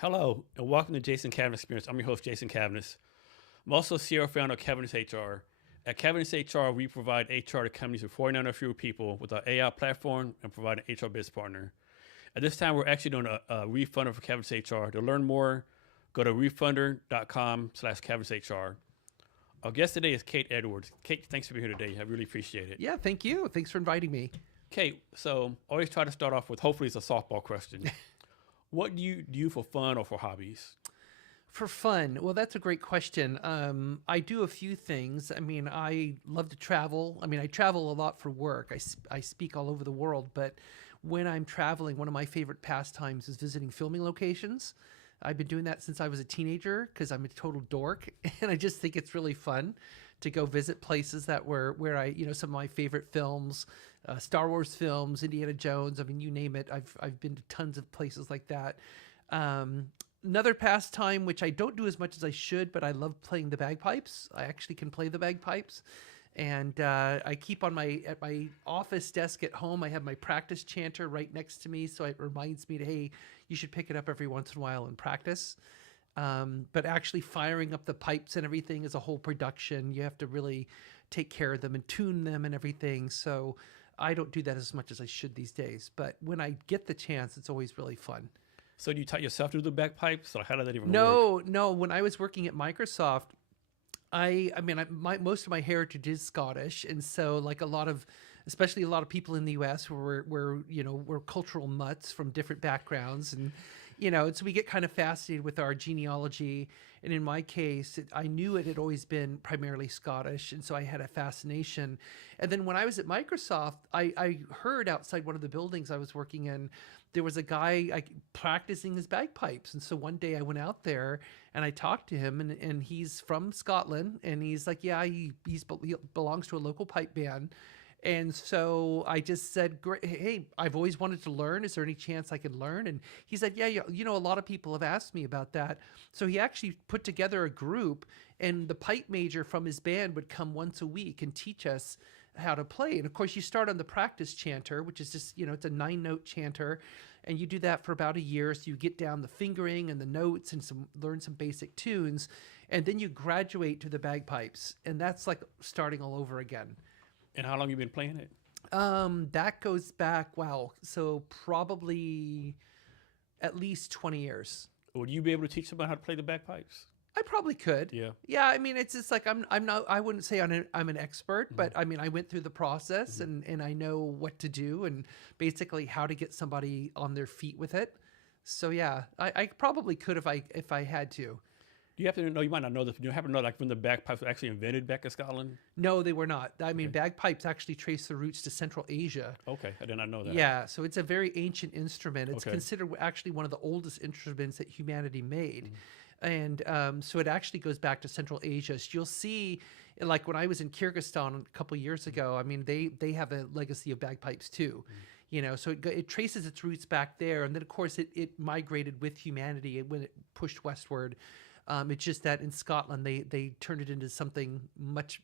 Hello, and welcome to Jason Cavness Experience. I'm your host, Jason Cavness. I'm also CEO founder of Cavness HR. At Cavness HR, we provide HR to companies with 49 or fewer people with our AI platform and provide an HR business partner. At this time, we're actually doing a refunder for Cavness HR. To learn more, go to refunder.com/CavnessHR. Our guest today is Kate Edwards. Kate, thanks for being here today. I really appreciate it. Yeah, thank you. Thanks for inviting me. Kate, so always try to start off with, hopefully it's a softball question. What do you do for fun or for hobbies? For fun, well, that's a great question. I do a few things. I mean, I love to travel. I mean, I travel a lot for work. I speak all over the world, but when I'm traveling, one of my favorite pastimes is visiting filming locations. I've been doing that since I was a teenager because I'm a total dork, and I just think it's really fun to go visit places that were where some of my favorite films, Star Wars films, Indiana Jones. I mean, you name it. I've been to tons of places like that. Another pastime, which I don't do as much as I should, but I love playing the bagpipes. I actually can play the bagpipes. And I keep at my office desk at home, I have my practice chanter right next to me. So it reminds me to, hey, you should pick it up every once in a while and practice. But actually firing up the pipes and everything is a whole production. You have to really take care of them and tune them and everything. So I don't do that as much as I should these days. But when I get the chance, it's always really fun. So do you taught yourself to do the bagpipes? Or how did that even work? No. When I was working at Microsoft, most of my heritage is Scottish, and so like especially a lot of people in the U.S. we're cultural mutts from different backgrounds, and so we get kind of fascinated with our genealogy. And in my case, I knew it had always been primarily Scottish, and so I had a fascination. And then when I was at Microsoft, I heard outside one of the buildings I was working in, there was a guy practicing his bagpipes. And so one day I went out there and I talked to him, and he's from Scotland, and he's like, yeah, he belongs to a local pipe band. And so I just said, great, hey, I've always wanted to learn. Is there any chance I could learn? And he said, yeah, a lot of people have asked me about that. So he actually put together a group, and the pipe major from his band would come once a week and teach us how to play. And of course, you start on the practice chanter, which is just, it's a 9-note chanter. And you do that for about a year. So you get down the fingering and the notes and learn some basic tunes. And then you graduate to the bagpipes. And that's like starting all over again. And how long have you been playing it? That goes back, wow. So probably at least 20 years. Would you be able to teach somebody how to play the bagpipes? I probably could. Yeah. Yeah. I mean, it's just like, I wouldn't say I'm an expert, but I mean, I went through the process and I know what to do and basically how to get somebody on their feet with it. So yeah, I probably could if I had to. You have to know, you might not know this, but you happen to know like when the bagpipes were actually invented back in Scotland? No, they were not. I mean, bagpipes actually trace their roots to Central Asia. Okay, I did not know that. Yeah, so it's a very ancient instrument. It's considered actually one of the oldest instruments that humanity made. And so it actually goes back to Central Asia. So you'll see, like when I was in Kyrgyzstan a couple of years ago, I mean, they have a legacy of bagpipes too. So it traces its roots back there. And then, of course, it migrated with humanity when it pushed westward. It's just that in Scotland, they turned it into something much,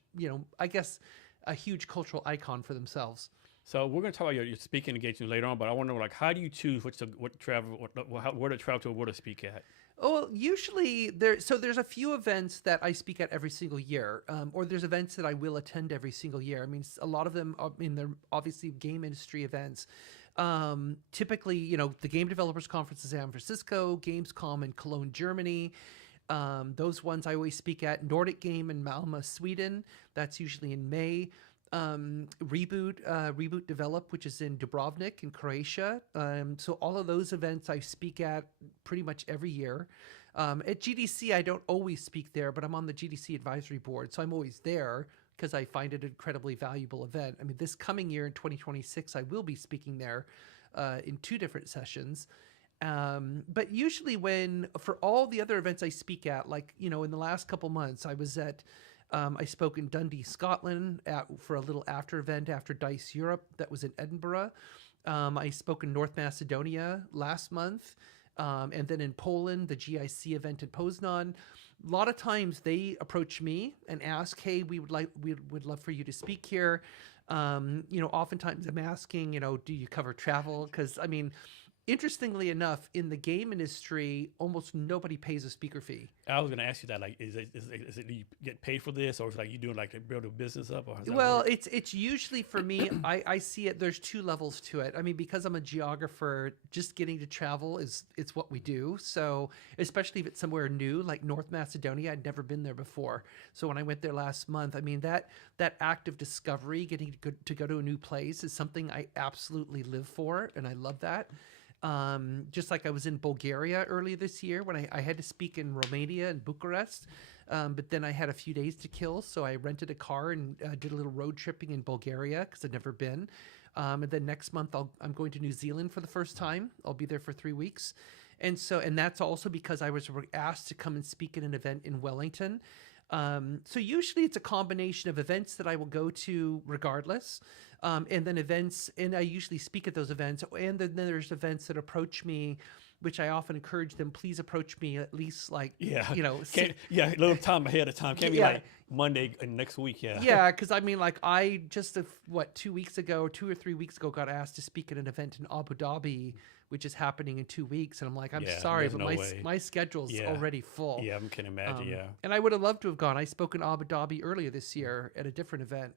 I guess, a huge cultural icon for themselves. So we're going to talk about your speaking engagement later on, but I want to know, like, how do you choose where to travel to, or where to speak at? Oh, usually there's a few events that I speak at every single year, or there's events that I will attend every single year. I mean, a lot of them, they're obviously game industry events. Typically, the Game Developers Conference in San Francisco, Gamescom in Cologne, Germany. Those ones I always speak at. Nordic Game in Malmö, Sweden. That's usually in May. Reboot Develop, which is in Dubrovnik in Croatia. So all of those events I speak at pretty much every year. At GDC, I don't always speak there, but I'm on the GDC advisory board, so I'm always there because I find it an incredibly valuable event. I mean, this coming year in 2026, I will be speaking there in 2 different sessions. But usually for all the other events I speak at, like, in the last couple months, I spoke in Dundee, Scotland for a little after event after DICE Europe that was in Edinburgh. I spoke in North Macedonia last month. And then in Poland, the GIC event in Poznan. A lot of times they approach me and ask, hey, we would love for you to speak here. Oftentimes I'm asking, do you cover travel? Because I mean, interestingly enough, in the game industry, almost nobody pays a speaker fee. I was going to ask you that. Like, is it you get paid for this, or is it like you doing like to build a business up, or how's that Well, work? it's usually for me. I see it. There's two levels to it. I mean, because I'm a geographer, just getting to travel is it's what we do. So especially if it's somewhere new, like North Macedonia, I'd never been there before. So when I went there last month, I mean that act of discovery, getting to go to a new place, is something I absolutely live for, and I love that. Just like I was in Bulgaria earlier this year when I had to speak in Romania and Bucharest, but then I had a few days to kill, so I rented a car and did a little road tripping in Bulgaria because I'd never been. And then next month I'm going to New Zealand for the first time. I'll be there for 3 weeks. And that's also because I was asked to come and speak at an event in Wellington. So usually it's a combination of events that I will go to regardless, and then events, and I usually speak at those events, and then there's events that approach me, which I often encourage them, please approach me at least like, Yeah, si- yeah, a little time ahead of time. Can't be Yeah. like Monday next week. Yeah, yeah, because I mean, like I just, 2 weeks ago, or 2 or 3 weeks ago, got asked to speak at an event in Abu Dhabi, which is happening in 2 weeks. And I'm like, I'm Yeah, sorry, there's but no way. my schedule's Yeah. already full. yeah, I can imagine. Yeah, And I would have loved to have gone. I spoke in Abu Dhabi earlier this year at a different event.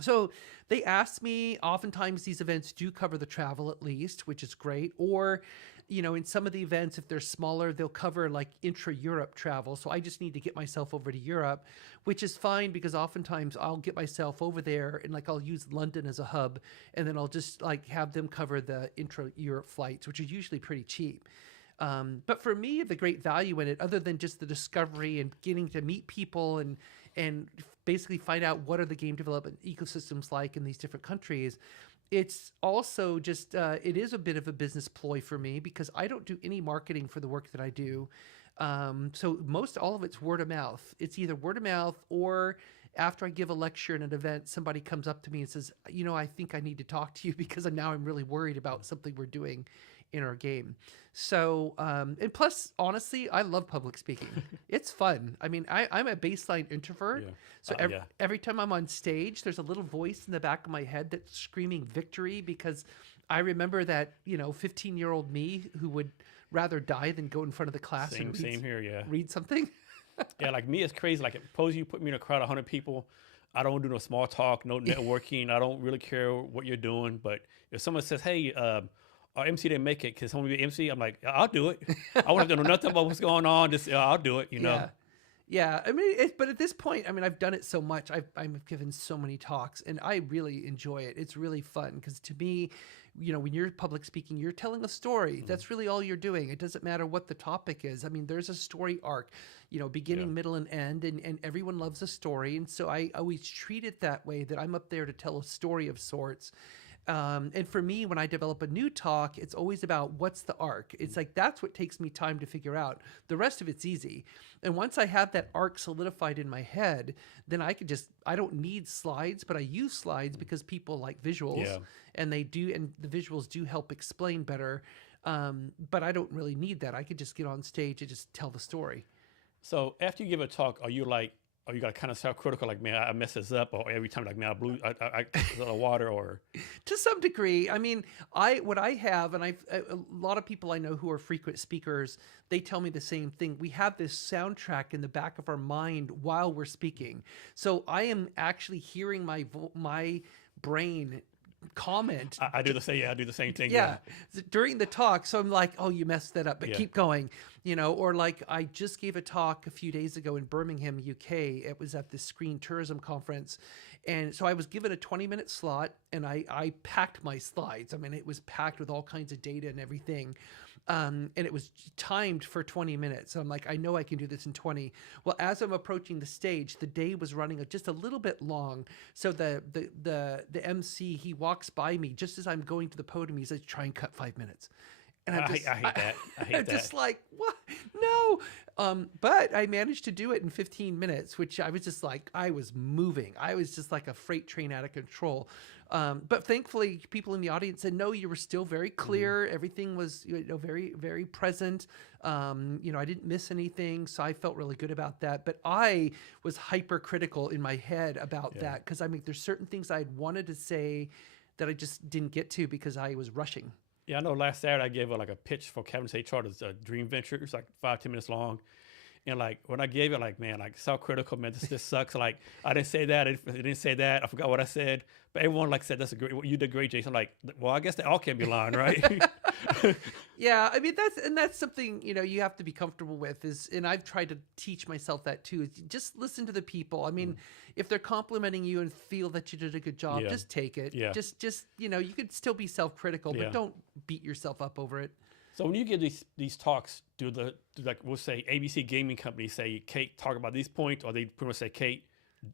So they asked me, oftentimes these events do cover the travel at least, which is great. Or, in some of the events, if they're smaller, they'll cover like intra-Europe travel. So I just need to get myself over to Europe, which is fine because oftentimes I'll get myself over there and like I'll use London as a hub, and then I'll just like have them cover the intra-Europe flights, which are usually pretty cheap. But for me, the great value in it, other than just the discovery and getting to meet people and basically find out what are the game development ecosystems like in these different countries, it's also just it is a bit of a business ploy for me because I don't do any marketing for the work that I do. So all of it's word of mouth. It's either word of mouth or after I give a lecture in an event, somebody comes up to me and says, I think I need to talk to you because now I'm really worried about something we're doing in our game. So, and plus, honestly, I love public speaking. It's fun. I mean, I'm a baseline introvert. Yeah. So Yeah. every time I'm on stage, there's a little voice in the back of my head that's screaming victory because I remember that, 15-year-old me who would rather die than go in front of the class and Same here. Yeah, read something. yeah. Like me, it's crazy. Like suppose you put me in a crowd of 100 people. I don't do no small talk, no networking. I don't really care what you're doing. But if someone says, "Hey, our MC didn't make it. Can someone be MC?" I'm like, "I'll do it. I want to know nothing about what's going on. Just I'll do it." Yeah. Yeah, I mean, but at this point, I mean, I've done it so much. I've given so many talks, and I really enjoy it. It's really fun because to me, when you're public speaking, you're telling a story. That's really all you're doing. It doesn't matter what the topic is. I mean, there's a story arc, beginning, middle, and end, and everyone loves a story. And so I always treat it that way, that I'm up there to tell a story of sorts. And for me, when I develop a new talk, it's always about what's the arc. It's like that's what takes me time to figure out. The rest of it's easy. And once I have that arc solidified in my head, then I don't need slides, but I use slides because people like visuals, and they do, and the visuals do help explain better. But I don't really need that. I could just get on stage and just tell the story. So after you give a talk, are you got kind of self-critical, like, man, I mess this up, or every time, like, man, I the water, or To some degree. I mean, what I have, and a lot of people I know who are frequent speakers, they tell me the same thing. We have this soundtrack in the back of our mind while we're speaking. So I am actually hearing my brain comment. I do the same. Yeah, I do the same thing. Yeah, during the talk. So I'm like, oh, you messed that up, but keep going, or like I just gave a talk a few days ago in Birmingham, UK. It was at the Screen Tourism Conference. And so I was given a 20-minute slot and I packed my slides. I mean, it was packed with all kinds of data and everything. And it was timed for 20 minutes. So I'm like, I know I can do this in 20. Well, as I'm approaching the stage, the day was running just a little bit long. So the MC, he walks by me just as I'm going to the podium. He says, try and cut 5 minutes. And I hate that. I hate I'm that. just like, what? No. But I managed to do it in 15 minutes, which I was just like, I was moving. I was just like a freight train out of control. But thankfully, people in the audience said, no, you were still very clear. Everything was very, very present. I didn't miss anything. So I felt really good about that. But I was hypercritical in my head about that because, I mean, there's certain things I had wanted to say that I just didn't get to because I was rushing. Yeah, I know last Saturday I gave like a pitch for Kevin's HR, this dream venture. It's like 5, 10 minutes long. And like when I gave it, like, man, like self-critical, man, this sucks. Like I didn't say that. I didn't say that. I forgot what I said. But everyone like said, that's a great, you did great, Jason. I'm like, well, I guess they all can't be lying, right? Yeah, I mean that's something, you know, you have to be comfortable with is, and I've tried to teach myself that too, is just listen to the people. I mean, if they're complimenting you and feel that you did a good job, Yeah. just take it. Yeah. Just, you know, you could still be self-critical, Yeah. but don't beat yourself up over it. So when you give these talks, do like we'll say ABC gaming companies say, Kate, talk about these points, or they pretty much say, Kate,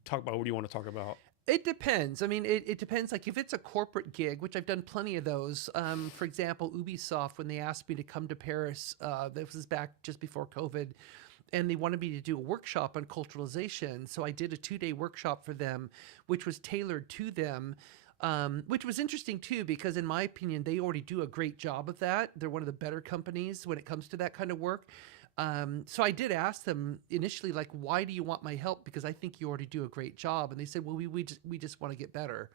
talk about what do you want to talk about? It depends. I mean, it depends. Like if it's a corporate gig, which I've done plenty of those. For example, Ubisoft, when they asked me to come to Paris, this was back just before COVID, and they wanted me to do a workshop on culturalization. So I did a 2-day workshop for them, which was tailored to them. Which was interesting too, because in my opinion, they already do a great job of that. They're one of the better companies when it comes to that kind of work. So I did ask them initially, like, why do you want my help? Because I think you already do a great job. And they said, well, we just want to get better,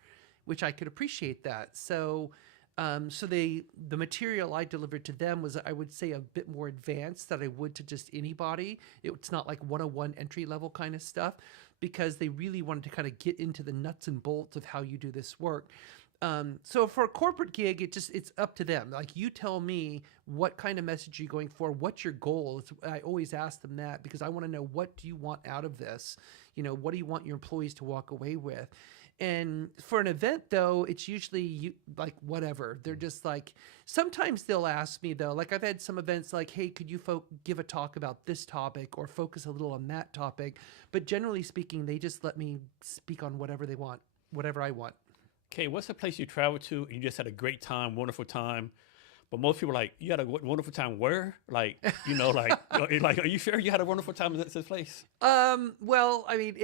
which I could appreciate that. So, the material I delivered to them was, I would say, a bit more advanced than I would to just anybody. It's not like 101 entry level kind of stuff, because they really wanted to kind of get into the nuts and bolts of how you do this work. So for a corporate gig, it's up to them. Like, you tell me what kind of message you're going for, what's your goal. I always ask them that, because I want to know, what do you want out of this? You know, what do you want your employees to walk away with? And for an event, though, it's usually like whatever. They're just like, sometimes they'll ask me, though, like I've had some events like, hey, could you give a talk about this topic or focus a little on that topic? But generally speaking, they just let me speak on whatever they want, whatever I want. Okay, what's a place you traveled to and you just had a great time, wonderful time? But most people are like, you had a wonderful time where? Like, you know, like, are you sure you had a wonderful time in this place? Well, I mean,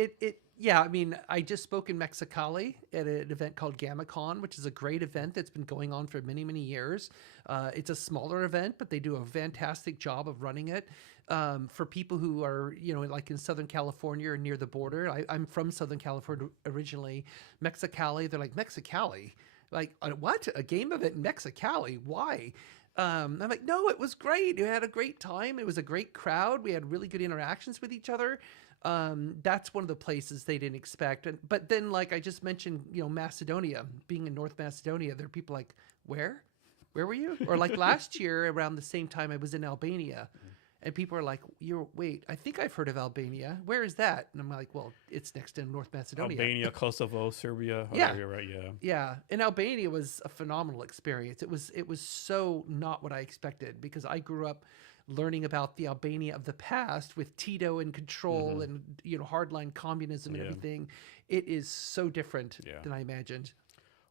yeah, I mean, I just spoke in Mexicali at an event called GammaCon, which is a great event that's been going on for many, many years. It's a smaller event, but they do a fantastic job of running it. For people who are, you know, like in Southern California or near the border. I'm from Southern California originally. Mexicali, they're like, Mexicali? Like, what? A game event in Mexicali? Why? I'm like, no, it was great. We had a great time. It was a great crowd. We had really good interactions with each other. That's one of the places they didn't expect. But then, like I just mentioned, you know, Macedonia, being in North Macedonia, there are people like, where were you? Or like last year around the same time, I was in Albania. And people are like, wait, I think I've heard of Albania. Where is that? And I'm like, well, it's next to North Macedonia. Albania, Kosovo, Serbia. Yeah. Right, yeah. Yeah. And Albania was a phenomenal experience. It was so not what I expected, because I grew up learning about the Albania of the past with Tito in control and, you know, hardline communism and everything. It is so different than I imagined.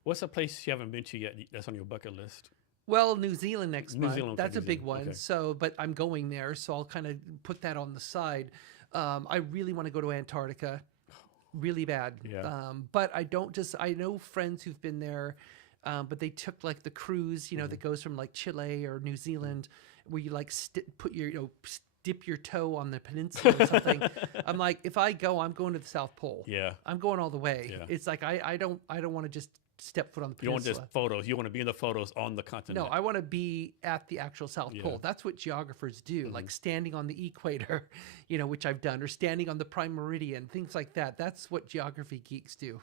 What's a place you haven't been to yet that's on your bucket list? Well, New Zealand next month. Zealand, That's a big Zealand. one. Okay. So, but I'm going there, so I'll kind of put that on the side. I really want to go to Antarctica, really bad. Yeah. But I know friends who've been there, but they took like the cruise, you know, that goes from like Chile or New Zealand, where you like dip your toe on the peninsula or something. I'm like, if I go, I'm going to the South Pole. Yeah. I'm going all the way. Yeah. It's like I don't want to just step foot on the You don't peninsula. want just photos. You want to be in the photos on the continent. No, I want to be at the actual South Pole. That's what geographers do, like standing on the equator, you know, which I've done, or standing on the prime meridian, things like that. That's what geography geeks do.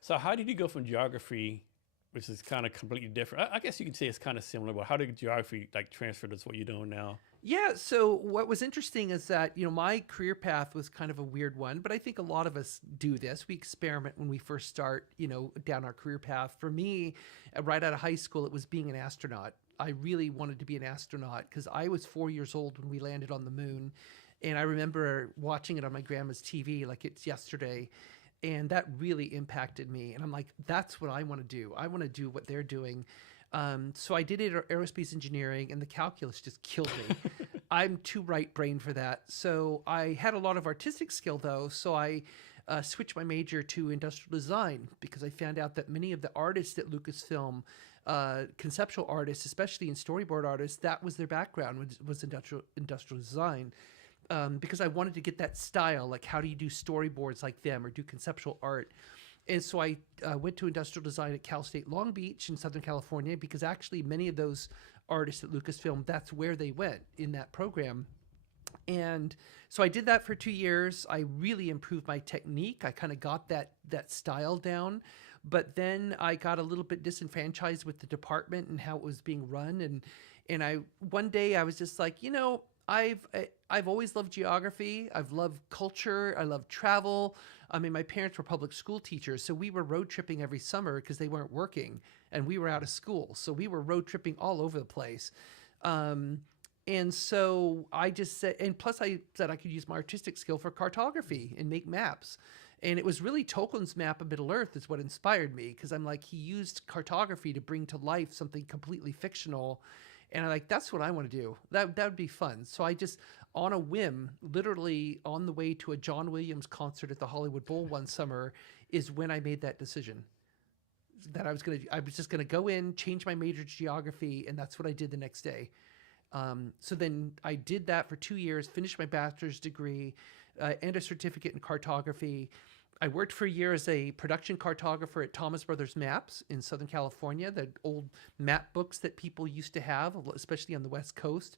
So how did you go from geography, which is kind of completely different? I guess you could say it's kind of similar, but how did geography like transfer to what you're doing now? Yeah, so what was interesting is that, you know, my career path was kind of a weird one, but I think a lot of us do this. We experiment when we first start, you know, down our career path. For me, right out of high school, it was being an astronaut. I really wanted to be an astronaut because I was 4 years old when we landed on the moon. And I remember watching it on my grandma's TV like it's yesterday. And that really impacted me. And I'm like, that's what I want to do. I want to do what they're doing. So I did aerospace engineering, and the calculus just killed me. I'm too right-brained for that. So I had a lot of artistic skill, though. So I switched my major to industrial design, because I found out that many of the artists at Lucasfilm, conceptual artists, especially in storyboard artists, that was their background, was industrial design. Because I wanted to get that style, like how do you do storyboards like them or do conceptual art. And so I went to industrial design at Cal State Long Beach in Southern California, because actually many of those artists at Lucasfilm, that's where they went in that program. And so I did that for 2 years. I really improved my technique. I kind of got that style down. But then I got a little bit disenfranchised with the department and how it was being run. And I one day I was just like, I've always loved geography. I've loved culture. I love travel. I mean, my parents were public school teachers, so we were road tripping every summer because they weren't working and we were out of school. So we were road tripping all over the place. And so I just said, and plus I said I could use my artistic skill for cartography and make maps. And it was really Tolkien's map of Middle Earth is what inspired me, because I'm like, he used cartography to bring to life something completely fictional. And I'm like, that's what I want to do. That would be fun. So I just, on a whim, literally on the way to a John Williams concert at the Hollywood Bowl one summer, is when I made that decision. That I was just gonna go in, change my major to geography, and that's what I did the next day. So then I did that for 2 years, finished my bachelor's degree and a certificate in cartography. I worked for a year as a production cartographer at Thomas Brothers Maps in Southern California, the old map books that people used to have, especially on the West Coast,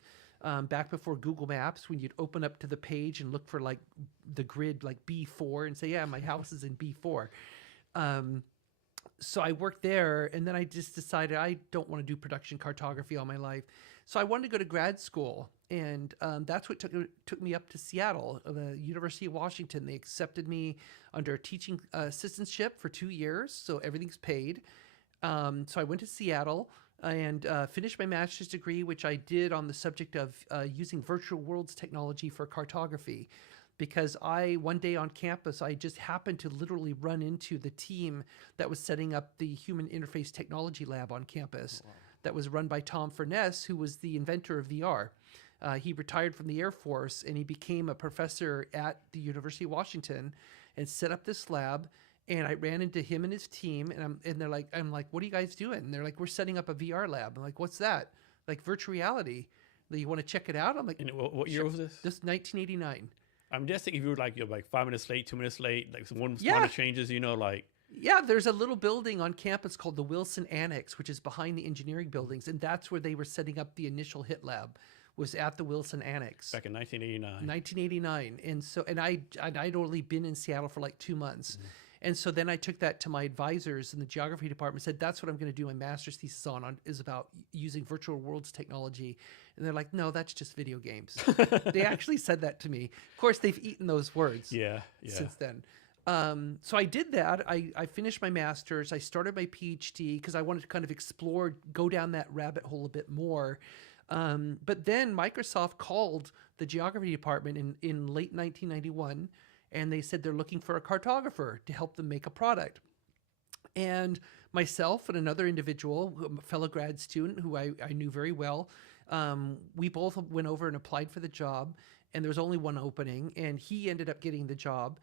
back before Google Maps, when you'd open up to the page and look for like the grid, like B4, and say, yeah, my house is in B4. So I worked there, and then I just decided I don't want to do production cartography all my life. So I wanted to go to grad school, and that's what took me up to Seattle, the University of Washington. They accepted me under a teaching assistantship for 2 years, so everything's paid. So I went to Seattle and finished my master's degree, which I did on the subject of using virtual worlds technology for cartography. Because one day on campus, I just happened to literally run into the team that was setting up the Human Interface Technology Lab on campus. Wow. That was run by Tom Furness, who was the inventor of VR. He retired from the Air Force, and he became a professor at the University of Washington and set up this lab. And I ran into him and his team, and they're like, I'm like, what are you guys doing? And they're like, we're setting up a VR lab. I'm like, what's that? Like virtual reality. You want to check it out? I'm like, and what year was this? This 1989. I'm guessing if you were like, you're like 5 minutes late, 2 minutes late, like some minor changes, like. Yeah, there's a little building on campus called the Wilson Annex, which is behind the engineering buildings, and that's where they were setting up the initial HIT lab, was at the Wilson Annex. Back in 1989. 1989. And I'd only been in Seattle for like 2 months. Mm-hmm. And so then I took that to my advisors in the geography department, said, that's what I'm going to do my master's thesis on is about using virtual worlds technology. And they're like, no, that's just video games. They actually said that to me. Of course, they've eaten those words since then. So I did that. I finished my master's. I started my PhD because I wanted to kind of explore, go down that rabbit hole a bit more. But then Microsoft called the geography department in late 1991, and they said they're looking for a cartographer to help them make a product. And myself and another individual, a fellow grad student who I knew very well, we both went over and applied for the job, and there was only one opening, and he ended up getting the job.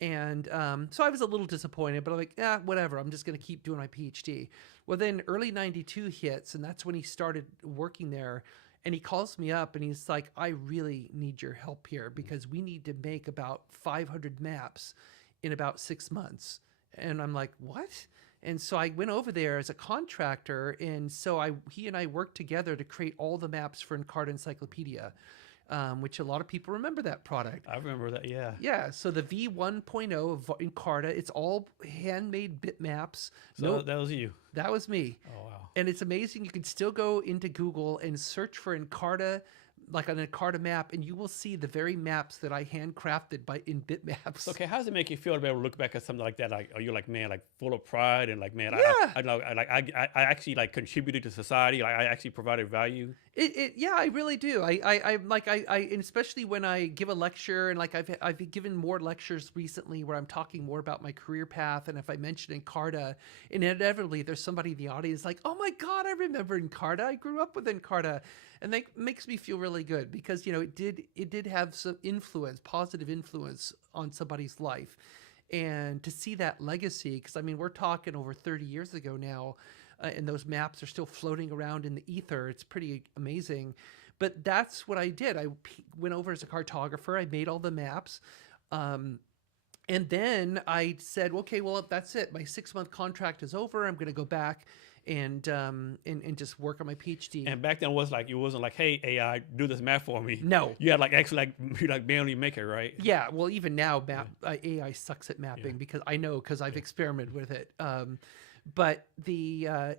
And so I was a little disappointed, but I'm like, whatever, I'm just going to keep doing my PhD. Well, then early 92 hits, and that's when he started working there. And he calls me up and he's like, I really need your help here because we need to make about 500 maps in about 6 months. And I'm like, what? And so I went over there as a contractor. And so he and I worked together to create all the maps for Encarta Encyclopedia, which a lot of people remember that product. I remember that, yeah. Yeah, so the V1.0 of Encarta, it's all handmade bitmaps. So that was you? That was me. Oh, wow. And it's amazing. You can still go into Google and search for Encarta, like an Encarta map, and you will see the very maps that I handcrafted in bitmaps. Okay, how does it make you feel to be able to look back at something like that? Like, are you like, man, like full of pride and like, man, I actually like contributed to society. Like, I actually provided value. Yeah, I really do. And especially when I give a lecture, and like I've given more lectures recently where I'm talking more about my career path, and if I mention Encarta, inevitably there's somebody in the audience like, oh my God, I remember Encarta. I grew up with Encarta. And that makes me feel really good because, it did have some influence, positive influence on somebody's life. And to see that legacy, because I mean, we're talking over 30 years ago now, and those maps are still floating around in the ether. It's pretty amazing. But that's what I did. I went over as a cartographer. I made all the maps. And then I said, okay, well, that's it. My 6-month contract is over. I'm going to go back and just work on my PhD. And back then it wasn't like, hey AI, do this math for me. No. You had like actually like you like barely make it, right? Yeah, well, even now, AI sucks at mapping because I've experimented with it. But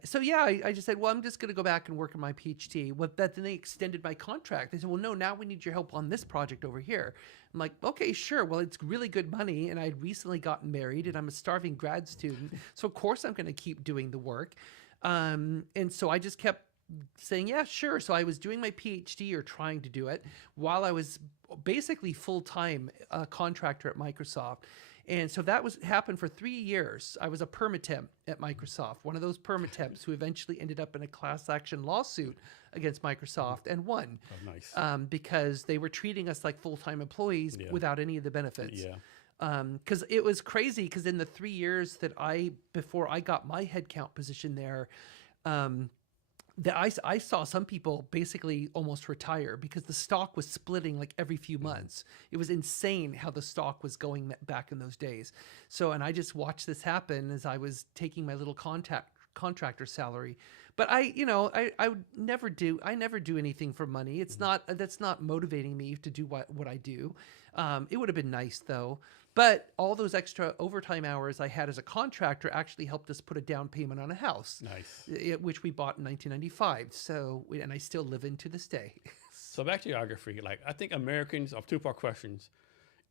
so yeah, I just said, well, I'm just going to go back and work on my PhD. Well, then they extended my contract. They said, well, no, now we need your help on this project over here. I'm like, okay, sure. Well, it's really good money, and I'd recently gotten married, and I'm a starving grad student, so of course I'm going to keep doing the work. And so I just kept saying, yeah, sure. So I was doing my PhD or trying to do it while I was basically full-time contractor at Microsoft. And so that happened for 3 years. I was a permatemp at Microsoft, one of those permatemps who eventually ended up in a class action lawsuit against Microsoft and won. Oh, nice. Because they were treating us like full-time employees without any of the benefits. Yeah. Because it was crazy. Because in the 3 years before I got my headcount position there, that I saw some people basically almost retire because the stock was splitting like every few months. It was insane how the stock was going back in those days. So, and I just watched this happen as I was taking my little contractor salary. But I would never do anything for money. That's not motivating me to do what I do. It would have been nice though. But all those extra overtime hours I had as a contractor actually helped us put a down payment on a house. Nice. Which we bought in 1995. So, and I still live in to this day. So back to geography, like I think Americans, of two-part questions.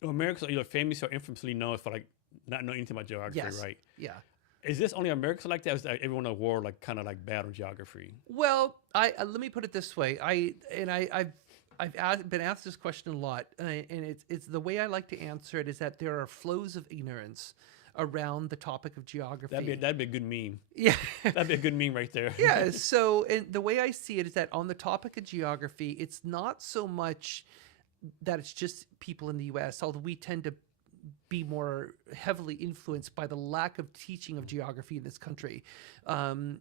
Americans are either famous or infamously known for like not knowing anything about geography, Yes. right? Yeah. Is this only Americans like that? Or is like everyone in the world like kind of like bad on geography? Well, let me put it this way. I've been asked this question a lot, and it's the way I like to answer it is that there are flows of ignorance around the topic of geography. That'd be a good meme. Yeah. That'd be a good meme right there. Yeah. So, and the way I see it is that on the topic of geography, it's not so much that it's just people in the U.S., although we tend to be more heavily influenced by the lack of teaching of geography in this country. And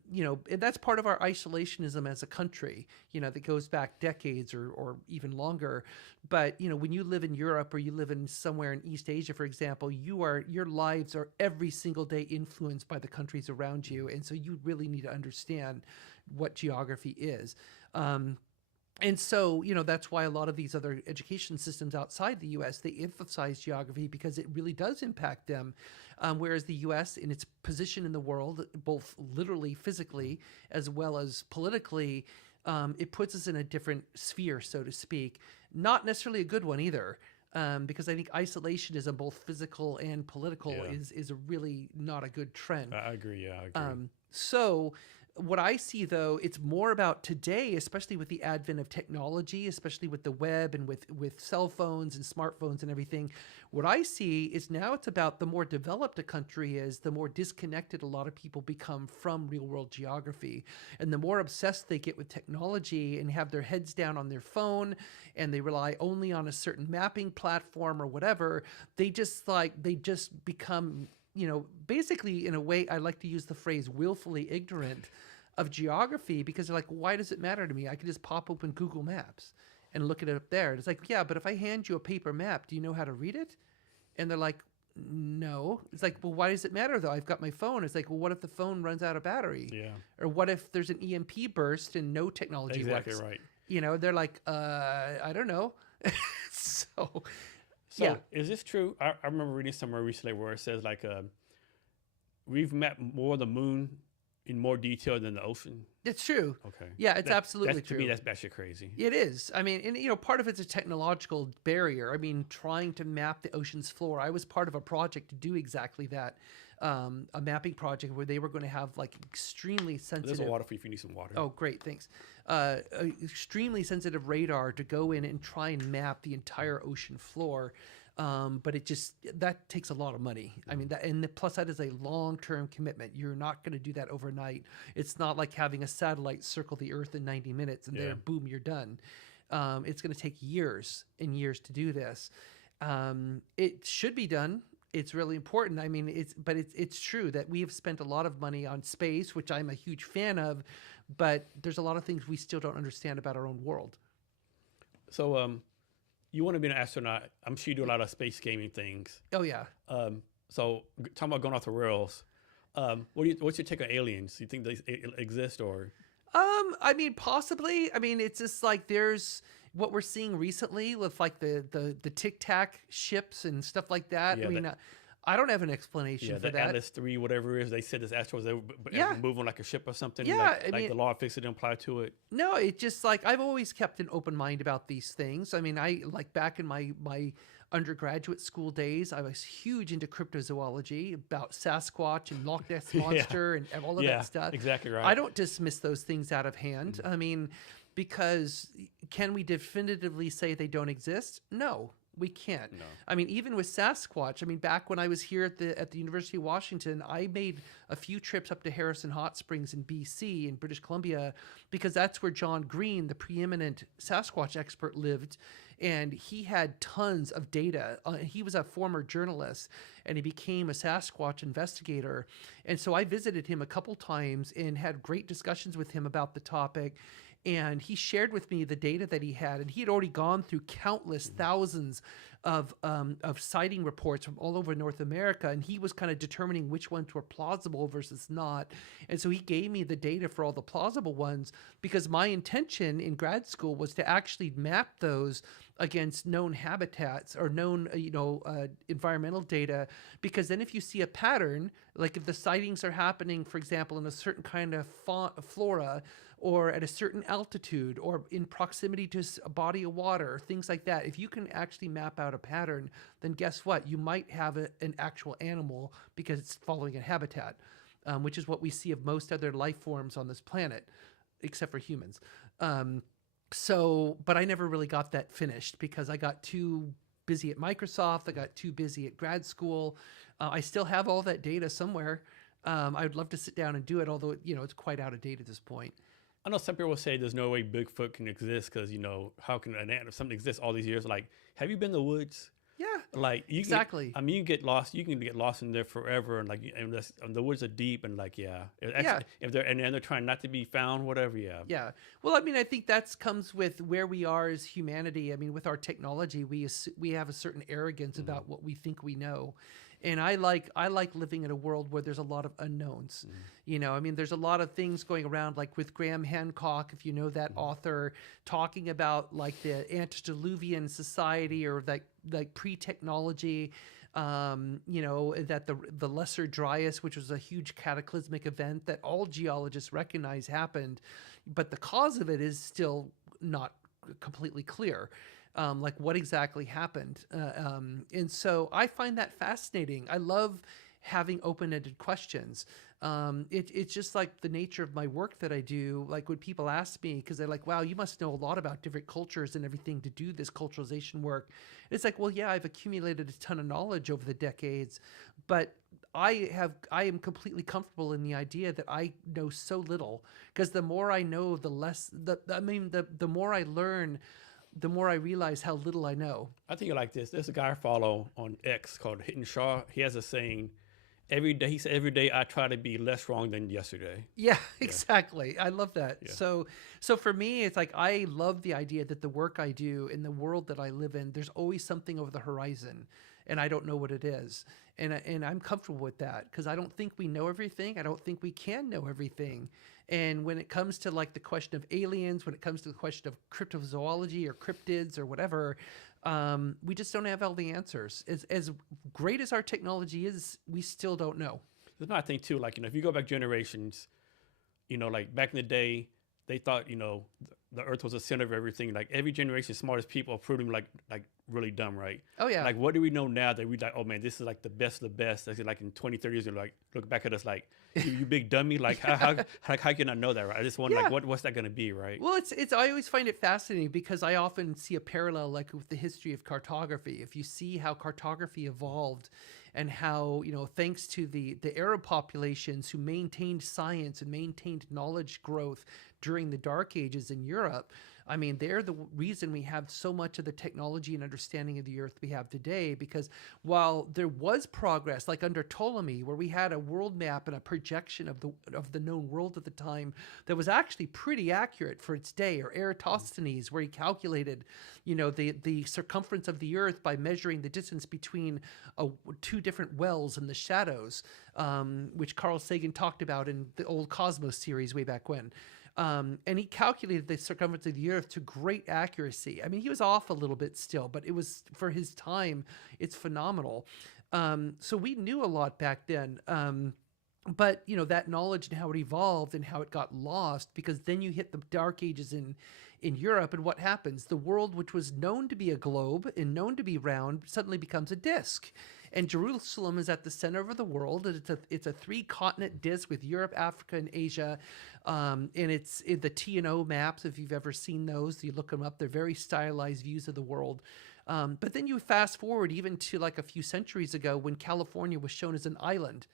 that's part of our isolationism as a country, that goes back decades or even longer. But, when you live in Europe or you live in somewhere in East Asia, for example, your lives are every single day influenced by the countries around you. And so you really need to understand what geography is. And so, that's why a lot of these other education systems outside the U.S., they emphasize geography because it really does impact them. Whereas the U.S., in its position in the world, both literally, physically, as well as politically, it puts us in a different sphere, so to speak. Not necessarily a good one either. Because I think isolationism, both physical and political, is a really not a good trend. I agree. Yeah, I agree. So what I see, though, it's more about today, especially with the advent of technology, especially with the web and with cell phones and smartphones and everything. What I see is now it's about the more developed a country is, the more disconnected a lot of people become from real world geography. And the more obsessed they get with technology and have their heads down on their phone and they rely only on a certain mapping platform or whatever, they just become, basically, in a way, I like to use the phrase willfully ignorant of geography because they're like, why does it matter to me? I can just pop open Google Maps and look at it up there. And it's like, yeah, but if I hand you a paper map, do you know how to read it? And they're like, no. It's like, well, why does it matter though? I've got my phone. It's like, well, what if the phone runs out of battery? Yeah. Or what if there's an EMP burst and no technology works? Exactly right. They're like, I don't know. So So is this true? I remember reading somewhere recently where it says like we've mapped more of the moon in more detail than the ocean. It's true. Okay. Yeah, it's absolutely true. To me, that's batshit crazy. It is. I mean, and part of it's a technological barrier. I mean, trying to map the ocean's floor. I was part of a project to do exactly that. A mapping project where they were going to have like extremely sensitive. There's a water for you if you need some water. Oh, great, thanks. Extremely sensitive radar to go in and try and map the entire ocean floor. But that takes a lot of money. I mean, plus that is a long-term commitment. You're not going to do that overnight. It's not like having a satellite circle the Earth in 90 minutes and there, boom, you're done. It's going to take years and years to do this. It should be done. It's really important. I mean, it's true that we have spent a lot of money on space, which I'm a huge fan of, but there's a lot of things we still don't understand about our own world. So, you want to be an astronaut. I'm sure you do a lot of space gaming things. Oh yeah. So talking about going off the rails, what's your take on aliens? Do you think they exist or? I mean, possibly. I mean, it's just like there's what we're seeing recently with like the Tic Tac ships and stuff like that. Yeah, I mean, I don't have an explanation Yeah, for the that. Atlas 3, whatever it is, they said this asteroids they were Yeah. moving like a ship or something. Yeah, I like mean- the law of physics didn't apply to it. No, it just like I've always kept an open mind about these things. I mean, I like back in my undergraduate school days, I was huge into cryptozoology about Sasquatch and Loch Ness monster and all of Yeah, that stuff. exactly right. I don't dismiss those things out of hand. I mean, because can we definitively say they don't exist? No, we can't. No. I mean, even with Sasquatch, I mean, back when I was here at the University of Washington, I made a few trips up to Harrison Hot Springs in BC in British Columbia because that's where John Green, the preeminent Sasquatch expert, lived. And he had tons of data. He was a former journalist and he became a Sasquatch investigator. And so I visited him a couple times and had great discussions with him about the topic. And he shared with me the data that he had, and he had already gone through countless thousands of sighting reports from all over North America, and he was kind of determining which ones were plausible versus not. And so he gave me the data for all the plausible ones because my intention in grad school was to actually map those against known habitats or known environmental data, because then if you see a pattern, like if the sightings are happening, for example, in a certain kind of flora, or at a certain altitude, or in proximity to a body of water, things like that. If you can actually map out a pattern, then guess what? You might have an actual animal because it's following a habitat, which is what we see of most other life forms on this planet, except for humans. But I never really got that finished because I got too busy at Microsoft. I got too busy at grad school. I still have all that data somewhere. I would love to sit down and do it, although it's quite out of date at this point. I know some people will say there's no way Bigfoot can exist because, how can something exist all these years? Like, have you been to the woods? Yeah, Like, exactly. You can get lost. You can get lost in there forever, and and the woods are deep, and if they're trying not to be found, whatever. Yeah. Well, I mean, I think that comes with where we are as humanity. I mean, with our technology, we have a certain arrogance about what we think we know. And I like living in a world where there's a lot of unknowns. I mean, there's a lot of things going around, like with Graham Hancock, if you know that author, talking about like the antediluvian society or like pre-technology, that the Lesser Dryas, which was a huge cataclysmic event that all geologists recognize happened, but the cause of it is still not completely clear. Like what exactly happened. And so I find that fascinating. I love having open-ended questions. It's just like the nature of my work that I do. Like when people ask me, because they're like, wow, you must know a lot about different cultures and everything to do this culturalization work. It's like, well, yeah, I've accumulated a ton of knowledge over the decades, but I am completely comfortable in the idea that I know so little, because the more I know, the more I learn, the more I realize how little I know. I think you like this. There's a guy I follow on X called Hidden Shaw. He has a saying, every day I try to be less wrong than yesterday. Yeah, exactly. I love that. Yeah. So for me, it's like I love the idea that the work I do in the world that I live in, there's always something over the horizon, and I don't know what it is. And I'm comfortable with that because I don't think we know everything. I don't think we can know everything. And when it comes to like the question of aliens, when it comes to the question of cryptozoology or cryptids or whatever, we just don't have all the answers. As great as our technology is, we still don't know. There's another thing too, like, if you go back generations, like back in the day, they thought, the earth was the center of everything. Like every generation, smartest people are proving like really dumb, right? Oh yeah. Like what do we know now that we like, oh man, this is like the best of the best. Like in 20, 30 years, you're like, look back at us like, you big dummy. Like how can I know that, right? I just wonder like what's that going to be, right? Well, I always find it fascinating because I often see a parallel like with the history of cartography. If you see how cartography evolved and how, thanks to the Arab populations who maintained science and maintained knowledge growth during the Dark Ages in Europe, I mean, they're the reason we have so much of the technology and understanding of the Earth we have today, because while there was progress, like under Ptolemy, where we had a world map and a projection of the known world at the time that was actually pretty accurate for its day, or Eratosthenes, where he calculated, the circumference of the Earth by measuring the distance between two different wells in the shadows, which Carl Sagan talked about in the old Cosmos series way back when. And he calculated the circumference of the Earth to great accuracy. I mean, he was off a little bit still, but it was, for his time, it's phenomenal. So we knew a lot back then. But that knowledge and how it evolved and how it got lost, because then you hit the Dark Ages in Europe, and what happens? The world, which was known to be a globe and known to be round, suddenly becomes a disc. And Jerusalem is at the center of the world. And it's a 3-continent disc with Europe, Africa, and Asia. And it's in the T&O maps, if you've ever seen those. You look them up. They're very stylized views of the world. But then you fast forward even to like a few centuries ago, when California was shown as an island.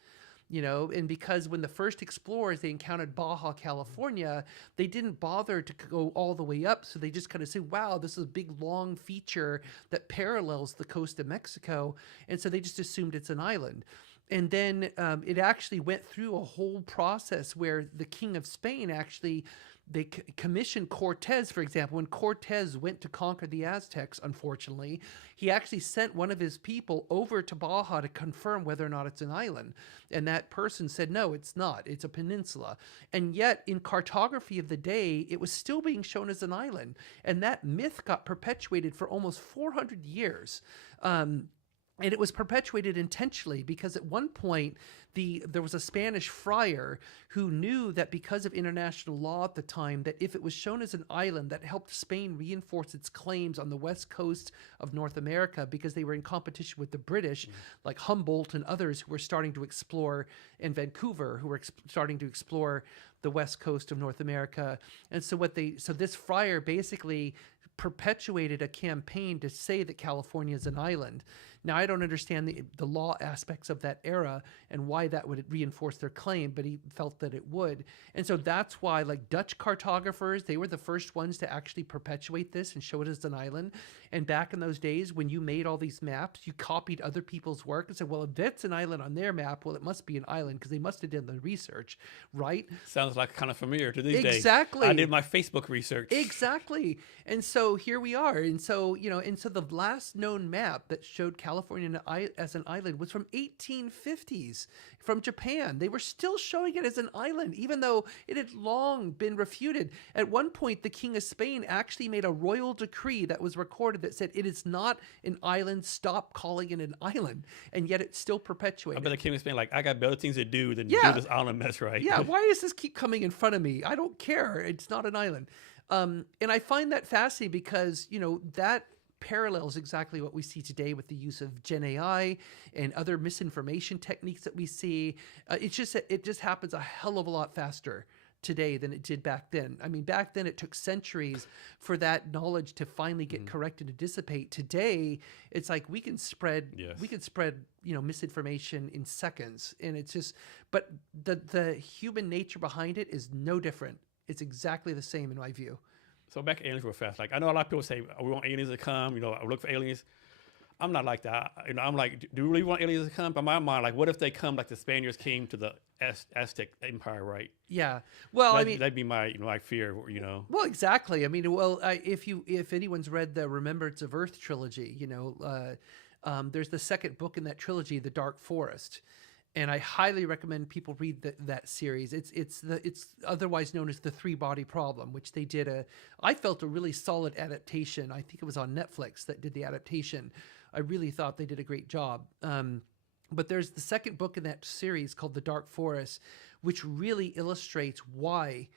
And because when the first explorers, they encountered Baja California, they didn't bother to go all the way up. So they just kind of said, wow, this is a big, long feature that parallels the coast of Mexico. And so they just assumed it's an island. And then it actually went through a whole process where the King of Spain actually, they commissioned Cortez, for example. When Cortez went to conquer the Aztecs, unfortunately, he actually sent one of his people over to Baja to confirm whether or not it's an island. And that person said, no, it's not. It's a peninsula. And yet, in cartography of the day, it was still being shown as an island. And that myth got perpetuated for almost 400 years. And it was perpetuated intentionally because at one point there was a Spanish friar who knew that because of international law at the time, that if it was shown as an island, that helped Spain reinforce its claims on the west coast of North America, because they were in competition with the British, like Humboldt and others who were starting to explore, and Vancouver, who were starting to explore the west coast of North America. And so this friar basically perpetuated a campaign to say that California is an island. Now, I don't understand the law aspects of that era and why that would reinforce their claim, but he felt that it would. And so that's why, like, Dutch cartographers, they were the first ones to actually perpetuate this and show it as an island. And back in those days, when you made all these maps, you copied other people's work and said, well, if that's an island on their map, well, it must be an island because they must have done the research, right? Sounds like kind of familiar to these days. Exactly. I did my Facebook research. Exactly. And so here we are. And so, the last known map that showed California as an island was from 1850s from Japan. They were still showing it as an island, even though it had long been refuted. At one point, the King of Spain actually made a royal decree that was recorded that said, it is not an island, stop calling it an island. And yet it's still perpetuated. I bet the King of Spain, like, I got better things to do than Yeah. do this island mess, right? Yeah, why does this keep coming in front of me? I don't care. It's not an island. And I find that fascinating because, that parallels exactly what we see today with the use of Gen AI and other misinformation techniques that we see. It just happens a hell of a lot faster today than it did back then. I mean, back then it took centuries for that knowledge to finally get corrected and dissipate. Today, it's like we can spread misinformation in seconds, and it's just. But the human nature behind it is no different. It's exactly the same in my view. So back to aliens real fast. Like, I know a lot of people say, oh, we want aliens to come, I look for aliens. I'm not like that. I'm like, do we really want aliens to come? But in my mind, like, what if they come like the Spaniards came to the Aztec Empire, right? Yeah. Well, that'd be my, my fear, Well, exactly. I mean, if anyone's read the Remembrance of Earth trilogy, there's the second book in that trilogy, The Dark Forest. And I highly recommend people read that series. It's otherwise known as the 3-body problem, which they did I felt a really solid adaptation. I think it was on Netflix that did the adaptation. I really thought they did a great job. But there's the second book in that series called The Dark Forest, which really illustrates why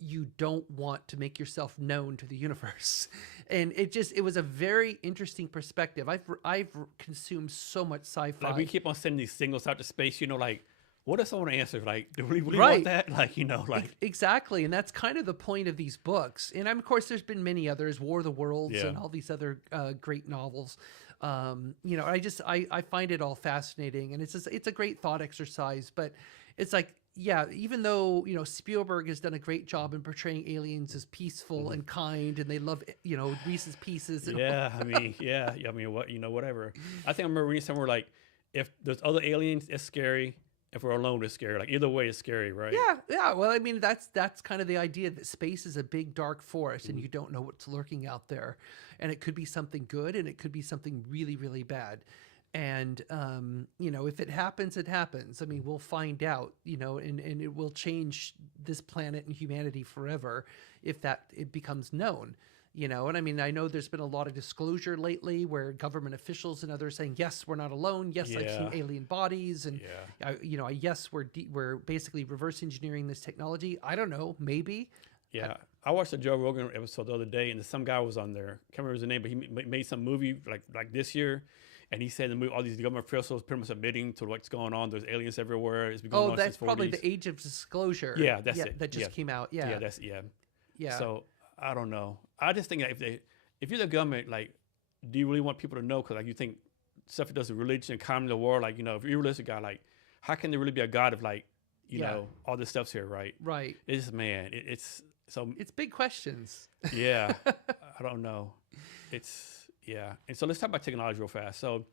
you don't want to make yourself known to the universe. And it was a very interesting perspective. I've consumed so much sci-fi. Like, we keep on sending these signals out to space, like, what if someone answers, like, do we really Right. want that? Like, Exactly. And that's kind of the point of these books. And of course, there's been many others, War of the Worlds and all these other great novels. I find it all fascinating, and it's a great thought exercise, but it's like, yeah, even though, Spielberg has done a great job in portraying aliens as peaceful and kind, and they love, Reese's Pieces and all. Yeah, I mean, yeah, I mean, whatever. I think I remember reading somewhere like, if there's other aliens, it's scary. If we're alone, it's scary. Like either way, it's scary, right? Yeah, yeah. Well, I mean, that's kind of the idea that space is a big dark forest, and you don't know what's lurking out there, and it could be something good, and it could be something really, really bad. And if it happens, it happens. I mean, we'll find out, and it will change this planet and humanity forever if it becomes known. And I mean, I know there's been a lot of disclosure lately where government officials and others saying, yes, we're not alone. Yes, I've seen Yeah. alien bodies. And, Yeah. yes, we're basically reverse engineering this technology. I don't know, maybe. Yeah, I watched a Joe Rogan episode the other day, and some guy was on there. Can't remember his name, but he made some movie like this year, and he said in the movie all these government officials pretty much admitting to what's going on. There's aliens everywhere. It's been going on That's since probably 40s. the Age of Disclosure. Yeah, that's it. That just Yeah. came out. Yeah. Yeah. So I don't know. I just think that if you're the government, like, do you really want people to know? Because like you think stuff that does with religion and calming the war, like if you're a religious guy, like how can there really be a God if like all this stuff's here, right? Right. It's man, it's so It's big questions. yeah. I don't know. And so let's talk about technology real fast. So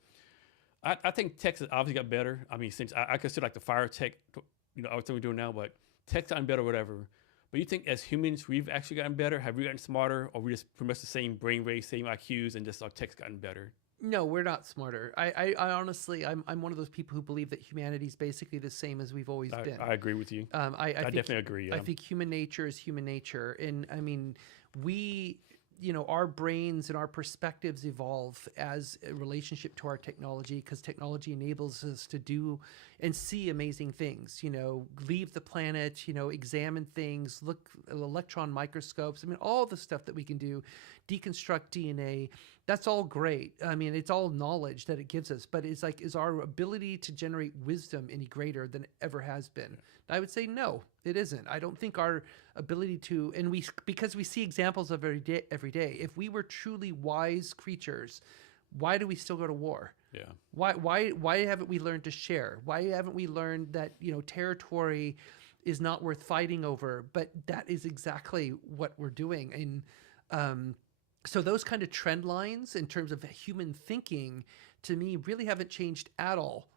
I think tech has obviously got better. I mean, since I consider like the fire tech, everything we're doing now, but tech's gotten better, whatever. But you think as humans, we've actually gotten better? Have we gotten smarter, or we just pretty much the same brain waves, same IQs, and just our tech's gotten better? No, we're not smarter. I honestly, I'm one of those people who believe that humanity's basically the same as we've always been. I agree with you. I think, definitely agree. Yeah. I think human nature is human nature, and I mean, our brains and our perspectives evolve as a relationship to our technology, because technology enables us to do and see amazing things. Leave the planet. Examine things. Look at electron microscopes. I mean, all the stuff that we can do, deconstruct DNA. That's all great. I mean, it's all knowledge that it gives us, but it's like, is our ability to generate wisdom any greater than it ever has been? I would say no, it isn't. I don't think our ability to, because we see examples of every day. If we were truly wise creatures, why do we still go to war? Yeah. Why haven't we learned to share? Why haven't we learned that, territory is not worth fighting over? But that is exactly what we're doing. And so those kind of trend lines in terms of human thinking, to me, really haven't changed at all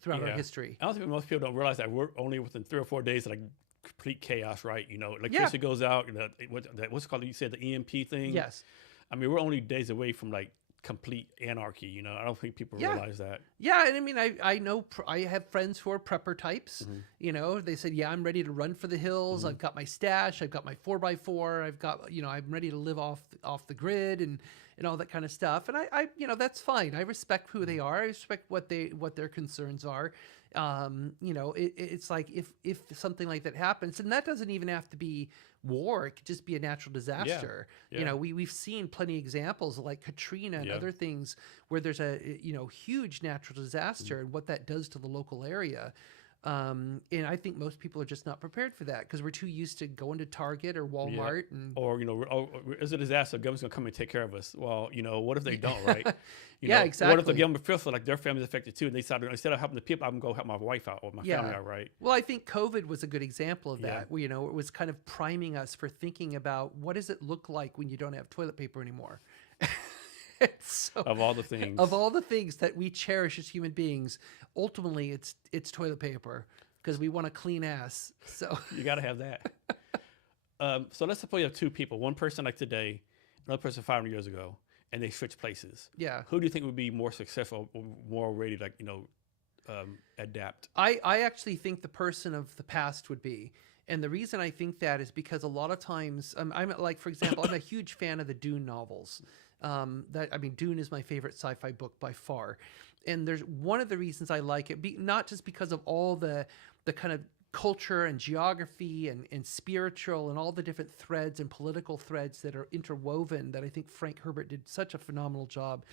throughout our history. I don't think most people don't realize that we're only within 3 or 4 days of like complete chaos, right? Electricity goes out. What's it called? You said the EMP thing. Yes. I mean, we're only days away from like complete anarchy. I don't think people realize that. Yeah, and I mean, I know I have friends who are prepper types. They said, yeah, I'm ready to run for the hills. I've got my stash. I've got my 4x4. I've got, I'm ready to live off the grid and all that kind of stuff. And I that's fine. I respect who they are. I respect what their concerns are. It's like if something like that happens, and that doesn't even have to be war, it could just be a natural disaster. Yeah. We've seen plenty of examples like Katrina and other things where there's a huge natural disaster and what that does to the local area. And I think most people are just not prepared for that because we're too used to going to Target or Walmart or it's a disaster. The government's gonna come and take care of us. Well, what if they don't, right? Exactly. What if the government feels like their family's affected too, and they decide instead of helping the people, I'm gonna go help my wife out or my family out, right? Well, I think COVID was a good example of that. Where, it was kind of priming us for thinking about what does it look like when you don't have toilet paper anymore. So, of all the things that we cherish as human beings, ultimately it's toilet paper because we want a clean ass. So you got to have that. So let's suppose you have two people, one person like today, another person 500 years ago, and they switch places. Yeah. Who do you think would be more successful, or more ready to adapt? I actually think the person of the past would be. And the reason I think that is because a lot of times, I'm like, for example, I'm a huge fan of the Dune novels. Dune is my favorite sci-fi book by far. And there's one of the reasons I like it, not just because of all the kind of culture and geography and spiritual and all the different threads and political threads that are interwoven that I think Frank Herbert did such a phenomenal job.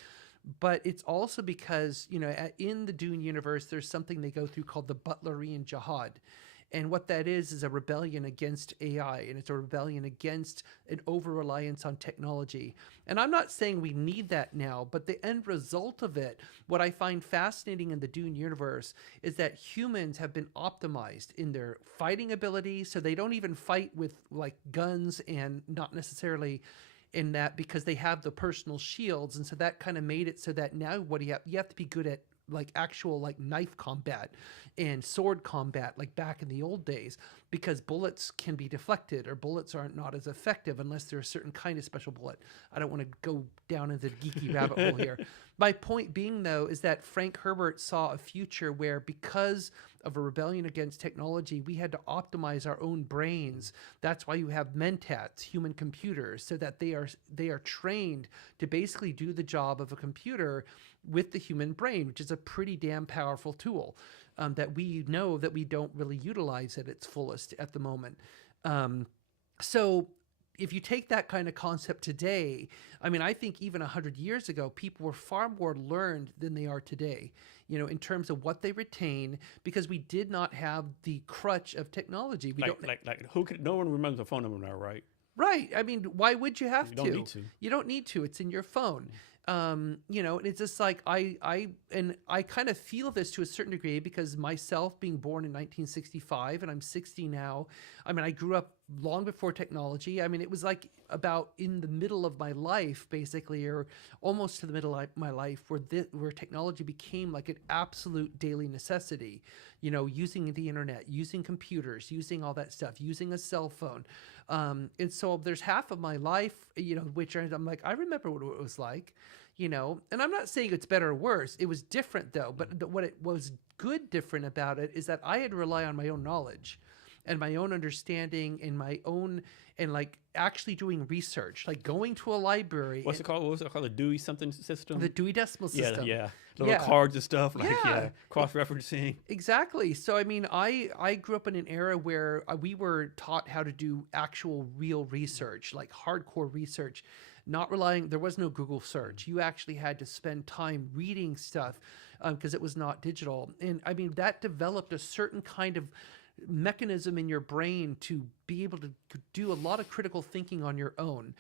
But it's also because, in the Dune universe, there's something they go through called the Butlerian Jihad. And what that is a rebellion against AI, and it's a rebellion against an over-reliance on technology. And I'm not saying we need that now, but the end result of it, what I find fascinating in the Dune universe, is that humans have been optimized in their fighting ability, so they don't even fight with like guns, and not necessarily in that, because they have the personal shields. And so that kind of made it so that now what do you have to be good at like actual like knife combat and sword combat like back in the old days, because bullets can be deflected, or bullets aren't not as effective unless they're a certain kind of special bullet. I don't want to go down into the geeky rabbit hole here. My point being, though, is that Frank Herbert saw a future where, because of a rebellion against technology, we had to optimize our own brains. That's why you have mentats, human computers, so that they are trained to basically do the job of a computer with the human brain, which is a pretty damn powerful tool that we know that we don't really utilize at its fullest at the moment. So if you take that kind of concept today, I mean, I think even 100 years ago, people were far more learned than they are today, you know, in terms of what they retain, because we did not have the crutch of technology. No one remembers the phone number now, right? Right. I mean, why would you have to? You don't need to. You don't need to. It's in your phone. You know, and it's just like I kind of feel this to a certain degree, because myself being born in 1965 and I'm 60 now. I mean, I grew up long before technology. I mean, it was like about in the middle of my life, basically, or almost to the middle of my life, where technology became like an absolute daily necessity. You know, using the internet, using computers, using all that stuff, using a cell phone. And so there's half of my life, you know, which I'm like, I remember what it was like, you know, and I'm not saying it's better or worse. It was different though. But what it was good different about it is that I had to rely on my own knowledge and my own understanding and my own, and like actually doing research, like going to a library. What's it called? What was it called? The Dewey something system? The Dewey Decimal System. Yeah. Little cards and stuff, like cross-referencing. Exactly. So, I mean, I grew up in an era where we were taught how to do actual real research, like hardcore research, not relying, there was no Google search. You actually had to spend time reading stuff because it was not digital. And I mean, that developed a certain kind of mechanism in your brain to be able to do a lot of critical thinking on your own.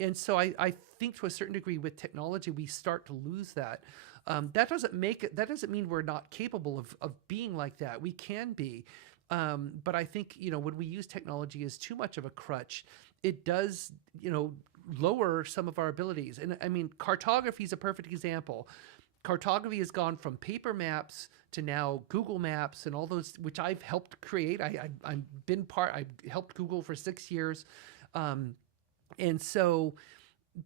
And so I think to a certain degree with technology, we start to lose that. That doesn't mean we're not capable of being like that. We can be. But I think, you know, when we use technology as too much of a crutch, it does, you know, lower some of our abilities. And I mean, cartography is a perfect example. Cartography has gone from paper maps to now Google Maps and all those, which I've helped create. I helped Google for 6 years. And so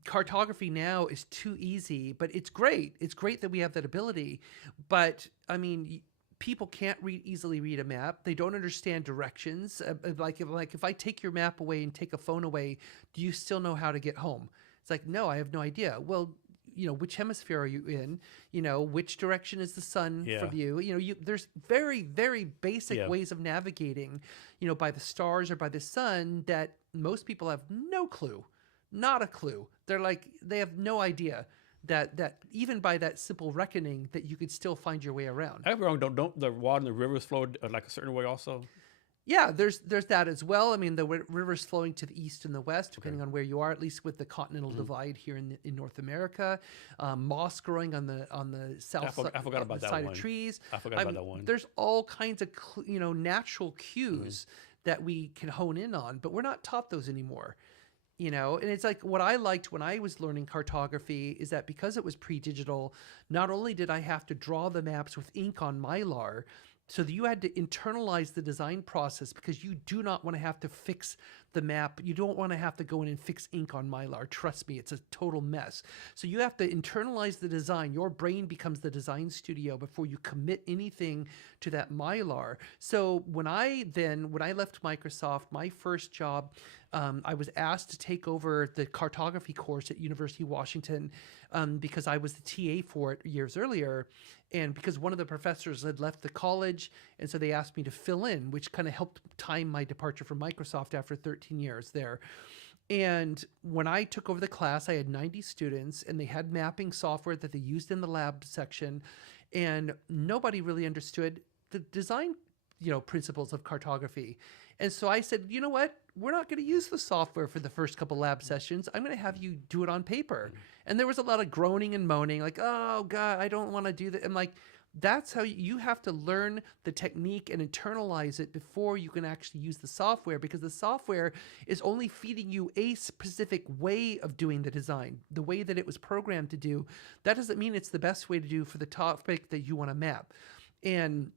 cartography now is too easy, but it's great. It's great that we have that ability. But I mean, people can't easily read a map. They don't understand directions. Like if I take your map away and take a phone away, do you still know how to get home? It's like, no, I have no idea. Well, you know, which hemisphere are you in? You know, which direction is the sun from you? You know, there's very, very basic ways of navigating, you know, by the stars or by the sun that most people have no clue, not a clue. They're like, they have no idea that even by that simple reckoning that you could still find your way around. I'm wrong. Don't the water and the rivers flow like a certain way also? Yeah, there's that as well. I mean, the rivers flowing to the east and the west, depending on where you are, at least with the continental divide here in North America. Moss growing on the south side, I forgot about that side one. of trees. I forgot about that one. There's all kinds of natural cues that we can hone in on, but we're not taught those anymore. You know, and it's like what I liked when I was learning cartography is that because it was pre-digital, not only did I have to draw the maps with ink on Mylar, so that you had to internalize the design process because you do not want to have to fix the map. You don't want to have to go in and fix ink on Mylar. Trust me, it's a total mess. So you have to internalize the design. Your brain becomes the design studio before you commit anything to that Mylar. So when I left Microsoft, my first job, I was asked to take over the cartography course at University of Washington because I was the TA for it years earlier. And because one of the professors had left the college, and so they asked me to fill in, which kind of helped time my departure from Microsoft after 13 years there. And when I took over the class, I had 90 students, and they had mapping software that they used in the lab section, and nobody really understood the design principles of cartography. And so I said, you know what? We're not going to use the software for the first couple lab sessions. I'm going to have you do it on paper. And there was a lot of groaning and moaning, like, oh God, I don't want to do that. I'm like, that's how you have to learn the technique and internalize it before you can actually use the software, because the software is only feeding you a specific way of doing the design, the way that it was programmed to do. That doesn't mean it's the best way to do for the topic that you want to map. And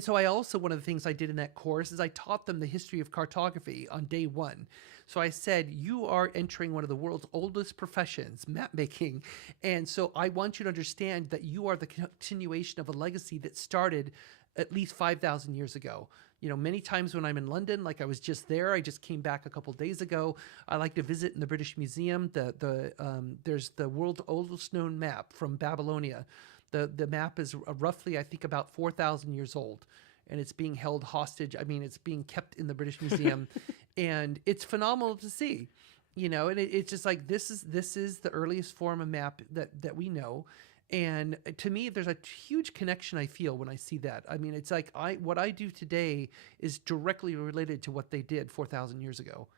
so I also, one of the things I did in that course is I taught them the history of cartography on day one. So I said, you are entering one of the world's oldest professions, map making. And so I want you to understand that you are the continuation of a legacy that started at least 5,000 years ago. Many times when I'm in London, like I was just there, I just came back a couple days ago. I like to visit in the British Museum. There's the world's oldest known map from Babylonia. The map is roughly, I think, about 4,000 years old, and it's being held hostage. I mean, it's being kept in the British Museum, and it's phenomenal to see, and it's just like, this is the earliest form of map that we know. And to me, there's a huge connection I feel when I see that. I mean, it's like what I do today is directly related to what they did 4,000 years ago.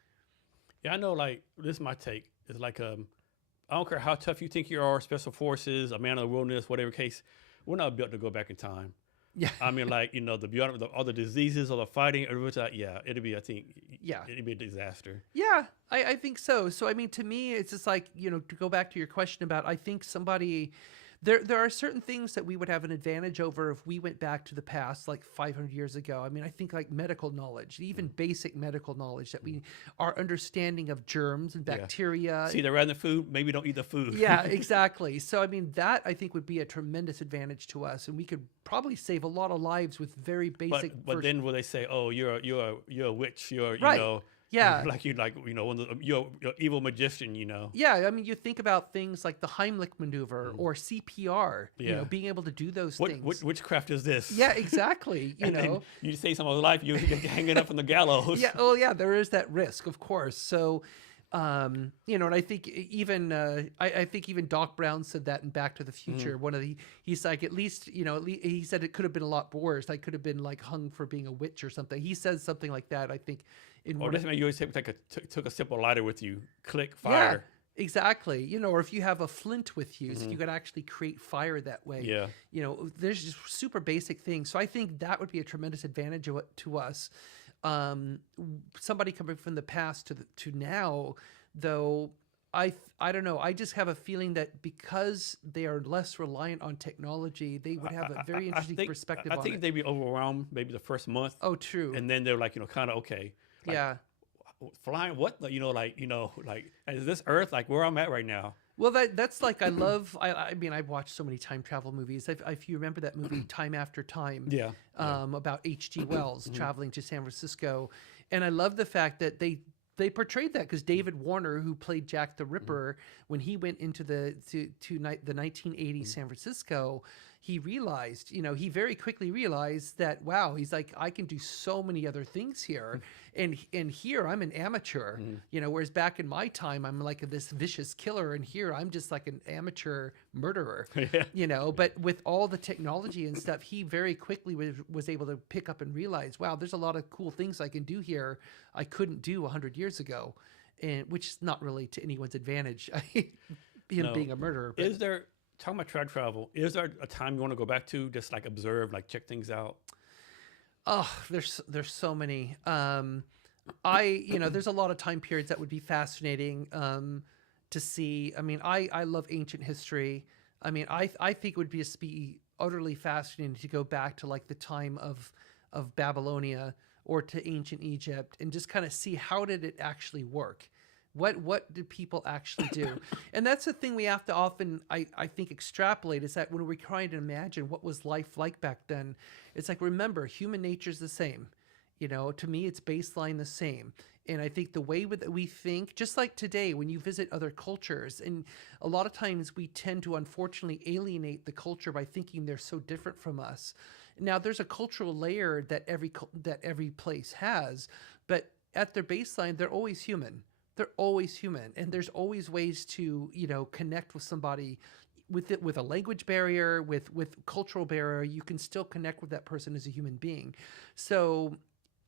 Yeah, I know, like, this is my take. It's like, I don't care how tough you think you are, special forces, a man of the wilderness, whatever case, we're not built to go back in time. Yeah. I mean, like, all the diseases, all the fighting, it'd be a disaster. Yeah, I think so. So, I mean, to me, it's just like, to go back to your question about, I think there are certain things that we would have an advantage over if we went back to the past, like 500 years ago. I mean, I think like medical knowledge, even basic medical knowledge, that our understanding of germs and bacteria. See, they're rather than food, maybe don't eat the food. Yeah, exactly. So, I mean, that I think would be a tremendous advantage to us, and we could probably save a lot of lives with very basic. But then will they say, oh, you're a witch, right. Yeah. You're evil magician, Yeah, I mean, you think about things like the Heimlich maneuver or CPR, being able to do those things. What witchcraft is this? Yeah, exactly. Then you say someone's life, you're hanging up from the gallows. Yeah, oh yeah, there is that risk, of course. So, and I think even I think even Doc Brown said that in Back to the Future. He's like, at least he said it could have been a lot worse. I could have been like hung for being a witch or something. He says something like that, I think. Or doesn't mean you always took a simple lighter with you, click, fire. Yeah, exactly. Or if you have a flint with you, so you could actually create fire that way. Yeah. There's just super basic things. So I think that would be a tremendous advantage to us. Somebody coming from the past to now, though, I don't know. I just have a feeling that because they are less reliant on technology, they would have a very interesting perspective on it. I think they'd be overwhelmed maybe the first month. Oh, true. And then they're like, kind of okay. Like, yeah. Flying what? Is this Earth like where I'm at right now? Well, that's like, I mean, I've watched so many time travel movies. If you remember that movie Time After Time, about H.G. Wells traveling to San Francisco. And I love the fact that they portrayed that, because David Warner, who played Jack the Ripper, when he went into the 1980s San Francisco, he realized, he very quickly realized that, wow, he's like, I can do so many other things here. And here I'm an amateur, whereas back in my time, I'm like this vicious killer. And here I'm just like an amateur murderer, but with all the technology and stuff, he very quickly was able to pick up and realize, wow, there's a lot of cool things I can do here I couldn't do 100 years ago. And which is not really to anyone's advantage, being a murderer. But. Is there, talking about travel, is there a time you want to go back to, just like observe, like check things out? Oh, there's so many. There's a lot of time periods that would be fascinating to see. I mean, I love ancient history. I mean, I think it would be utterly fascinating to go back to like the time of Babylonia or to ancient Egypt and just kind of see, how did it actually work? What did people actually do? And that's the thing we have to often, I think, extrapolate, is that when we're trying to imagine what was life like back then, it's like, remember, human nature is the same. To me, it's baseline the same. And I think the way that we think, just like today, when you visit other cultures, and a lot of times we tend to unfortunately alienate the culture by thinking they're so different from us. Now, there's a cultural layer that every place has, but at their baseline, they're always human. They're always human, and there's always ways to, connect with somebody with a language barrier, with cultural barrier, you can still connect with that person as a human being. So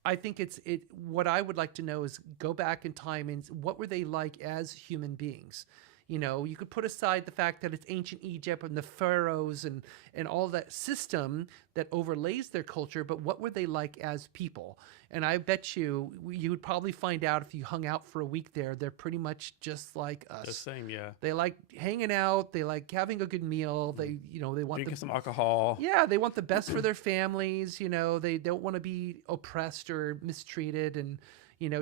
I think what I would like to know is go back in time and what were they like as human beings? You know, you could put aside the fact that it's ancient Egypt and the pharaohs and all that system that overlays their culture, but what were they like as people? And I bet you would probably find out if you hung out for a week there, they're pretty much just like us. The same, yeah. They like hanging out. They like having a good meal. They, they want drinking some alcohol. Yeah, they want the best for their families. They don't want to be oppressed or mistreated, and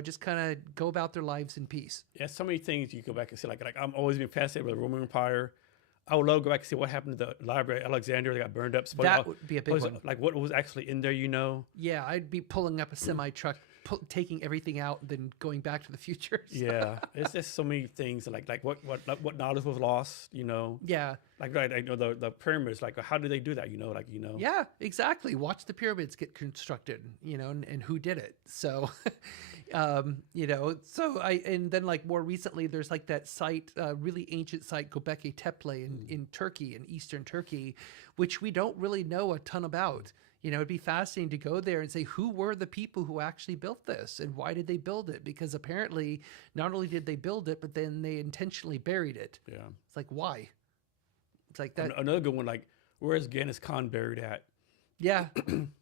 just kind of go about their lives in peace. Yeah, so many things you go back and see. Like I'm always been fascinated with the Roman Empire. I would love to go back and see what happened to the library at Alexandria that got burned up. That would be a big one. Like what was actually in there, Yeah, I'd be pulling up a semi truck, taking everything out, and then going back to the future. So. Yeah, it's just so many things. Like what knowledge was lost. Yeah. Like the pyramids. Like how did they do that? Yeah, exactly. Watch the pyramids get constructed. And who did it. So. And then like more recently, there's like that site, really ancient site, Göbekli Tepe in Turkey, in Eastern Turkey, which we don't really know a ton about. It'd be fascinating to go there and say, who were the people who actually built this and why did they build it? Because apparently not only did they build it, but then they intentionally buried it. Yeah. It's like, why? It's like that. Another good one, like, where's Genghis Khan buried at? Yeah,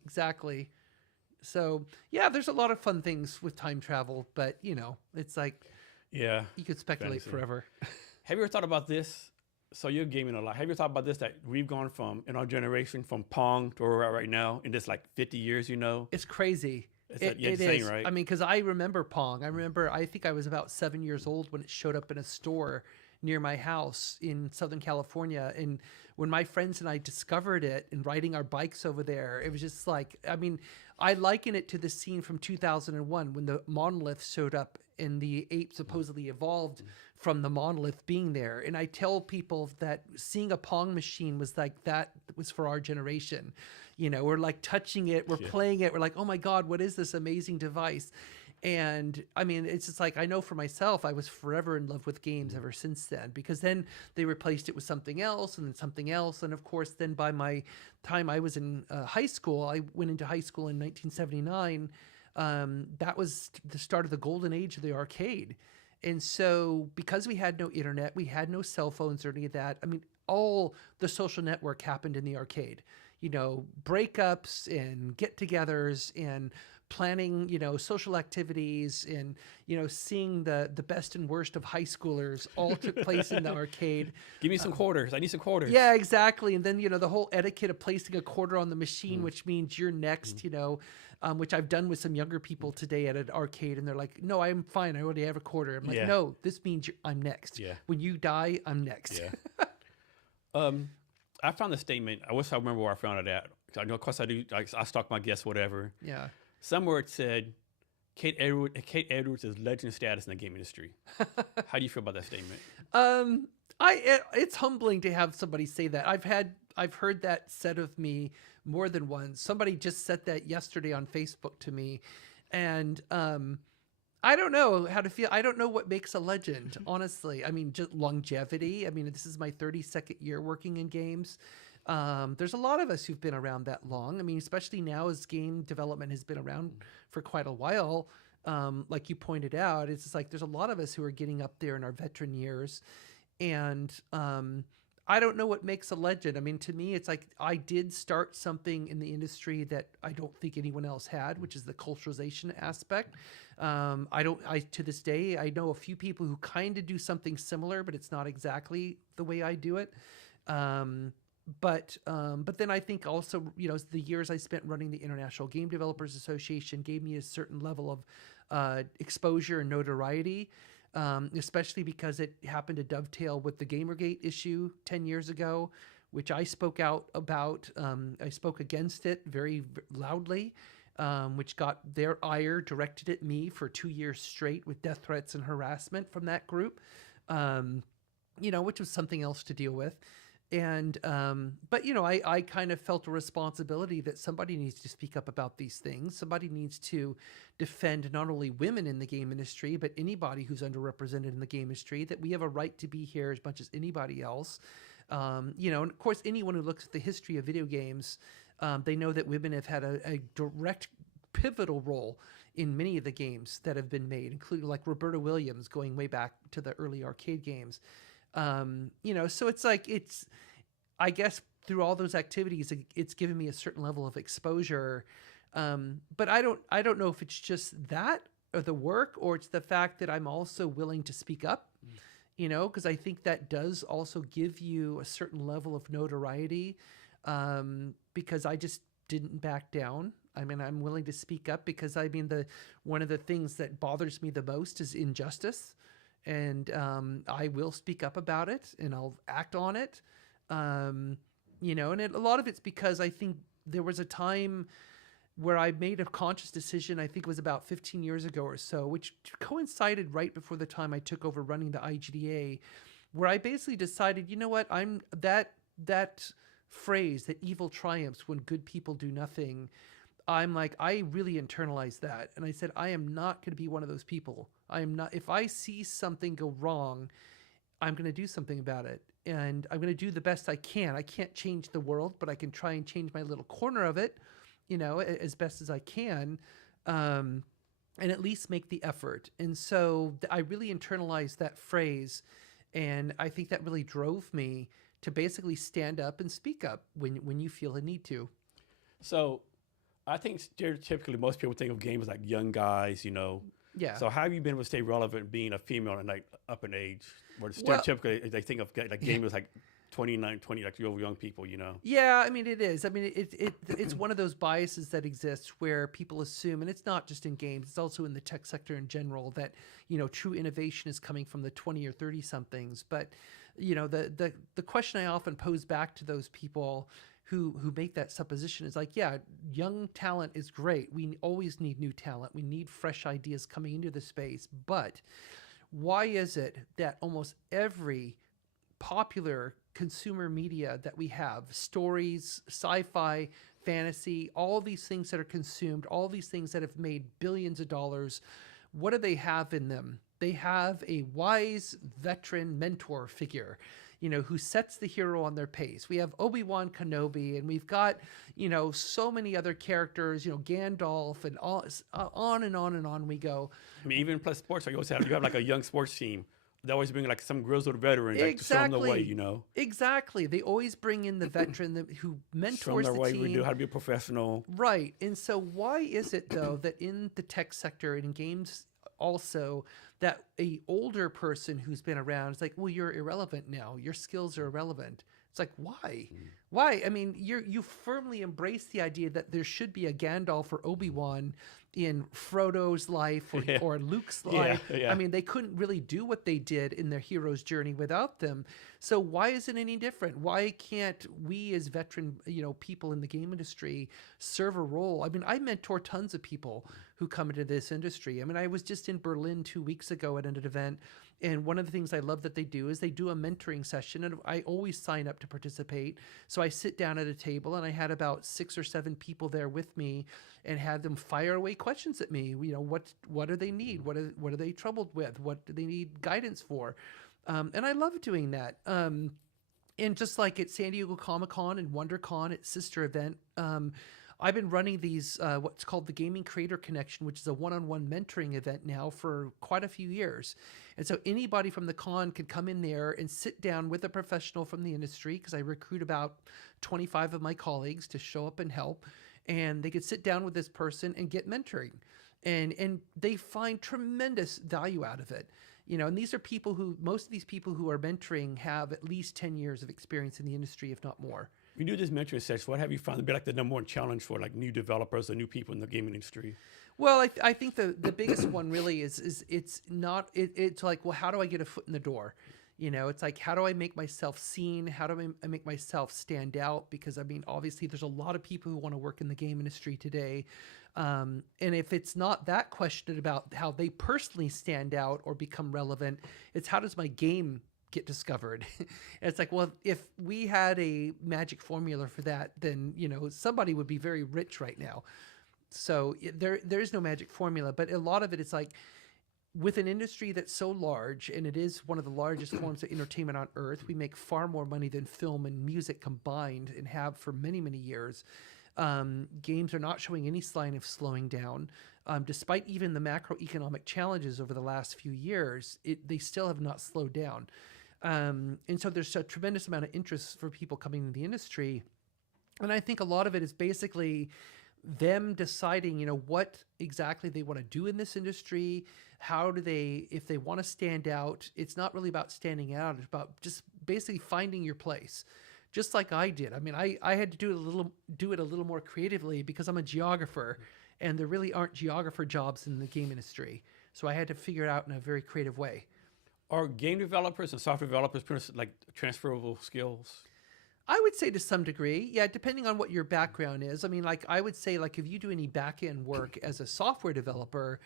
exactly. So yeah, there's a lot of fun things with time travel, but it's like, yeah, you could speculate forever. Have you ever thought about this? So you're gaming a lot. Have you ever thought about this, that we've gone from, in our generation, from Pong to where we're at right now in just like 50 years, It's crazy. It insane, is. right? I mean, because I remember Pong. I think I was about 7 years old when it showed up in a store near my house in Southern California. And when my friends and I discovered it and riding our bikes over there, it was just like, I mean, I liken it to the scene from 2001 when the monolith showed up and the ape supposedly evolved from the monolith being there. And I tell people that seeing a Pong machine was like, that was for our generation. We're like touching it, we're playing it, we're like, oh my God, what is this amazing device? And I mean, it's just like, I know for myself, I was forever in love with games ever since then, because then they replaced it with something else and then something else. And of course, then by my time I was in high school, I went into high school in 1979. That was the start of the golden age of the arcade. And so because we had no internet, we had no cell phones or any of that. I mean, all the social network happened in the arcade, breakups and get-togethers and planning, social activities and, seeing the best and worst of high schoolers all took place in the arcade. Give me some quarters. I need some quarters. Yeah, exactly. And then, the whole etiquette of placing a quarter on the machine, which means you're next, which I've done with some younger people today at an arcade. And they're like, no, I'm fine. I already have a quarter. I'm like, no, this means I'm next. Yeah. When you die, I'm next. Yeah. I found the statement. I wish I remember where I found it at. I know, of course, I do. I stalk my guests, whatever. Yeah. Somewhere it said, Kate Edwards is legend status in the game industry. How do you feel about that statement? It's humbling to have somebody say that. I've heard that said of me more than once. Somebody just said that yesterday on Facebook to me, and I don't know how to feel. I don't know what makes a legend, honestly. I mean, just longevity. I mean, this is my 32nd year working in games. There's a lot of us who've been around that long. I mean, especially now as game development has been around for quite a while. Like you pointed out, it's just like there's a lot of us who are getting up there in our veteran years. And I don't know what makes a legend. I mean, to me, it's like I did start something in the industry that I don't think anyone else had, which is the culturalization aspect. To this day, I know a few people who kind of do something similar, but it's not exactly the way I do it. But then I think also, the years I spent running the International Game Developers Association gave me a certain level of exposure and notoriety, especially because it happened to dovetail with the Gamergate issue 10 years ago, which I spoke out about. I spoke against it very loudly, which got their ire directed at me for 2 years straight with death threats and harassment from that group, which was something else to deal with. And, but I kind of felt a responsibility that somebody needs to speak up about these things. Somebody needs to defend not only women in the game industry, but anybody who's underrepresented in the game industry, that we have a right to be here as much as anybody else. You know, and of course, anyone who looks at the history of video games, they know that women have had a direct pivotal role in many of the games that have been made, including like Roberta Williams going way back to the early arcade games. You know, so it's like, I guess through all those activities, it's given me a certain level of exposure. But I don't know if it's just that or the work, or it's the fact that I'm also willing to speak up, you know, because I think that does also give you a certain level of notoriety, because I just didn't back down. I mean, I'm willing to speak up because I mean, one of the things that bothers me the most is injustice, and I will speak up about it and I'll act on it. You know, and a lot of it's because I think there was a time where I made a conscious decision, I think it was about 15 years ago or so, which coincided right before the time I took over running the IGDA, where I basically decided, you know what, I'm that phrase that evil triumphs when good people do nothing. I'm like, I really internalized that. And I said, I am not going to be one of those people. I am not, if I see something go wrong, I'm going to do something about it. And I'm going to do the best I can. I can't change the world, but I can try and change my little corner of it, you know, as best as I can, and at least make the effort. And so I really internalized that phrase. And I think that really drove me to basically stand up and speak up when you feel a need to. So I think stereotypically most people think of games as like young guys, you know. Yeah. So how have you been able to stay relevant being a female and like up in age? Where stereotypically they think of like gamers like 29, 20, like young people, you know? Yeah, I mean, it is. I mean, it's one of those biases that exists where people assume, and it's not just in games, it's also in the tech sector in general, that, you know, true innovation is coming from the 20 or 30 somethings. But, you know, the question I often pose back to those people who make that supposition is like, yeah, young talent is great. We always need new talent. We need fresh ideas coming into the space. But why is it that almost every popular consumer media that we have, stories, sci-fi, fantasy, all these things that are consumed, all these things that have made billions of dollars, what do they have in them? They have a wise veteran mentor figure, you know, who sets the hero on their pace. We have Obi-Wan Kenobi, and we've got, you know, so many other characters, you know, Gandalf, and all, on and on and on we go. I mean, even plus sports, you have like a young sports team. They always bring like some grizzled veteran like, to show them the way, you know. Exactly. They always bring in the veteran who mentors the way team. We do how to be a professional. Right. And so why is it though that in the tech sector and in games also that a older person who's been around is like, well, you're irrelevant now. Your skills are irrelevant. It's like, why? Why? I mean, you firmly embrace the idea that there should be a Gandalf or Obi-Wan in Frodo's life or Luke's life. Yeah. I mean, they couldn't really do what they did in their hero's journey without them. So why is it any different? Why can't we as veteran, you know, people in the game industry serve a role? I mean, I mentor tons of people who come into this industry. I mean, I was just in Berlin 2 weeks ago at an event, and one of the things I love that they do is they do a mentoring session, and I always sign up to participate. So I sit down at a table, and I had about 6 or 7 people there with me and had them fire away questions at me. You know, what do they need? What are they troubled with? What do they need guidance for? And I love doing that. And just like at San Diego Comic-Con and WonderCon, its sister event, I've been running these, what's called the Gaming Creator Connection, which is a one-on-one mentoring event now for quite a few years. And so anybody from the con can come in there and sit down with a professional from the industry, because I recruit about 25 of my colleagues to show up and help. And they could sit down with this person and get mentoring. And they find tremendous value out of it. You know, and these are people most of these people who are mentoring have at least 10 years of experience in the industry, if not more. You do this mentoring session. What have you found to be like the number one challenge for like new developers or new people in the gaming industry? Well, I think the biggest one really is it's like, well, how do I get a foot in the door? You know, it's like, how do I make myself seen? How do I make myself stand out? Because I mean, obviously there's a lot of people who want to work in the game industry today. And if it's not that question about how they personally stand out or become relevant, it's how does my game get discovered? And it's like, well, if we had a magic formula for that, then, you know, somebody would be very rich right now. So there is no magic formula, but a lot of it is like, with an industry that's so large, and it is one of the largest forms of entertainment on earth, we make far more money than film and music combined and have for many, many years. Games are not showing any sign of slowing down. Despite even the macroeconomic challenges over the last few years, they still have not slowed down. And so there's a tremendous amount of interest for people coming into the industry. And I think a lot of it is basically them deciding, what exactly they want to do in this industry. How do they, if they want to stand out, it's not really about standing out. It's about just basically finding your place. Just like I did. I mean, I had to do it a little more creatively because I'm a geographer, and there really aren't geographer jobs in the game industry. So I had to figure it out in a very creative way. Are game developers and software developers pretty much like transferable skills? I would say to some degree, yeah, depending on what your background is. I mean, like I would say, like if you do any back-end work as a software developer,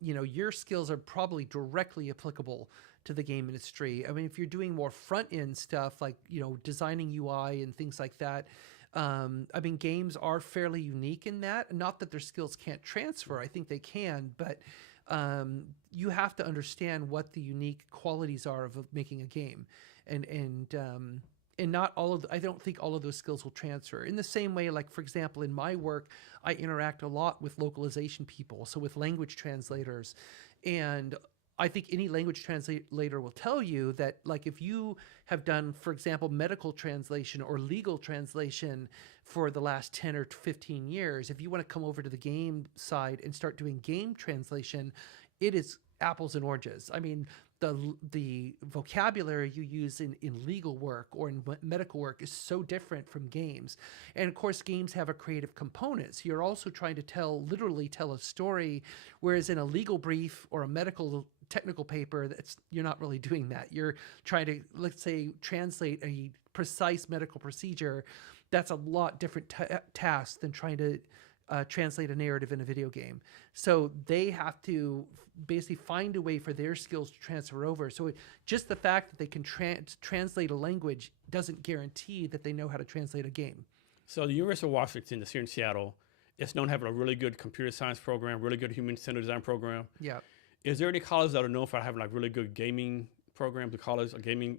your skills are probably directly applicable to the game industry. I mean, if you're doing more front-end stuff like, designing UI and things like that, I mean, games are fairly unique in that. Not that their skills can't transfer. I think they can, but you have to understand what the unique qualities are of making a game. And not all of, I don't think all of those skills will transfer. In the same way, like for example, in my work, I interact a lot with localization people, so with language translators. And I think any language translator will tell you that, like, if you have done, for example, medical translation or legal translation for the last 10 or 15 years, if you want to come over to the game side and start doing game translation, it is apples and oranges. I mean, the vocabulary you use in legal work or in medical work is so different from games. And of course, games have a creative component. So you're also trying to literally tell a story, whereas in a legal brief or a medical technical paper, you're not really doing that. You're trying to, let's say, translate a precise medical procedure. That's a lot different task than trying to translate a narrative in a video game. So they have to basically find a way for their skills to transfer over. So just the fact that they can translate a language doesn't guarantee that they know how to translate a game. So the University of Washington, that's here in Seattle, it's known to have a really good computer science program, really good human-centered design program. Yeah. Is there any colleges that are known for having like really good gaming programs, the college or gaming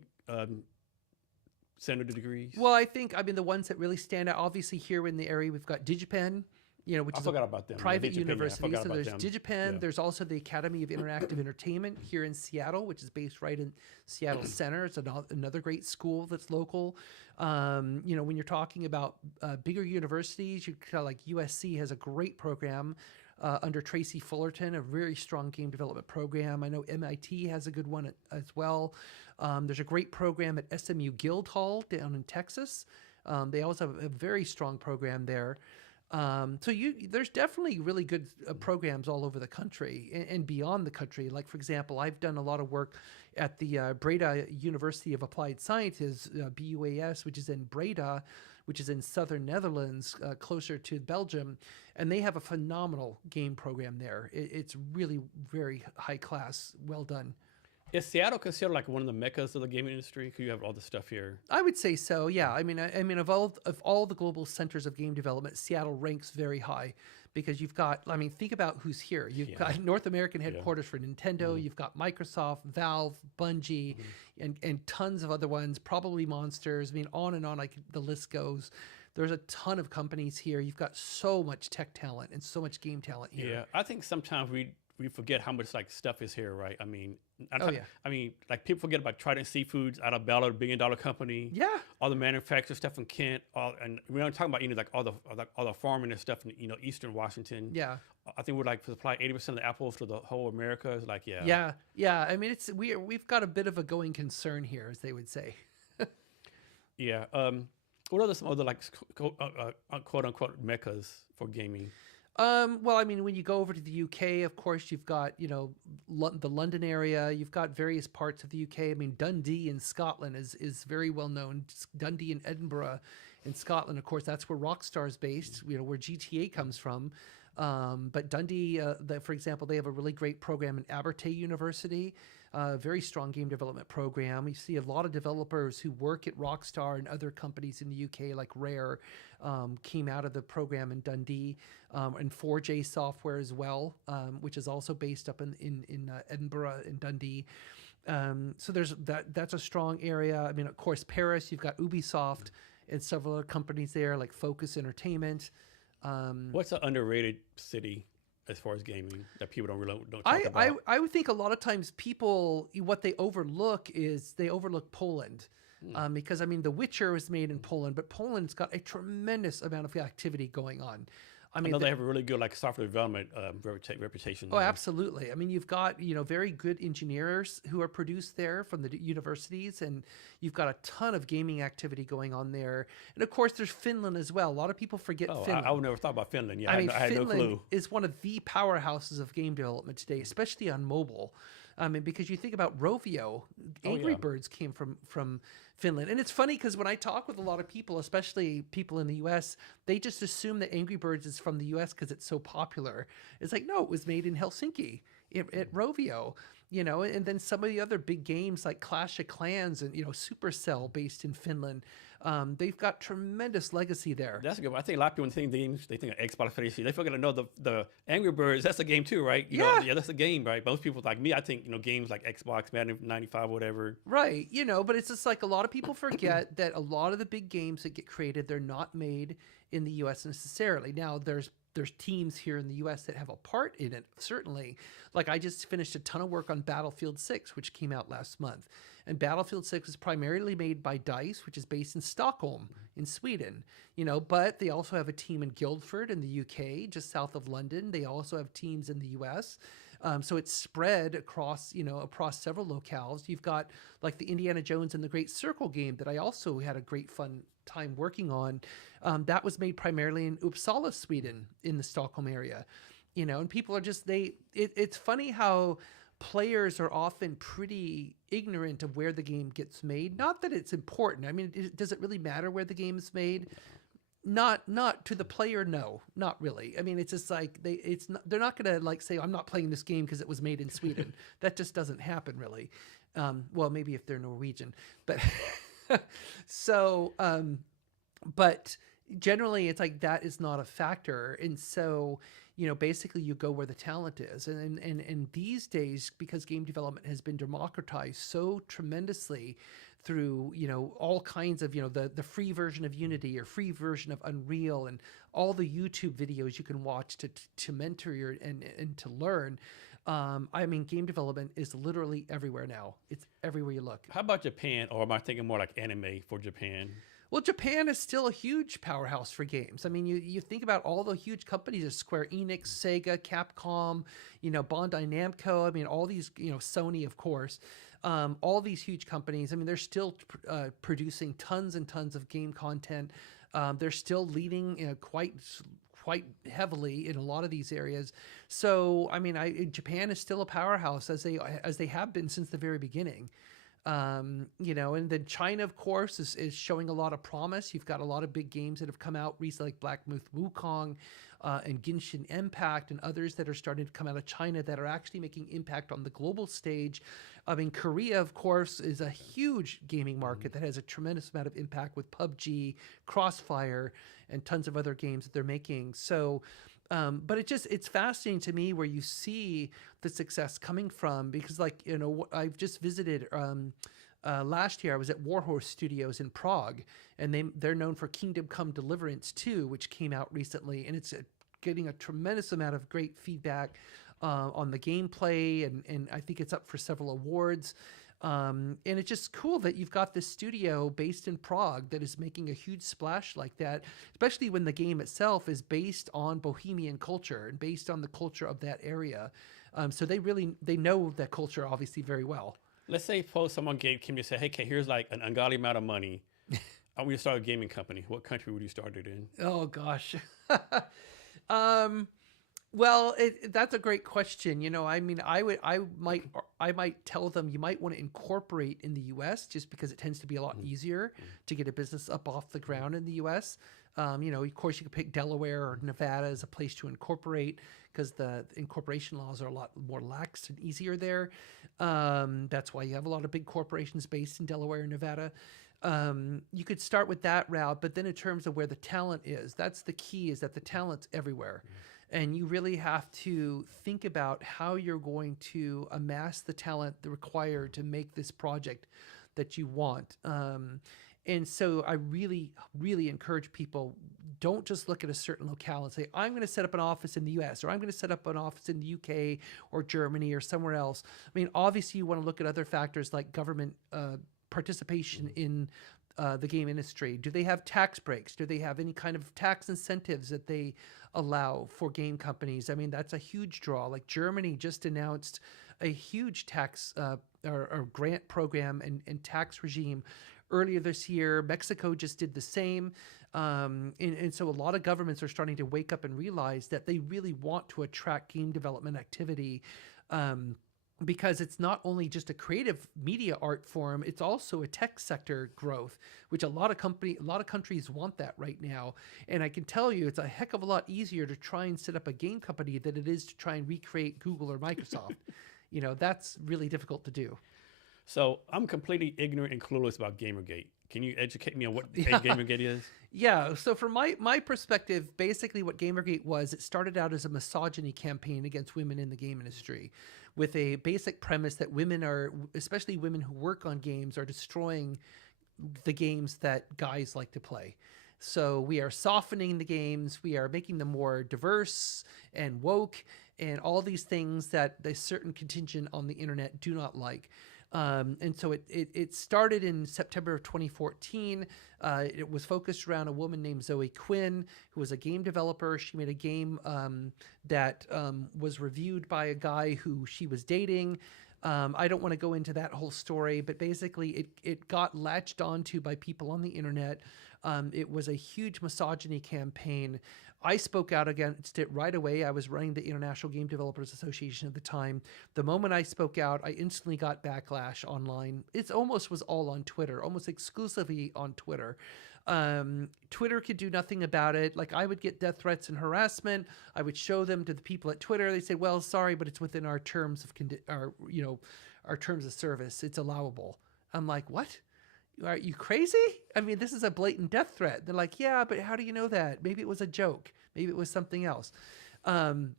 centered degrees? Well, I mean, the ones that really stand out, obviously here in the area, we've got DigiPen, which is a private university. So there's DigiPen. Yeah. There's also the Academy of Interactive Entertainment here in Seattle, which is based right in Seattle Center. It's another great school that's local. When you're talking about bigger universities, like USC has a great program under Tracy Fullerton, a very strong game development program. I know MIT has a good one as well. There's a great program at SMU Guildhall down in Texas. They also have a very strong program there. So there's definitely really good programs all over the country and beyond the country. Like, for example, I've done a lot of work at the Breda University of Applied Sciences, BUAS, which is in Breda, which is in southern Netherlands, closer to Belgium. And they have a phenomenal game program there. It's really very high class, well done. Is Seattle considered like one of the meccas of the gaming industry? Because you have all this stuff here. I would say so. Yeah. I mean, of all the global centers of game development, Seattle ranks very high because you've got. I mean, think about who's here. You've got North American headquarters for Nintendo. You've got Microsoft, Valve, Bungie, and tons of other ones. Probably Monsters. I mean, on and on. Like the list goes. There's a ton of companies here. You've got so much tech talent and so much game talent here. Yeah, I think sometimes we forget how much like stuff is here, right? I mean, I mean, like people forget about Trident Seafoods out of Bella, $1 billion company. Yeah. All the manufacturer stuff in Kent, and we're not talking about like all the farming and stuff in Eastern Washington. Yeah. I think we're like supply 80% of the apples to the whole America. It's like Yeah. I mean, we've got a bit of a going concern here, as they would say. Yeah. What are some other like quote unquote meccas for gaming? Well, I mean, when you go over to the UK, of course, you've got, the London area. You've got various parts of the UK. I mean, Dundee in Scotland is very well known. Dundee and Edinburgh in Scotland, of course, that's where Rockstar is based, where GTA comes from. But Dundee, for example, they have a really great program in Abertay University. very strong game development program. We see a lot of developers who work at Rockstar and other companies in the UK, like Rare, came out of the program in Dundee, and 4J Software as well, which is also based up in Edinburgh and Dundee. So there's that's a strong area. I mean, of course, Paris, you've got Ubisoft and several other companies there, like Focus Entertainment. What's an underrated city as far as gaming that people don't talk about? I would think a lot of times people, what they overlook is they overlook Poland. Because I mean, The Witcher was made in Poland, but Poland's got a tremendous amount of activity going on. I mean, know they have a really good like software development reputation. Oh, absolutely. I mean, you've got, very good engineers who are produced there from the universities, and you've got a ton of gaming activity going on there. And of course, there's Finland as well. A lot of people forget Finland. I would never thought about Finland. Yeah, I mean, I had no Finland clue. is one of the powerhouses of game development today, especially on mobile. I mean, because you think about Rovio, Angry Birds came from Finland. And it's funny because when I talk with a lot of people, especially people in the US, they just assume that Angry Birds is from the US because it's so popular. It's like, no, it was made in Helsinki at Rovio, and then some of the other big games like Clash of Clans and, Supercell based in Finland. They've got tremendous legacy there. That's a good one. I think a lot of people think games, they think of Xbox 360. They forget to know the Angry Birds, that's a game too, right? Yeah, that's a game, right? Most people like me, I think, games like Xbox, Madden 95, whatever. Right, but it's just like a lot of people forget that a lot of the big games that get created, they're not made in the US necessarily. Now, there's teams here in the US that have a part in it, certainly. Like I just finished a ton of work on Battlefield 6, which came out last month. And Battlefield 6 is primarily made by DICE, which is based in Stockholm in Sweden, but they also have a team in Guildford in the UK, just south of London. They also have teams in the US. So it's spread across several locales. You've got like the Indiana Jones and the Great Circle game that I also had a great fun time working on. That was made primarily in Uppsala, Sweden, in the Stockholm area, and people are just, it's funny how players are often pretty ignorant of where the game gets made. Not that it's important. I mean, does it really matter where the game is made? Not to the player, no, not really. I mean, it's just like they're not going to like say, I'm not playing this game because it was made in Sweden. That just doesn't happen really. Well, maybe if they're Norwegian, but so, but generally it's like that is not a factor. And so, basically you go where the talent is. And these days, because game development has been democratized so tremendously through, all kinds of, the free version of Unity or free version of Unreal and all the YouTube videos you can watch to mentor and to learn. I mean, game development is literally everywhere now. It's everywhere you look. How about Japan? Or am I thinking more like anime for Japan? Well, Japan is still a huge powerhouse for games. I mean, you think about all the huge companies of Square Enix, Sega, Capcom, Bandai Namco. I mean, all these, Sony, of course, all these huge companies. I mean, they're still producing tons and tons of game content. They're still leading quite heavily in a lot of these areas. So, I mean, Japan is still a powerhouse as they have been since the very beginning. And then China, of course, is showing a lot of promise. You've got a lot of big games that have come out recently, like Black Myth Wukong and Genshin Impact and others that are starting to come out of China that are actually making impact on the global stage. I mean, Korea, of course, is a huge gaming market that has a tremendous amount of impact with PUBG, Crossfire, and tons of other games that they're making. So, but it's fascinating to me where you see the success coming from, because I've just visited last year. I was at Warhorse Studios in Prague, and they're known for Kingdom Come Deliverance 2, which came out recently, and it's getting a tremendous amount of great feedback on the gameplay, and I think it's up for several awards. And it's just cool that you've got this studio based in Prague that is making a huge splash like that, especially when the game itself is based on Bohemian culture and based on the culture of that area. So they know that culture obviously very well. Let's say suppose someone came to you and said, hey, here's like an ungodly amount of money. I want you to start a gaming company. What country would you start it in? Oh, gosh. Well, that's a great question. I mean, I might tell them you might want to incorporate in the U.S. just because it tends to be a lot easier to get a business up off the ground in the U.S. Of course, you could pick Delaware or Nevada as a place to incorporate because the incorporation laws are a lot more lax and easier there. That's why you have a lot of big corporations based in Delaware and Nevada. You could start with that route, but then in terms of where the talent is, that's the key, is that the talent's everywhere. And you really have to think about how you're going to amass the talent required to make this project that you want. And so I really, really encourage people, don't just look at a certain locale and say, I'm going to set up an office in the US, or I'm going to set up an office in the UK or Germany or somewhere else. I mean, obviously you want to look at other factors like government participation in the game industry. Do they have tax breaks? Do they have any kind of tax incentives that they allow for game companies? I mean, that's a huge draw. Like Germany just announced a huge tax or grant program and tax regime earlier this year. Mexico just did the same. And so a lot of governments are starting to wake up and realize that they really want to attract game development activity. Because it's not only just a creative media art form, it's also a tech sector growth, which a lot of countries want that right now. And I can tell you, it's a heck of a lot easier to try and set up a game company than it is to try and recreate Google or Microsoft. That's really difficult to do. So I'm completely ignorant and clueless about Gamergate. Can you educate me on what Gamergate is? Yeah. So from my perspective, basically what Gamergate was, it started out as a misogyny campaign against women in the game industry, with a basic premise that women are, especially women who work on games, are destroying the games that guys like to play. So we are softening the games, we are making them more diverse and woke, and all these things that a certain contingent on the internet do not like. And so it started in September of 2014. It was focused around a woman named Zoe Quinn, who was a game developer. She made a game that was reviewed by a guy who she was dating. I don't want to go into that whole story, but basically it got latched onto by people on the internet. It was a huge misogyny campaign. I spoke out against it right away. I was running the International Game Developers Association at the time. The moment I spoke out, I instantly got backlash online. It almost was all on Twitter, almost exclusively on Twitter. Twitter could do nothing about it. Like, I would get death threats and harassment. I would show them to the people at Twitter. They said, "Well, sorry, but it's within our terms of our terms of service. It's allowable." I'm like, "What? Are you crazy? I mean, this is a blatant death threat." They're like, "Yeah, but how do you know that? Maybe it was a joke. Maybe it was something else." And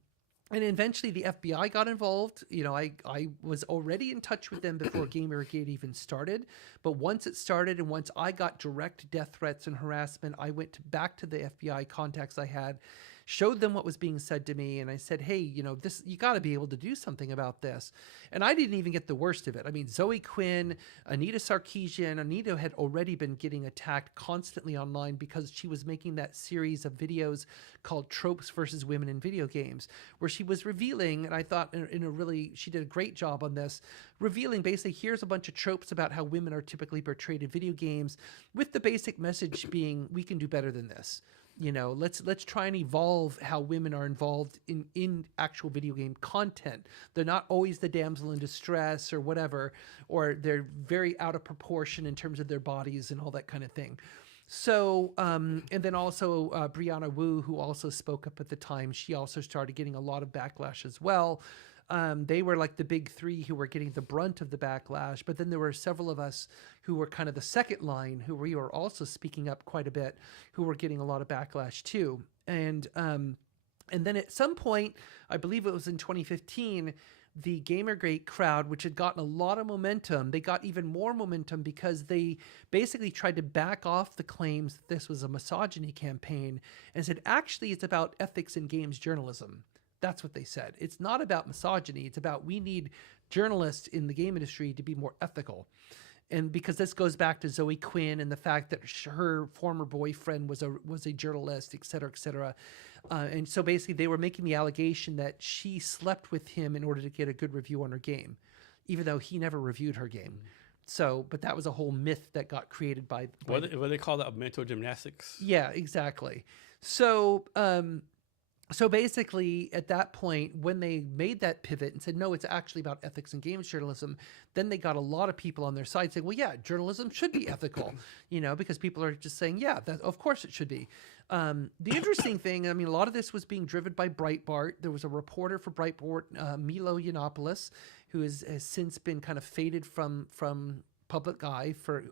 eventually the FBI got involved. I was already in touch with them before Gamergate even started. But once it started and once I got direct death threats and harassment, I went back to the FBI contacts I had, showed them what was being said to me, and I said, "Hey, this, you got to be able to do something about this." And I didn't even get the worst of it. I mean, Zoe Quinn, Anita Sarkeesian. Anita had already been getting attacked constantly online because she was making that series of videos called Tropes versus Women in Video Games, where she was revealing, and I thought she did a great job on this, revealing basically, here's a bunch of tropes about how women are typically portrayed in video games, with the basic message being, we can do better than this. Let's try and evolve how women are involved in actual video game content. They're not always the damsel in distress or whatever, or they're very out of proportion in terms of their bodies and all that kind of thing. So, and then also Brianna Wu, who also spoke up at the time, she also started getting a lot of backlash as well. They were like the big three who were getting the brunt of the backlash, but then there were several of us who were kind of the second line, who we were also speaking up quite a bit, who were getting a lot of backlash too. And then at some point, I believe it was in 2015, the Gamergate crowd, which had gotten a lot of momentum, they got even more momentum because they basically tried to back off the claims that this was a misogyny campaign and said, actually, it's about ethics in games journalism. That's what they said. It's not about misogyny. It's about, we need journalists in the game industry to be more ethical. And because this goes back to Zoe Quinn and the fact that her former boyfriend was a journalist, et cetera, et cetera. And so basically they were making the allegation that she slept with him in order to get a good review on her game, even though he never reviewed her game. So, but that was a whole myth that got created by what they call that, mental gymnastics? Yeah, exactly. So, So basically, at that point, when they made that pivot and said, no, it's actually about ethics and games journalism, then they got a lot of people on their side saying, well, yeah, journalism should be ethical, because people are just saying, yeah, of course it should be. The interesting thing, I mean, a lot of this was being driven by Breitbart. There was a reporter for Breitbart, Milo Yiannopoulos, who has since been kind of faded from public eye for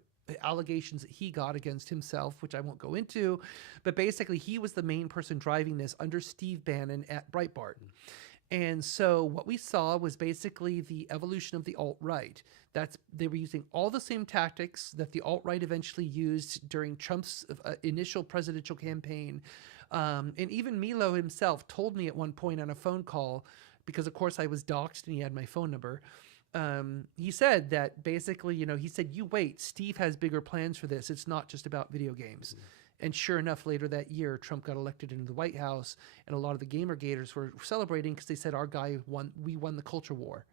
allegations that he got against himself, which I won't go into, but basically he was the main person driving this under Steve Bannon at Breitbart. And so what we saw was basically the evolution of the alt-right. They were using all the same tactics that the alt-right eventually used during Trump's initial presidential campaign. And even Milo himself told me at one point on a phone call, because of course I was doxxed and he had my phone number. He said that basically, he said, you wait, Steve has bigger plans for this. It's not just about video games. And sure enough, later that year, Trump got elected into the White House, and a lot of the Gamergaters were celebrating because they said, our guy won, we won the culture war.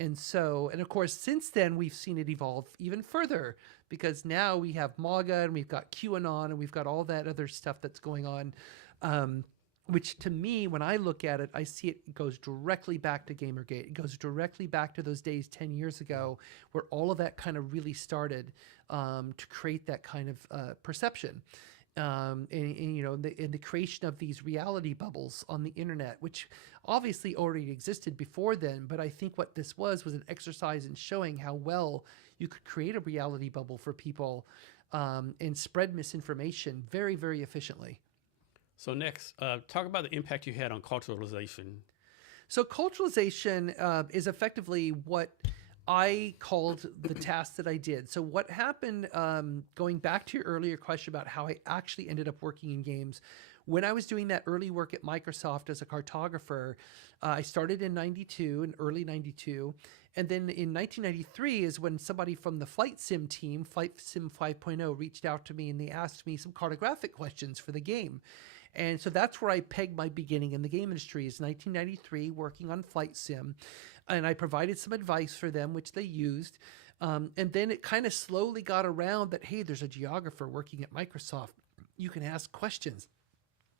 And so, and of course, since then, we've seen it evolve even further, because now we have MAGA and we've got QAnon and we've got all that other stuff that's going on. Which to me, when I look at it, I see it goes directly back to Gamergate. It goes directly back to those days 10 years ago where all of that kind of really started to create that kind of perception. And the creation of these reality bubbles on the internet, which obviously already existed before then. But I think what this was an exercise in showing how well you could create a reality bubble for people and spread misinformation very, very efficiently. So next, talk about the impact you had on culturalization. So culturalization is effectively what I called the task that I did. So what happened, going back to your earlier question about how I actually ended up working in games, when I was doing that early work at Microsoft as a cartographer, I started in early 92. And then in 1993 is when somebody from the Flight Sim team, Flight Sim 5.0, reached out to me and they asked me some cartographic questions for the game. And so that's where I pegged my beginning in the game industry, is 1993, working on Flight Sim. And I provided some advice for them, which they used. And then it kind of slowly got around that, hey, there's a geographer working at Microsoft. You can ask questions.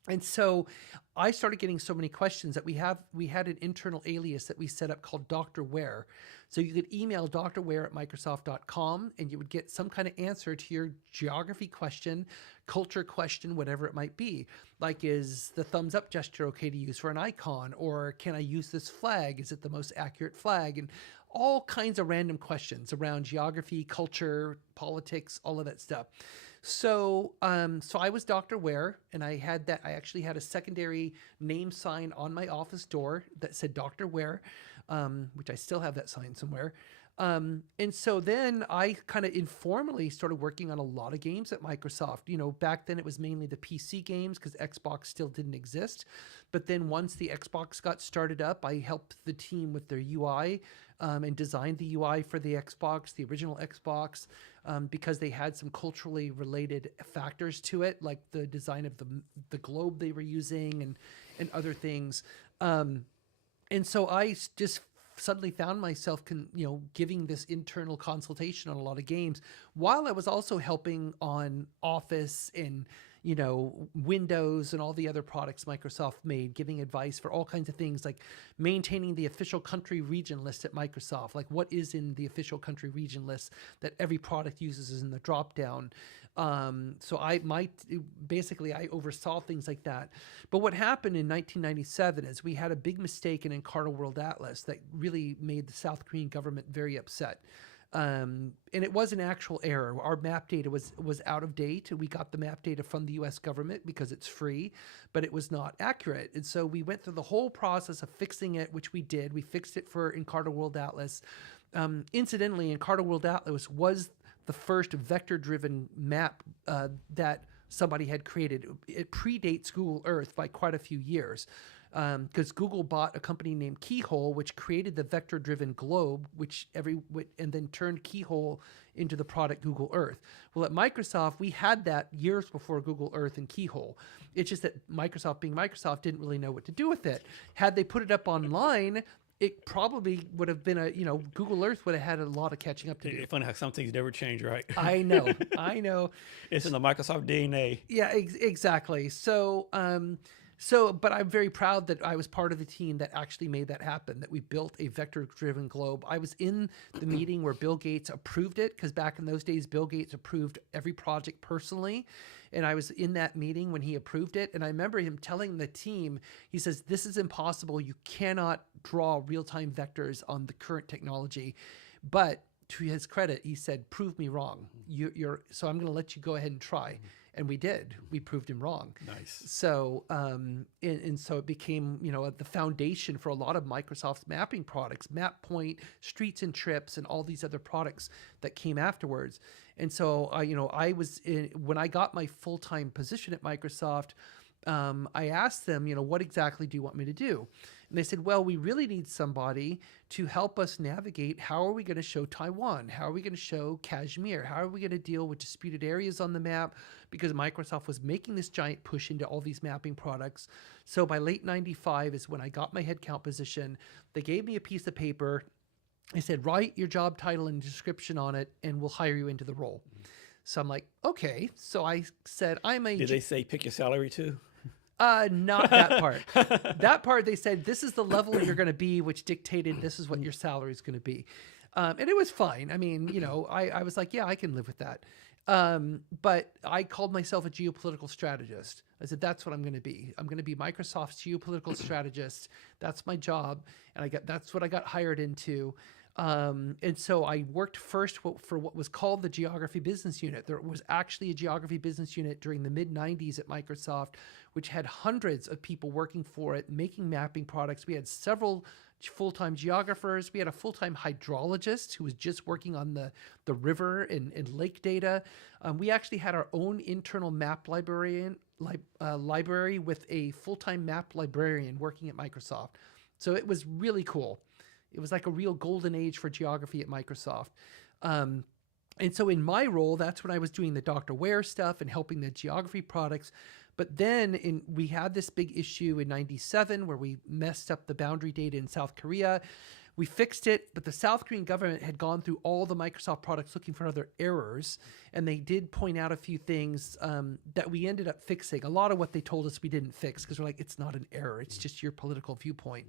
And so I started getting so many questions that we had an internal alias that we set up called Dr. Ware. So you could email drware@microsoft.com and you would get some kind of answer to your geography question, culture question, whatever it might be. Like, is the thumbs up gesture okay to use for an icon? Or can I use this flag? Is it the most accurate flag? And all kinds of random questions around geography, culture, politics, all of that stuff. So I was Dr. Ware, and I actually had a secondary name sign on my office door that said Dr. Ware, which I still have that sign somewhere. And so then I kind of informally started working on a lot of games at Microsoft. Back then it was mainly the PC games because Xbox still didn't exist. But then once the Xbox got started up, I helped the team with their UI and designed the UI for the Xbox, the original Xbox, because they had some culturally related factors to it, like the design of the globe they were using and other things. And so I just suddenly found myself, giving this internal consultation on a lot of games, while I was also helping on Office and Windows and all the other products Microsoft made, giving advice for all kinds of things like maintaining the official country region list at Microsoft, like what is in the official country region list that every product uses is in the dropdown. So I oversaw things like that. But what happened in 1997 is we had a big mistake in Encarta World Atlas that really made the South Korean government very upset. And it was an actual error. Our map data was out of date. We got the map data from the US government because it's free, but it was not accurate. And so we went through the whole process of fixing it, which we did. We fixed it for Encarta World Atlas. Incidentally, Encarta World Atlas was the first vector-driven map that somebody had created. It predates Google Earth by quite a few years. Because Google bought a company named Keyhole, which created the vector-driven globe, and then turned Keyhole into the product Google Earth. Well, at Microsoft, we had that years before Google Earth and Keyhole. It's just that Microsoft, being Microsoft, didn't really know what to do with it. Had they put it up online, it probably would have been Google Earth would have had a lot of catching up to do. It's funny how some things never change, right? I know. It's in the Microsoft DNA. Yeah, exactly. So But I'm very proud that I was part of the team that actually made that happen, that we built a vector-driven globe. I was in the meeting where Bill Gates approved it, because back in those days, Bill Gates approved every project personally. And I was in that meeting when he approved it. And I remember him telling the team, he says, this is impossible. You cannot draw real-time vectors on the current technology. But to his credit, he said, prove me wrong. So I'm going to let you go ahead and try. And we did. We proved him wrong. Nice. So, and so it became, the foundation for a lot of Microsoft's mapping products, MapPoint, Streets and Trips, and all these other products that came afterwards. And so, when I got my full-time position at Microsoft, I asked them, what exactly do you want me to do? And they said, well, we really need somebody to help us navigate. How are we going to show Taiwan? How are we going to show Kashmir? How are we going to deal with disputed areas on the map? Because Microsoft was making this giant push into all these mapping products. So by late 95 is when I got my headcount position. They gave me a piece of paper. They said, write your job title and description on it, and we'll hire you into the role. So I'm like, okay. So I said, Did they say pick your salary too? Not that part. That part, they said, this is the level you're going to be, which dictated this is what your salary is going to be. And it was fine. I mean, I was like, yeah, I can live with that. But I called myself a geopolitical strategist. I said, that's what I'm going to be. I'm going to be Microsoft's geopolitical strategist. That's my job. And that's what I got hired into. And so I worked first for what was called the Geography Business Unit. There was actually a Geography Business Unit during the mid-90s at Microsoft, which had hundreds of people working for it, making mapping products. We had several full-time geographers. We had a full-time hydrologist who was just working on the river and lake data. We actually had our own internal map library with a full-time map librarian working at Microsoft. So it was really cool. It was like a real golden age for geography at Microsoft. And so in my role, that's when I was doing the Dr. Ware stuff and helping the geography products. But then we had this big issue in 97 where we messed up the boundary data in South Korea. We fixed it, but the South Korean government had gone through all the Microsoft products looking for other errors. And they did point out a few things that we ended up fixing. A lot of what they told us we didn't fix because we're like, it's not an error. It's just your political viewpoint.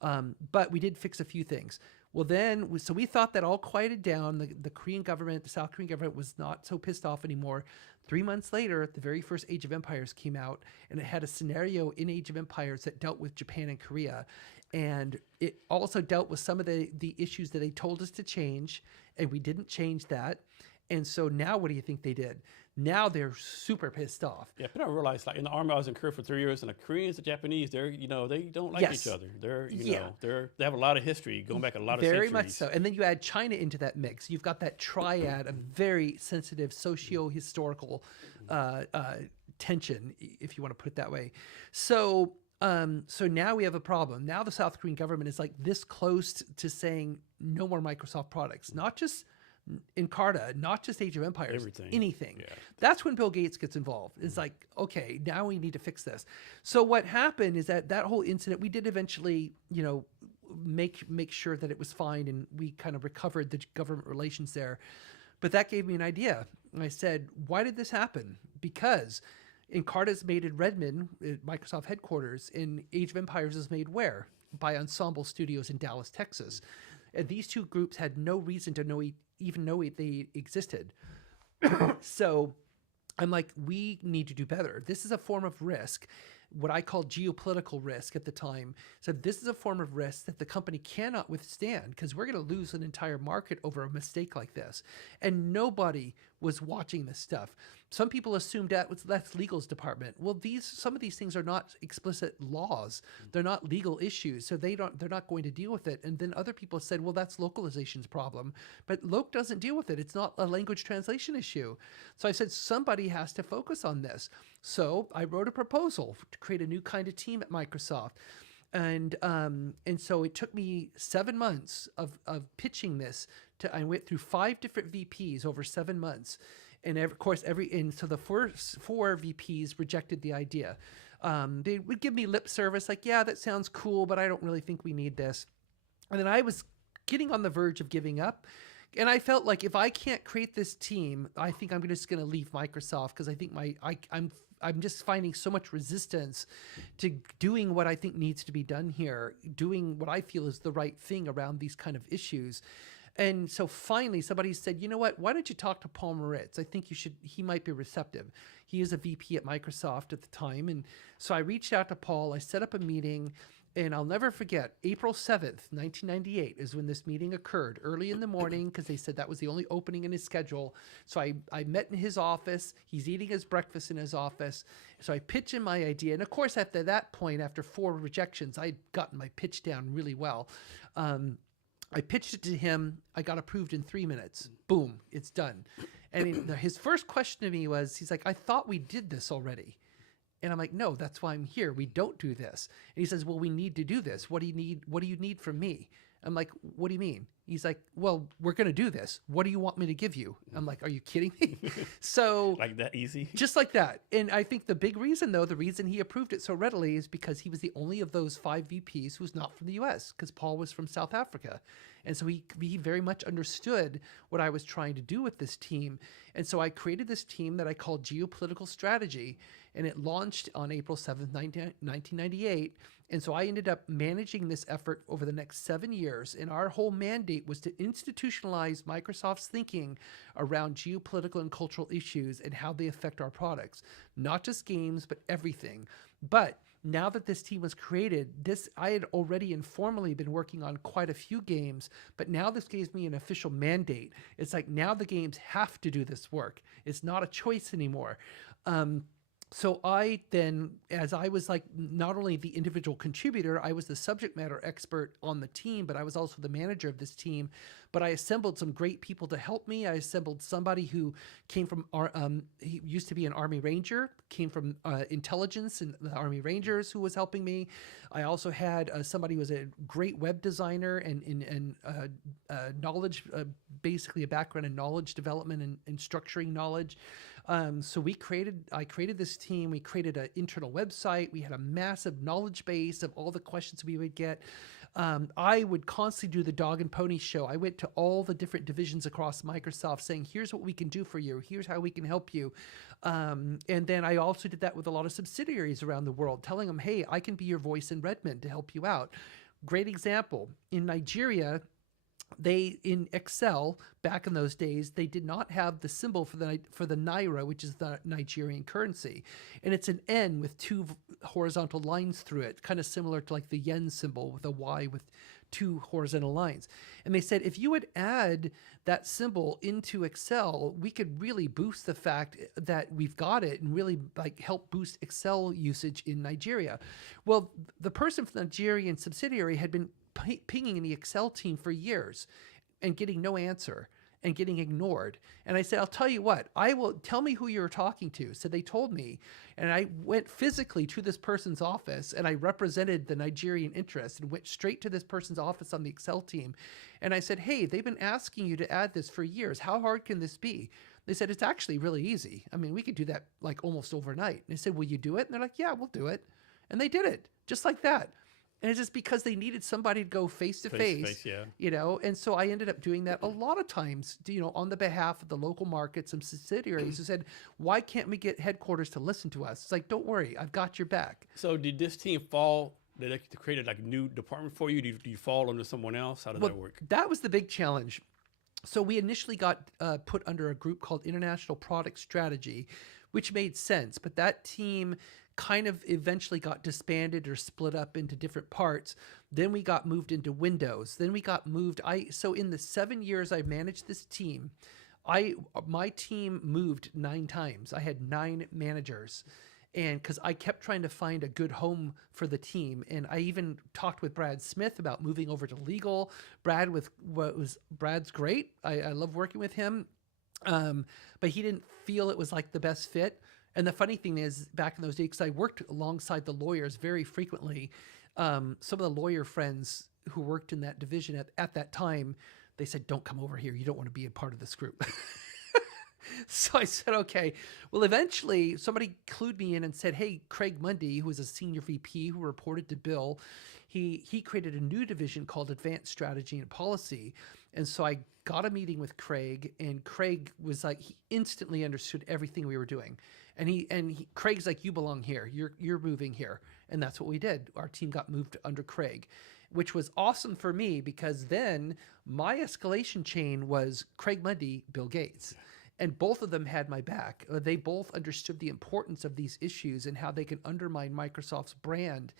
But we did fix a few things. Well, so we thought that all quieted down. The Korean government, the South Korean government was not so pissed off anymore. 3 months later, the very first Age of Empires came out, and it had a scenario in Age of Empires that dealt with Japan and Korea. And it also dealt with some of the issues that they told us to change, and we didn't change that. And so now what do you think they did? Now they're super pissed off. Yeah, but I realized, like in the army, I was in Korea for 3 years, and the Koreans, the Japanese, they don't like each other. They have a lot of history going back a lot of centuries. Very much so. And then you add China into that mix. You've got that triad of very sensitive socio-historical tension, if you want to put it that way. So now we have a problem. Now the South Korean government is like this close to saying no more Microsoft products, not just Encarta, not just Age of Empires, anything. Yeah. That's when Bill Gates gets involved. It's like, okay, now we need to fix this. So what happened is that whole incident, we did eventually, make sure that it was fine, and we kind of recovered the government relations there. But that gave me an idea. And I said, why did this happen? Because Encarta's made in Redmond, at Microsoft headquarters, and Age of Empires is made where? By Ensemble Studios in Dallas, Texas. And these two groups had no reason to even know they existed. So I'm like, we need to do better. This is a form of risk, what I call geopolitical risk at the time. So this is a form of risk that the company cannot withstand, because we're going to lose an entire market over a mistake like this. And nobody was watching this stuff. Some people assumed that's legal's department. Well, some of these things are not explicit laws. They're not legal issues, so they're not going to deal with it. And then other people said, well, that's localization's problem. But Loc doesn't deal with it. It's not a language translation issue. So I said, somebody has to focus on this. So I wrote a proposal to create a new kind of team at Microsoft. And so it took me 7 months of pitching this. I went through 5 different VPs over 7 months. And so the first 4 VPs rejected the idea. They would give me lip service, like, yeah, that sounds cool, but I don't really think we need this. And then I was getting on the verge of giving up, And I felt like if I can't create this team, I think I'm just going to leave Microsoft, because I think I'm just finding so much resistance to doing what I think needs to be done here, doing what I feel is the right thing around these kind of issues. And so finally somebody said, you know what, why don't you talk to Paul Moritz? I think you should, he might be receptive. He is a VP at Microsoft at the time. And so I reached out to Paul, I set up a meeting, and I'll never forget, April 7th, 1998 is when this meeting occurred, early in the morning, because they said that was the only opening in his schedule. So I met in his office. He's eating his breakfast in his office. So I pitched him my idea. And of course, after that point, after 4 rejections, I'd gotten my pitch down really well. I pitched it to him. I got approved in 3 minutes. Boom, it's done. And his first question to me was, he's like, I thought we did this already. And I'm like, no, that's why I'm here. We don't do this. And he says, well, we need to do this. What do you need? What do you need from me? I'm like, what do you mean? He's like, well, we're going to do this. What do you want me to give you? I'm like, are you kidding me? So Like that easy? just like that. And I think the big reason, though, the reason he approved it so readily is because he was the only of those 5 VPs who was not from the US, because Paul was from South Africa. And so he very much understood what I was trying to do with this team. And so I created this team that I called Geopolitical Strategy, and it launched on April 7th, 1998. And so I ended up managing this effort over the next 7 years. And our whole mandate was to institutionalize Microsoft's thinking around geopolitical and cultural issues and how they affect our products. Not just games, but everything. But now that this team was created, I had already informally been working on quite a few games, but now this gives me an official mandate. It's like, now the games have to do this work. It's not a choice anymore. So I then, as I was like not only the individual contributor, I was the subject matter expert on the team, but I was also the manager of this team. But I assembled some great people to help me. I assembled somebody who came from, he used to be an Army Ranger, came from intelligence and the Army Rangers, who was helping me. I also had somebody who was a great web designer and knowledge, basically a background in knowledge development and structuring knowledge. So I created this team. We created an internal website. We had a massive knowledge base of all the questions we would get. I would constantly do the dog and pony show. I went to all the different divisions across Microsoft saying, here's what we can do for you. Here's how we can help you. And then I also did that with a lot of subsidiaries around the world, telling them, hey, I can be your voice in Redmond to help you out. Great example. In Nigeria, in Excel back in those days, they did not have the symbol for the naira, which is the Nigerian currency, and it's an N with 2 horizontal lines through it, kind of similar to like the yen symbol with a Y with 2 horizontal lines. And they said, if you would add that symbol into Excel, we could really boost the fact that we've got it and really like help boost Excel usage in Nigeria. Well, the person from the Nigerian subsidiary had been pinging the Excel team for years and getting no answer and getting ignored. And I said, I'll tell you what, tell me who you were talking to. So they told me, and I went physically to this person's office and I represented the Nigerian interest and went straight to this person's office on the Excel team. And I said, hey, they've been asking you to add this for years. How hard can this be? They said, it's actually really easy. I mean, we could do that like almost overnight. And I said, will you do it? And they're like, yeah, we'll do it. And they did it just like that. And it's just because they needed somebody to go face to face, yeah. you know? And so I ended up doing that a lot of times, you know, on the behalf of the local markets and subsidiaries who said, why can't we get headquarters to listen to us? It's like, don't worry, I've got your back. So did this team fall, did they create like a new department for you? Do you fall under someone else? How did that work? That was the big challenge. So we initially got put under a group called International Product Strategy, which made sense. But that team kind of eventually got disbanded or split up into different parts. Then we got moved into Windows. Then we got moved. So in the 7 years I managed this team, my team moved 9 times. I had 9 managers. And because I kept trying to find a good home for the team. And I even talked with Brad Smith about moving over to legal. Brad's great. I love working with him. But he didn't feel it was like the best fit. And the funny thing is, back in those days, because I worked alongside the lawyers very frequently, some of the lawyer friends who worked in that division at that time, they said, don't come over here. You don't want to be a part of this group. So I said, okay. Well, eventually somebody clued me in and said, hey, Craig Mundy, who was a senior VP who reported to Bill, he created a new division called Advanced Strategy and Policy. And so I got a meeting with Craig, and Craig was like, he instantly understood everything we were doing. And Craig's like, you belong here. You're moving here. And that's what we did. Our team got moved under Craig, which was awesome for me because then my escalation chain was Craig Mundy, Bill Gates. And both of them had my back. They both understood the importance of these issues and how they can undermine Microsoft's brand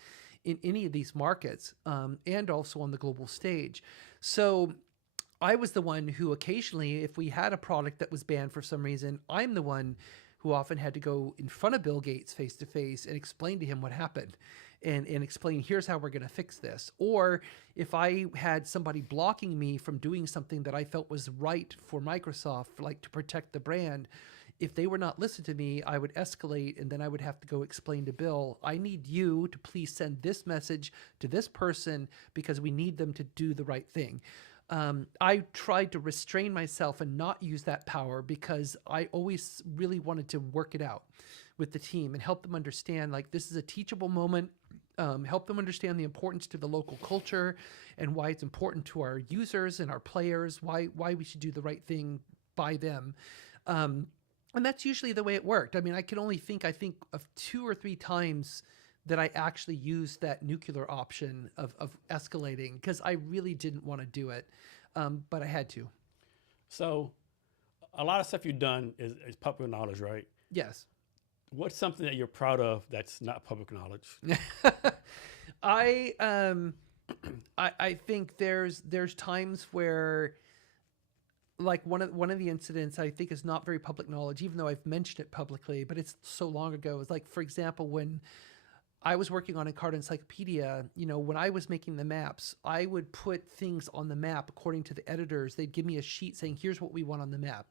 in any of these markets, and also on the global stage. So I was the one who occasionally, if we had a product that was banned for some reason, I'm the one who often had to go in front of Bill Gates face to face and explain to him what happened and explain, here's how we're going to fix this. Or if I had somebody blocking me from doing something that I felt was right for Microsoft, like to protect the brand, if they were not listening to me, I would escalate, and then I would have to go explain to Bill, I need you to please send this message to this person because we need them to do the right thing. I tried to restrain myself and not use that power because I always really wanted to work it out with the team and help them understand, like, this is a teachable moment, help them understand the importance to the local culture and why it's important to our users and our players, why we should do the right thing by them. And that's usually the way it worked. I mean, I can only think, of 2 or 3 times that I actually used that nuclear option of escalating because I really didn't want to do it, but I had to. So a lot of stuff you've done is public knowledge, right? Yes. What's something that you're proud of that's not public knowledge? I think there's times where, like one of the incidents I think is not very public knowledge, even though I've mentioned it publicly, but it's so long ago. It's like, for example, when I was working on Encarta Encyclopedia, when I was making the maps, I would put things on the map according to the editors. They'd give me a sheet saying, here's what we want on the map.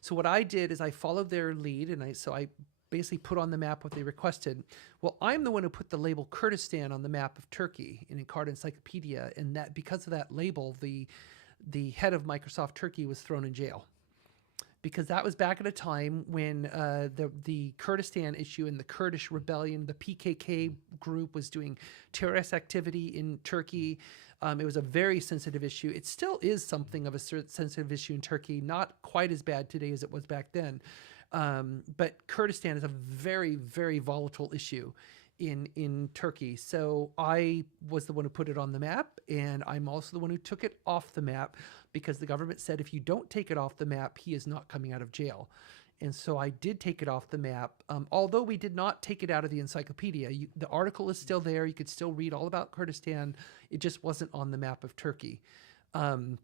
So what I did is I followed their lead, and I basically put on the map what they requested. Well, I'm the one who put the label Kurdistan on the map of Turkey in Encarta Encyclopedia, and that because of that label, the head of Microsoft Turkey was thrown in jail. Because that was back at a time when the Kurdistan issue and the Kurdish rebellion, the PKK group was doing terrorist activity in Turkey. It was a very sensitive issue. It still is something of a sensitive issue in Turkey, not quite as bad today as it was back then. But Kurdistan is a very, very volatile issue in Turkey. So I was the one who put it on the map, and I'm also the one who took it off the map because the government said if you don't take it off the map, he is not coming out of jail. And so I did take it off the map, although we did not take it out of the encyclopedia. The article is still there. You could still read all about Kurdistan. It just wasn't on the map of Turkey. And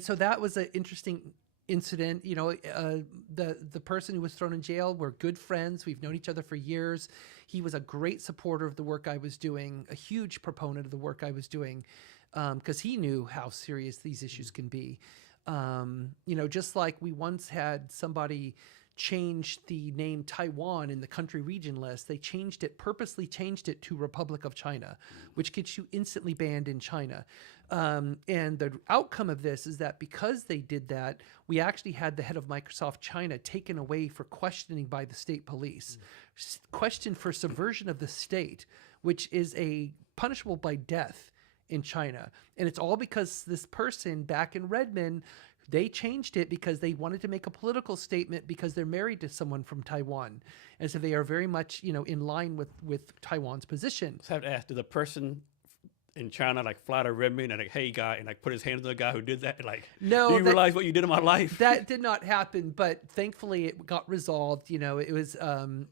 so that was an interesting incident. The person who was thrown in jail, we're good friends. We've known each other for years. He was a great supporter of the work I was doing, a huge proponent of the work I was doing, because he knew how serious these issues can be. Just like we once had somebody change the name Taiwan in the country region list, they purposely changed it to Republic of China, which gets you instantly banned in China. And the outcome of this is that because they did that, we actually had the head of Microsoft China taken away for questioning by the state police, questioned for subversion of the state, which is punishable by death in China. And it's all because this person back in Redmond, they changed it because they wanted to make a political statement because they're married to someone from Taiwan. And so they are very much, in line with Taiwan's position. So I have to ask, did the person in China fly to Redmond and hey guy and put his hands on the guy who did that? No, do you realize what you did in my life? That did not happen, but thankfully it got resolved. It was the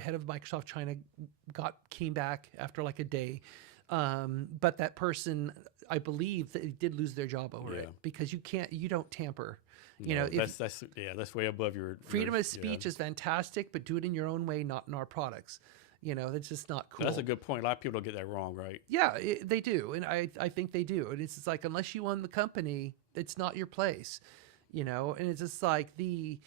head of Microsoft China came back after a day. But that person, I believe, that did lose their job over it because you don't tamper. That's way above your freedom of speech is fantastic, but do it in your own way, not in our products. That's just not cool. That's a good point. A lot of people don't get that wrong, right? Yeah, they do, and I think they do. And it's just like, unless you own the company, it's not your place, And it's just like the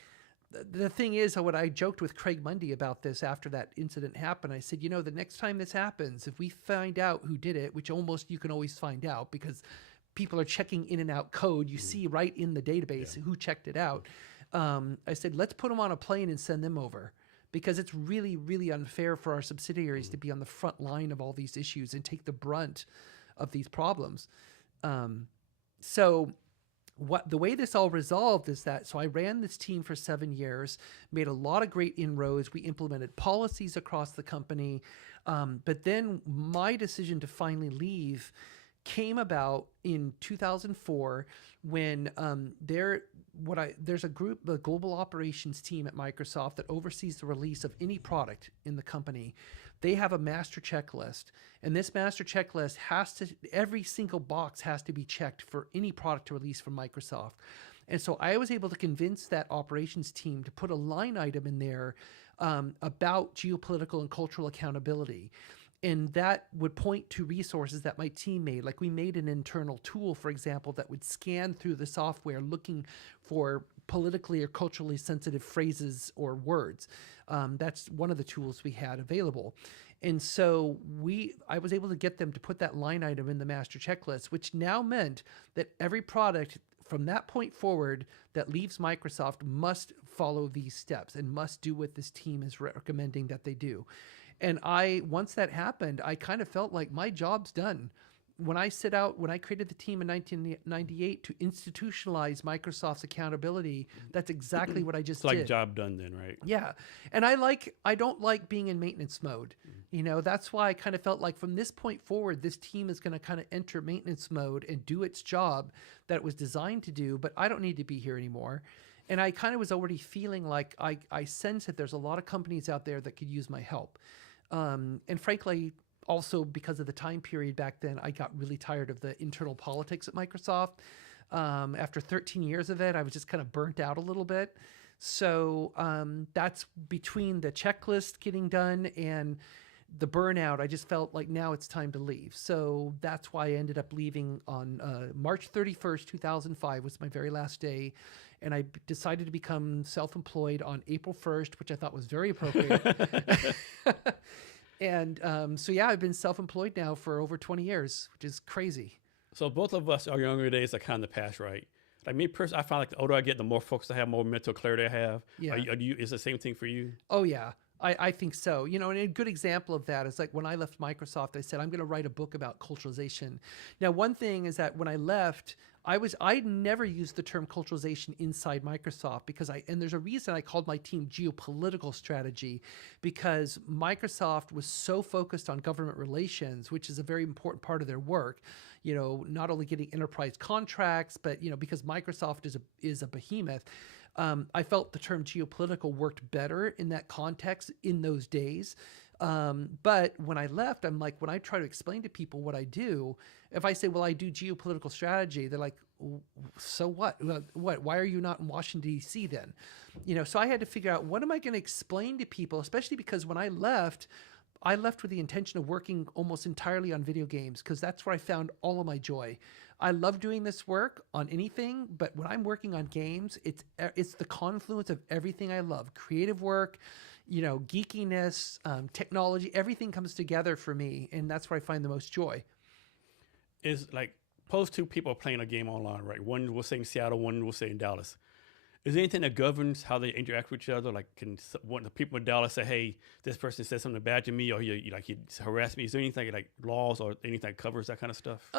thing is, what I joked with Craig Mundy about this after that incident happened, I said, the next time this happens, if we find out who did it, which almost you can always find out because people are checking in and out code, you see right in the database who checked it out. I said, let's put them on a plane and send them over because it's really, really unfair for our subsidiaries to be on the front line of all these issues and take the brunt of these problems. So what the way this all resolved is that so I ran this team for 7 years, made a lot of great inroads. We implemented policies across the company, but then my decision to finally leave came about in 2004 when there's a group, the global operations team at Microsoft that oversees the release of any product in the company. They have a master checklist, and this master checklist every single box has to be checked for any product to release from Microsoft. And so I was able to convince that operations team to put a line item in there about geopolitical and cultural accountability. And that would point to resources that my team made. Like we made an internal tool, for example, that would scan through the software looking for politically or culturally sensitive phrases or words. That's one of the tools we had available. And so I was able to get them to put that line item in the master checklist, which now meant that every product from that point forward that leaves Microsoft must follow these steps and must do what this team is recommending that they do. And once that happened, I kind of felt like my job's done. When I created the team in 1998 to institutionalize Microsoft's accountability, that's exactly what I just It's like did. job done then, right? Yeah. And I don't like being in maintenance mode. That's why I kind of felt like from this point forward, this team is going to kind of enter maintenance mode and do its job that it was designed to do, but I don't need to be here anymore. And I kind of was already feeling like I sense that there's a lot of companies out there that could use my help. And frankly, also because of the time period back then, I got really tired of the internal politics at Microsoft. After 13 years of it, I was just kind of burnt out a little bit. So that's between the checklist getting done and the burnout, I just felt like now it's time to leave. So that's why I ended up leaving on March 31st, 2005 was my very last day. And I decided to become self-employed on April 1st, which I thought was very appropriate. And so, yeah, I've been self-employed now for over 20 years, which is crazy. So both of us, our younger days are kind of past, right? Like me personally, I find like the older I get, the more focus I have, more mental clarity I have. Yeah. Is the same thing for you? Oh, yeah. I think so. And a good example of that is like when I left Microsoft, I said, I'm going to write a book about culturalization. Now, one thing is that when I left, I never used the term culturalization inside Microsoft and there's a reason I called my team geopolitical strategy, because Microsoft was so focused on government relations, which is a very important part of their work. Not only getting enterprise contracts, but, because Microsoft is a behemoth, I felt the term geopolitical worked better in that context in those days. But when I left, I'm like, when I try to explain to people what I do, if I say, well, I do geopolitical strategy, they're like, so what? What? Why are you not in Washington, D.C. then? So I had to figure out, what am I going to explain to people, especially because when I left with the intention of working almost entirely on video games, because that's where I found all of my joy. I love doing this work on anything, but when I'm working on games, it's the confluence of everything I love. Creative work, geekiness, technology, everything comes together for me, and that's where I find the most joy. Is like, suppose two people are playing a game online, right? One will say in Seattle, one will say in Dallas. Is there anything that governs how they interact with each other? Like, can one of the people in Dallas say, "Hey, this person said something bad to me," or he harassed me? Is there anything like laws or anything that covers that kind of stuff?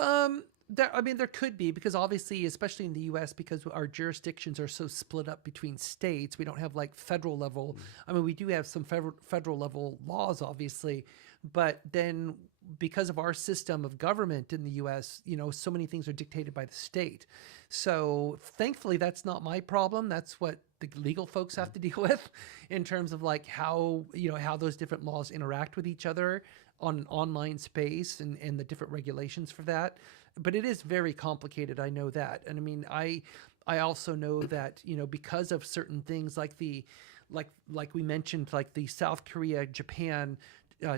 There could be, because obviously, especially in the U.S., because our jurisdictions are so split up between states, we don't have like federal level. We do have some federal level laws, obviously, but then because of our system of government in the U.S., so many things are dictated by the state. So thankfully, that's not my problem. That's what the legal folks have to deal with in terms of like how those different laws interact with each other on an online space and the different regulations for that. But it is very complicated. I know that. And I also know that, because of certain things like like we mentioned, like the South Korea, Japan,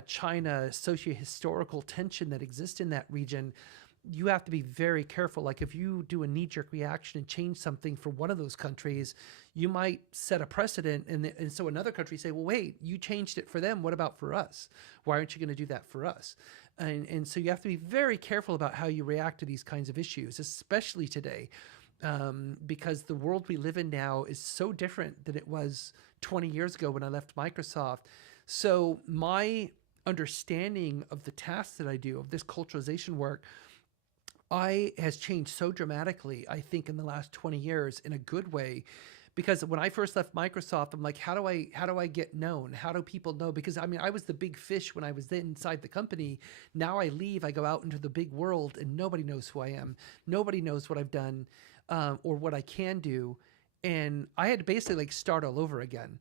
China socio-historical tension that exists in that region, you have to be very careful. Like if you do a knee-jerk reaction and change something for one of those countries, you might set a precedent. And so another country say, well, wait, you changed it for them. What about for us? Why aren't you going to do that for us? And so you have to be very careful about how you react to these kinds of issues, especially today, because the world we live in now is so different than it was 20 years ago when I left Microsoft. So my understanding of the tasks that I do, of this culturalization work, has changed so dramatically, I think, in the last 20 years in a good way. Because when I first left Microsoft, I'm like, how do I get known? How do people know? Because I mean, I was the big fish when I was inside the company. Now I leave, I go out into the big world, and nobody knows who I am. Nobody knows what I've done, or what I can do, and I had to basically like start all over again.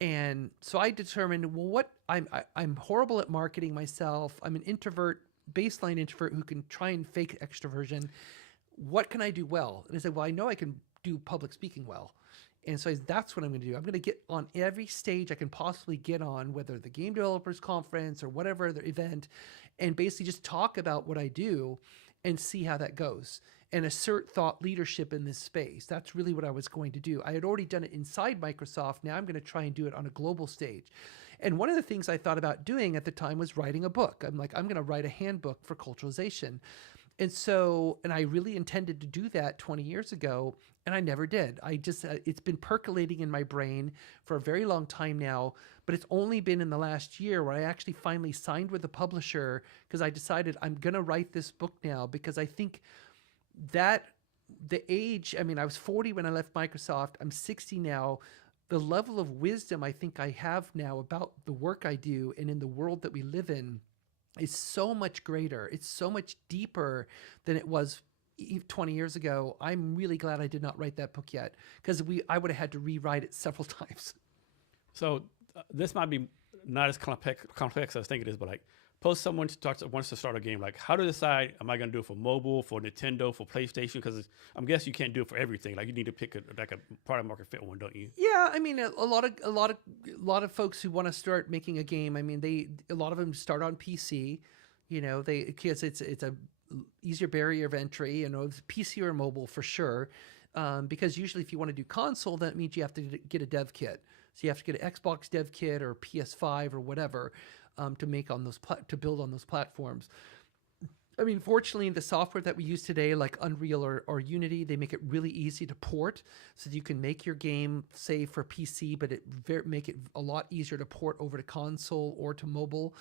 And so I determined, well, I'm horrible at marketing myself. I'm an introvert, baseline introvert who can try and fake extroversion. What can I do well? And I said, well, I know I can do public speaking well. And so that's what I'm going to do. I'm going to get on every stage I can possibly get on, whether the Game Developers Conference or whatever other event, and basically just talk about what I do and see how that goes and assert thought leadership in this space. That's really what I was going to do. I had already done it inside Microsoft. Now I'm going to try and do it on a global stage. And one of the things I thought about doing at the time was writing a book. I'm like, I'm going to write a handbook for culturalization. And I really intended to do that 20 years ago, and I never did. It's been percolating in my brain for a very long time now, but it's only been in the last year where I actually finally signed with a publisher because I decided I'm going to write this book now, because I think that the age, I mean, I was 40 when I left Microsoft. I'm 60 now. The level of wisdom I think I have now about the work I do and in the world that we live in is so much greater. It's so much deeper than it was 20 years ago. I'm really glad I did not write that book yet, because I would have had to rewrite it several times. So this might be not as complex as I think it is, but like, suppose someone wants to start a game. Like, how to decide, am I going to do it for mobile, for Nintendo, for PlayStation? Because I'm guessing you can't do it for everything. Like, you need to pick a product market fit one, don't you? Yeah, I mean, a lot of folks who want to start making a game, I mean, a lot of them start on PC, because it's a easier barrier of entry, it's PC or mobile for sure. Because usually if you want to do console, that means you have to get a dev kit. So you have to get an Xbox dev kit or PS5 or whatever, to make on to build on those platforms. I mean, fortunately, the software that we use today, like Unreal or Unity, they make it really easy to port, so that you can make your game, say, for PC, but make it a lot easier to port over to console or to mobile.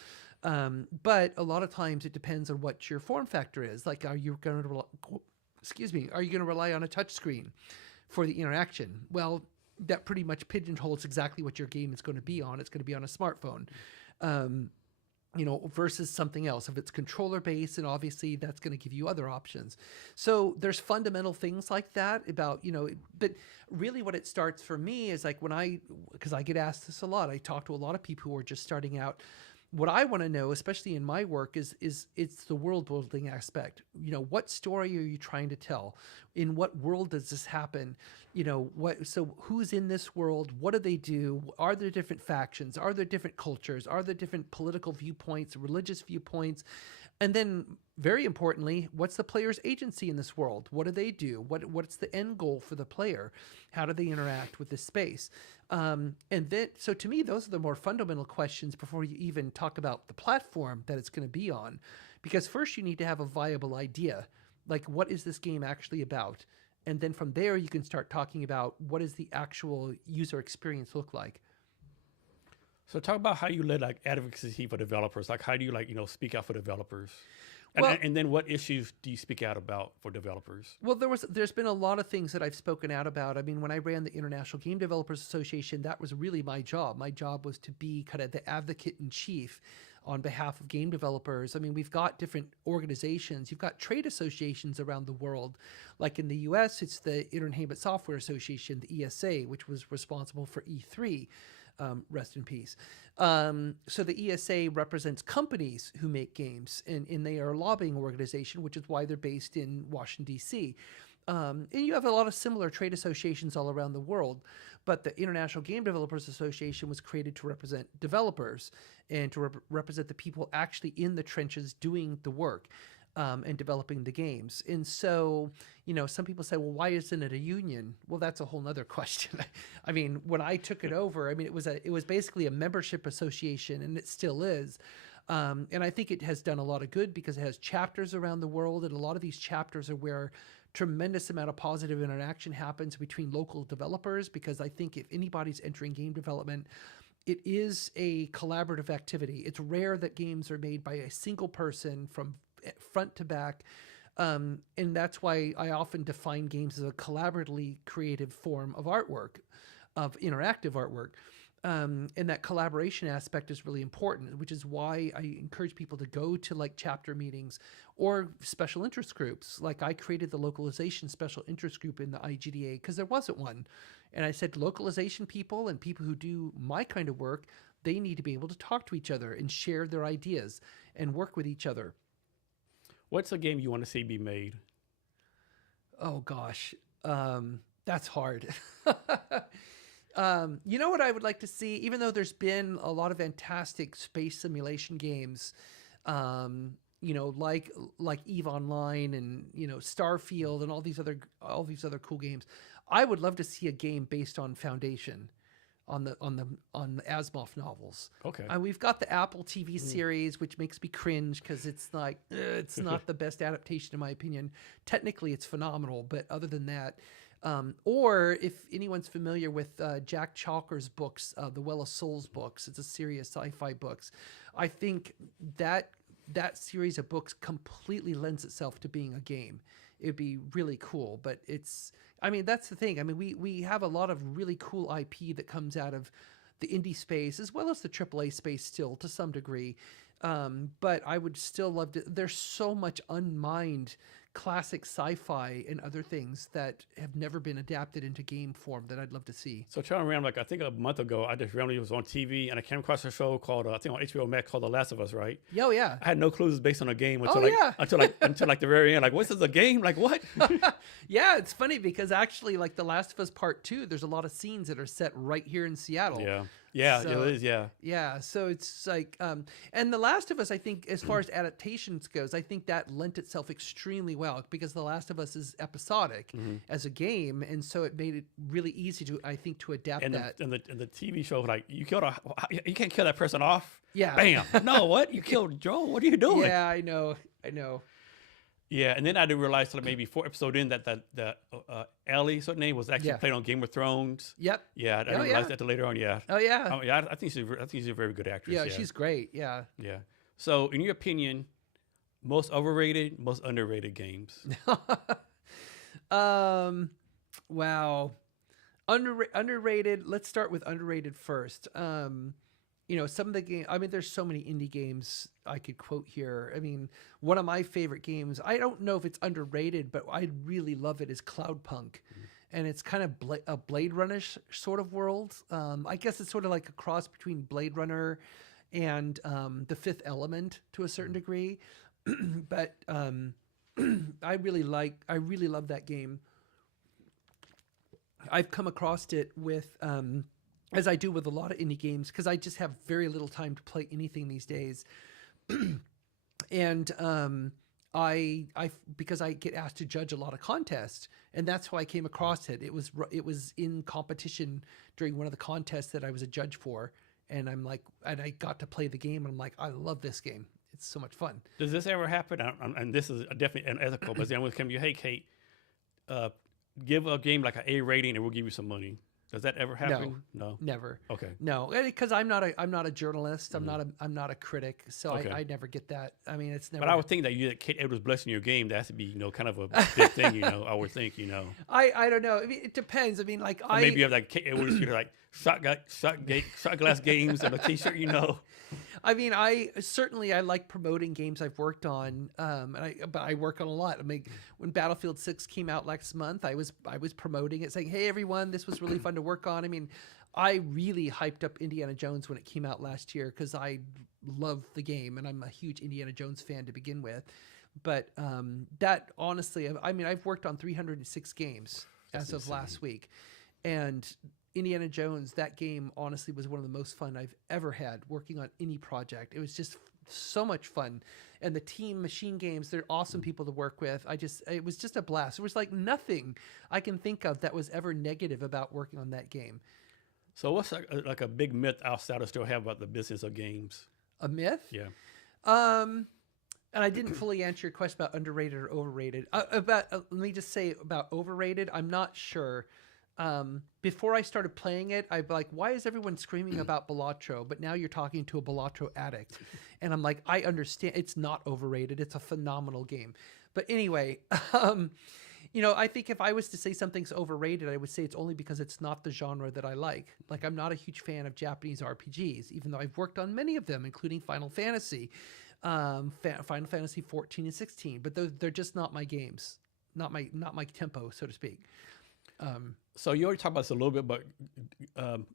But a lot of times it depends on what your form factor is. Like, are you going to rely on a touch screen for the interaction? Well, that pretty much pigeonholes exactly what your game is going to be on. It's going to be on a smartphone. Versus something else. If it's controller based, and obviously that's going to give you other options. So there's fundamental things like that about, but really what it starts for me is like because I get asked this a lot, I talk to a lot of people who are just starting out. What I want to know, especially in my work, is it's the world building aspect. What story are you trying to tell? In what world does this happen? So who's in this world? What do they do? Are there different factions? Are there different cultures? Are there different political viewpoints, religious viewpoints? And then, very importantly, what's the player's agency in this world? What do they do? What's the end goal for the player? How do they interact with this space? So to me, those are the more fundamental questions before you even talk about the platform that it's going to be on. Because first you need to have a viable idea. Like, what is this game actually about? And then from there, you can start talking about what does the actual user experience look like. So talk about how you led like advocacy for developers. Like, how do you speak out for developers? And then what issues do you speak out about for developers? Well, there's been a lot of things that I've spoken out about. I mean, when I ran the International Game Developers Association, that was really my job. My job was to be kind of the advocate in chief on behalf of game developers. I mean, we've got different organizations. You've got trade associations around the world. Like in the US, it's the Internet Software Association, the ESA, which was responsible for E3. Rest in peace. So the ESA represents companies who make games, and they are a lobbying organization, which is why they're based in Washington, D.C. And you have a lot of similar trade associations all around the world, but the International Game Developers Association was created to represent developers and to represent the people actually in the trenches doing the work. And developing the games. And so, some people say, well, why isn't it a union? Well, that's a whole nother question. I mean, when I took it over, I mean, it was basically a membership association, and it still is. And I think it has done a lot of good because it has chapters around the world, and a lot of these chapters are where tremendous amount of positive interaction happens between local developers, because I think if anybody's entering game development, it is a collaborative activity. It's rare that games are made by a single person from front to back. And that's why I often define games as a collaboratively creative form of artwork, of interactive artwork. And that collaboration aspect is really important, which is why I encourage people to go to like chapter meetings or special interest groups. Like I created the localization special interest group in the IGDA because there wasn't one. And I said, localization people and people who do my kind of work, they need to be able to talk to each other and share their ideas and work with each other. What's a game you want to see be made? Oh gosh, that's hard. You know what I would like to see, even though there's been a lot of fantastic space simulation games, you know, like EVE Online and, you know, Starfield and all these other cool games. I would love to see a game based on Foundation, on the Asimov novels. Okay. We've got the Apple TV series, which makes me cringe because it's like it's not the best adaptation in my opinion. Technically, it's phenomenal, but other than that. Or if anyone's familiar with Jack Chalker's books, the Well of Souls books, it's a series of sci-fi books. I think that series of books completely lends itself to being a game. It'd be really cool, but I mean, that's the thing. I mean, we have a lot of really cool IP that comes out of the indie space as well as the AAA space still to some degree. But I would still love to. There's so much unmined classic sci-fi and other things that have never been adapted into game form that I'd love to see. So trying to remember, like I think a month ago, I just randomly was on TV and I came across a show called I think on HBO Max called The Last of Us, right? Oh yeah. I had no clues it's based on a game until yeah. until like the very end. Like, what's this a game? Like what? Yeah, it's funny because actually, like The Last of Us Part 2, there's a lot of scenes that are set right here in Seattle. Yeah, So, it is. Yeah. Yeah, so it's like, and The Last of Us, I think, as far as adaptations goes, I think that lent itself extremely well because The Last of Us is episodic as a game, and so it made it really easy to, I think, to adapt that. And the TV show, like you can't kill that person off. Yeah. Bam. No, what? You killed Joel? What are you doing? Yeah, I know. Yeah, and then I didn't realize till maybe 4 episodes in that Ellie, sort of name, was actually played on Game of Thrones. Yep. Yeah, I didn't realize that till later on. Yeah. Oh yeah. Yeah, I think she's a very good actress. Yeah, she's great. Yeah. Yeah. So, in your opinion, most overrated, most underrated games? Wow. Underrated. Let's start with underrated first. You know, some of the games, I mean, there's so many indie games I could quote here. I mean, one of my favorite games, I don't know if it's underrated, but I really love it, is Cloudpunk. And it's kind of a Blade Runner-ish sort of world. I guess it's sort of like a cross between Blade Runner and The Fifth Element to a certain degree. But I really love that game. I've come across it with... as I do with a lot of indie games, because I just have very little time to play anything these days. And I because I get asked to judge a lot of contests, and that's how I came across it. It was in competition during one of the contests that I was a judge for, and I got to play the game, and I'm like, I love this game. It's so much fun. Does this ever happen? And this is definitely unethical, but then I'm going to come to you, hey, Kate, give a game like an A rating, and we'll give you some money. Does that ever happen? No, never. Okay. No, because I'm not a journalist. I'm not a critic, so okay. I never get that. I mean, it's never. But I would think that it was blessing your game. That has to be kind of a big thing. I would think. I don't know. I mean, it depends. I mean, like or maybe you have like it was like shot glass games and a T-shirt. I mean, I like promoting games I've worked on, but I work on a lot. I mean, when Battlefield 6 came out last month, I was promoting it, saying, "Hey, everyone, this was really fun to work on." I mean, I really hyped up Indiana Jones when it came out last year because I love the game and I'm a huge Indiana Jones fan to begin with. But that honestly, I mean, I've worked on 306 games as of last week, and Indiana Jones, that game honestly was one of the most fun I've ever had working on any project. It was just so much fun. And the team Machine Games, they're awesome people to work with. It was just a blast. There was like nothing I can think of that was ever negative about working on that game. So what's like a big myth outsiders still have about the business of games? A myth? Yeah. And I didn't fully answer your question about underrated or overrated. Let me just say about overrated, I'm not sure. Before I started playing it, I'd be like, why is everyone screaming about Balatro? But now you're talking to a Balatro addict. And I'm like, I understand. It's not overrated. It's a phenomenal game. But anyway, I think if I was to say something's overrated, I would say it's only because it's not the genre that I like. Like, I'm not a huge fan of Japanese RPGs, even though I've worked on many of them, including Final Fantasy, Final Fantasy 14 and 16. But they're just not my games, not my tempo, so to speak. So you already talked about this a little bit, but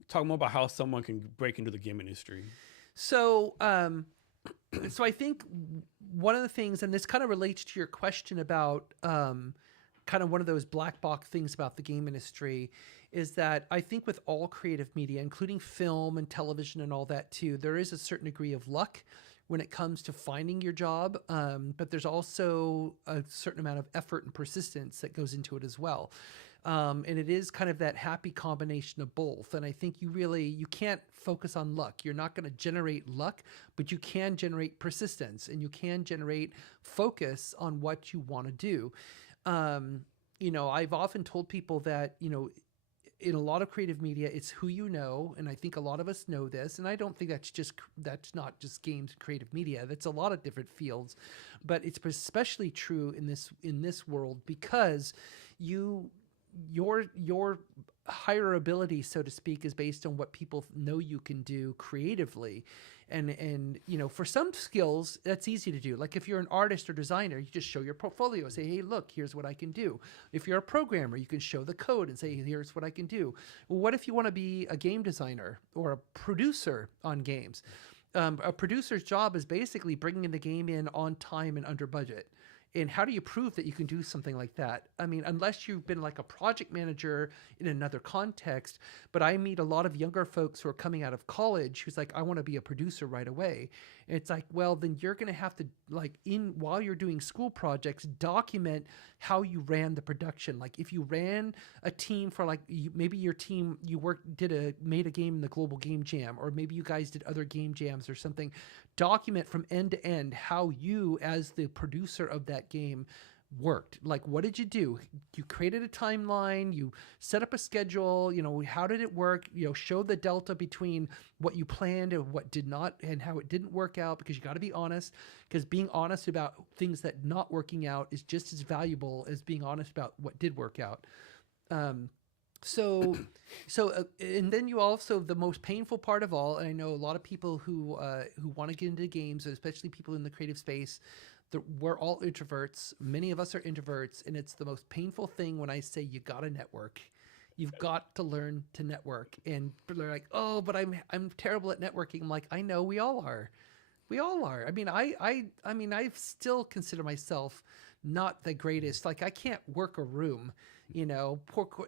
talk more about how someone can break into the game industry. So, so I think one of the things, and this kind of relates to your question about kind of one of those black box things about the game industry, is that I think with all creative media, including film and television and all that too, there is a certain degree of luck when it comes to finding your job, but there's also a certain amount of effort and persistence that goes into it as well. And it is kind of that happy combination of both. And I think you can't focus on luck. You're not going to generate luck, but you can generate persistence, and you can generate focus on what you want to do. I've often told people that, in a lot of creative media, it's who you know, and I think a lot of us know this, and I don't think that's not just games and creative media. That's a lot of different fields, but it's especially true in this world, because your higher ability, so to speak, is based on what people know you can do creatively. And for some skills, that's easy to do. Like if you're an artist or designer, you just show your portfolio, say, hey, look, here's what I can do. If you're a programmer, you can show the code and say, here's what I can do. Well, what if you want to be a game designer or a producer on games? A producer's job is basically bringing the game in on time and under budget. And how do you prove that you can do something like that? I mean, unless you've been like a project manager in another context, but I meet a lot of younger folks who are coming out of college who's like, I want to be a producer right away. And it's like, well, then you're going to have to, like, while you're doing school projects, document how you ran the production. Like if you ran a team for maybe your team, made a game in the Global Game Jam, or maybe you guys did other game jams or something. Document from end to end how you, as the producer of that game, worked. Like, what did you do? You created a timeline, you set up a schedule, how did it work? Show the delta between what you planned and what did not, and how it didn't work out, because you got to be honest, because being honest about things that not working out is just as valuable as being honest about what did work out. And then you also, the most painful part of all, and I know a lot of people who want to get into games, especially people in the creative space, we're all introverts. Many of us are introverts, and it's the most painful thing when I say you got to network. You've got to learn to network. And they're like, oh, but I'm terrible at networking. I'm like, I know, we all are. We all are. I mean, I still consider myself not the greatest. Like, I can't work a room.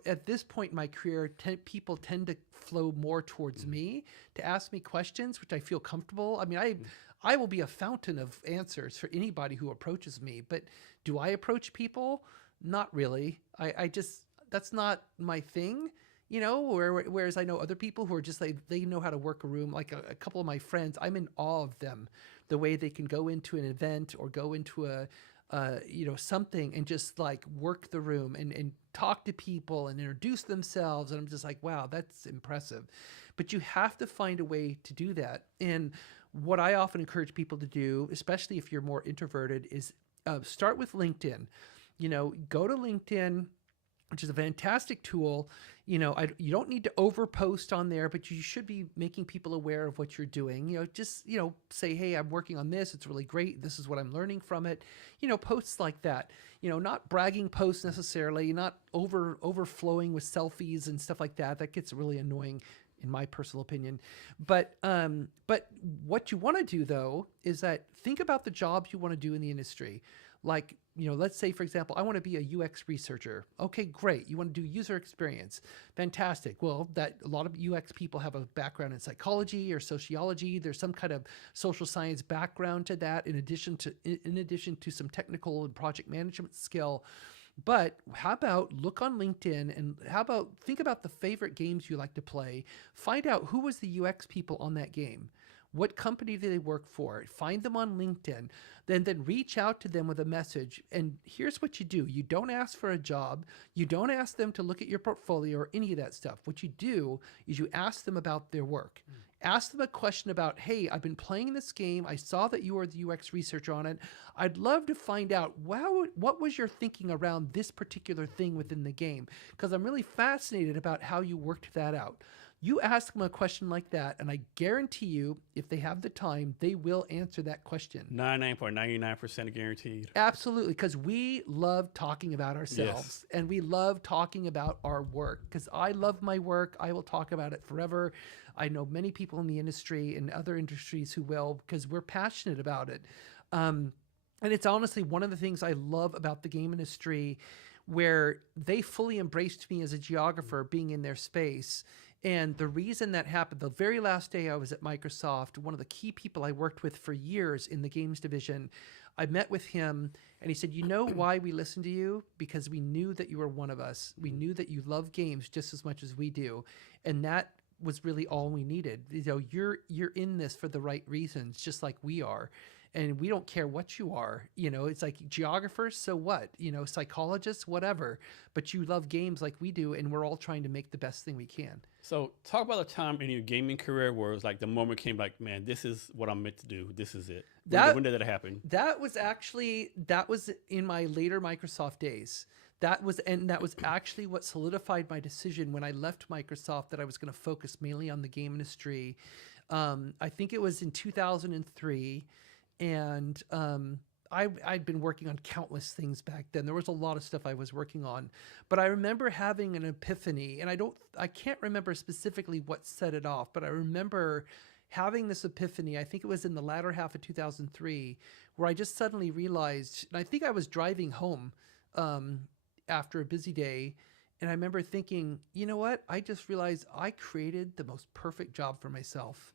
At this point in my career, people tend to flow more towards me to ask me questions, which I feel comfortable. I mean, I will be a fountain of answers for anybody who approaches me, but do I approach people? Not really. I just, that's not my thing, whereas I know other people who are just like, they know how to work a room. Like a couple of my friends, I'm in awe of them, the way they can go into an event or go into something and just like work the room and talk to people and introduce themselves. And I'm just like, wow, that's impressive. But you have to find a way to do that. And what I often encourage people to do, especially if you're more introverted, is start with LinkedIn. Go to LinkedIn, which is a fantastic tool. You don't need to overpost on there, but you should be making people aware of what you're doing. Just say, hey, I'm working on this. It's really great. This is what I'm learning from it. Posts like that. Not bragging posts necessarily, not overflowing with selfies and stuff like that. That gets really annoying, in my personal opinion. But what you want to do, though, is that think about the jobs you want to do in the industry. Like, let's say, for example, I want to be a UX researcher. Okay, great. You want to do user experience. Fantastic. Well, a lot of UX people have a background in psychology or sociology. There's some kind of social science background to that, in addition to some technical and project management skill. But how about look on LinkedIn, and think about the favorite games you like to play. Find out who was the UX people on that game. What company do they work for? Find them on LinkedIn. Then reach out to them with a message. And here's what you do. You don't ask for a job. You don't ask them to look at your portfolio or any of that stuff. What you do is you ask them about their work. Ask them a question about, hey, I've been playing this game. I saw that you were the UX researcher on it. I'd love to find out, wow, what was your thinking around this particular thing within the game? Because I'm really fascinated about how you worked that out. You ask them a question like that, and I guarantee you, if they have the time, they will answer that question. 99.99% guaranteed. Absolutely, because we love talking about ourselves and we love talking about our work. Because I love my work, I will talk about it forever. I know many people in the industry and other industries who will, because we're passionate about it. And it's honestly one of the things I love about the game industry, where they fully embraced me as a geographer being in their space. And the reason that happened, the very last day I was at Microsoft, one of the key people I worked with for years in the games division, I met with him and he said, you know why we listened to you? Because we knew that you were one of us. We knew that you love games just as much as we do. And that was really all we needed. You know, you're in this for the right reasons, just like we are. And we don't care what you are, you know, it's like geographers, so what, you know, psychologists, whatever, but you love games like we do. And we're all trying to make the best thing we can. So talk about a time in your gaming career where it was like the moment came like, man, this is what I'm meant to do. This is it. When did that happen? That was in my later Microsoft days. That was actually what solidified my decision when I left Microsoft that I was going to focus mainly on the game industry. I think it was in 2003. And I'd been working on countless things back then. There was a lot of stuff I was working on, but I remember having an epiphany, and I can't remember specifically what set it off, but I remember having this epiphany. I think it was in the latter half of 2003, where I just suddenly realized, and I think I was driving home after a busy day, and I remember thinking, you know what? I just realized I created the most perfect job for myself.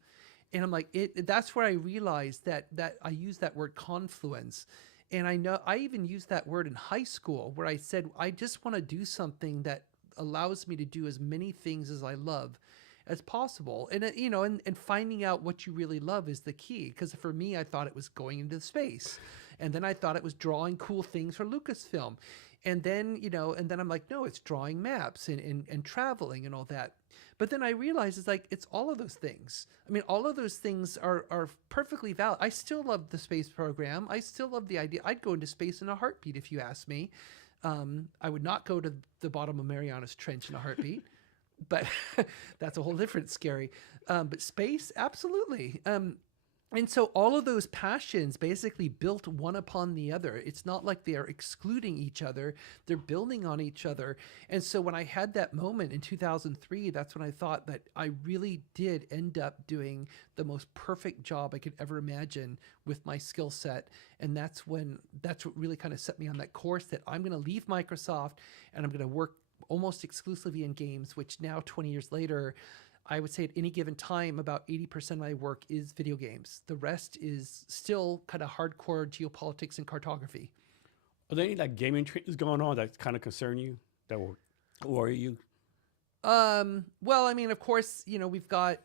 And I'm like, that's where I realized that I used that word confluence. And I know I even used that word in high school, where I said, I just want to do something that allows me to do as many things as I love as possible. And, you know, and finding out what you really love is the key. Because for me, I thought it was going into space. And then I thought it was drawing cool things for Lucasfilm. And then, you know, and then I'm like, no, it's drawing maps and traveling and all that. But then I realized it's all of those things. I mean, all of those things are perfectly valid. I still love the space program. I still love the idea. I'd go into space in a heartbeat if you asked me. I would not go to the bottom of Mariana's Trench in a heartbeat, but that's a whole different scary. But space, absolutely. And so all of those passions basically built one upon the other. It's not like they are excluding each other. They're building on each other. And so when I had that moment in 2003, that's when I thought that I really did end up doing the most perfect job I could ever imagine with my skill set. And that's what really kind of set me on that course that I'm going to leave Microsoft and I'm going to work almost exclusively in games, which now 20 years later, I would say at any given time, about 80% of my work is video games. The rest is still kind of hardcore geopolitics and cartography. Are there any like gaming trends going on that kind of concern you, that will worry you? Well, I mean, of course, you know, we've got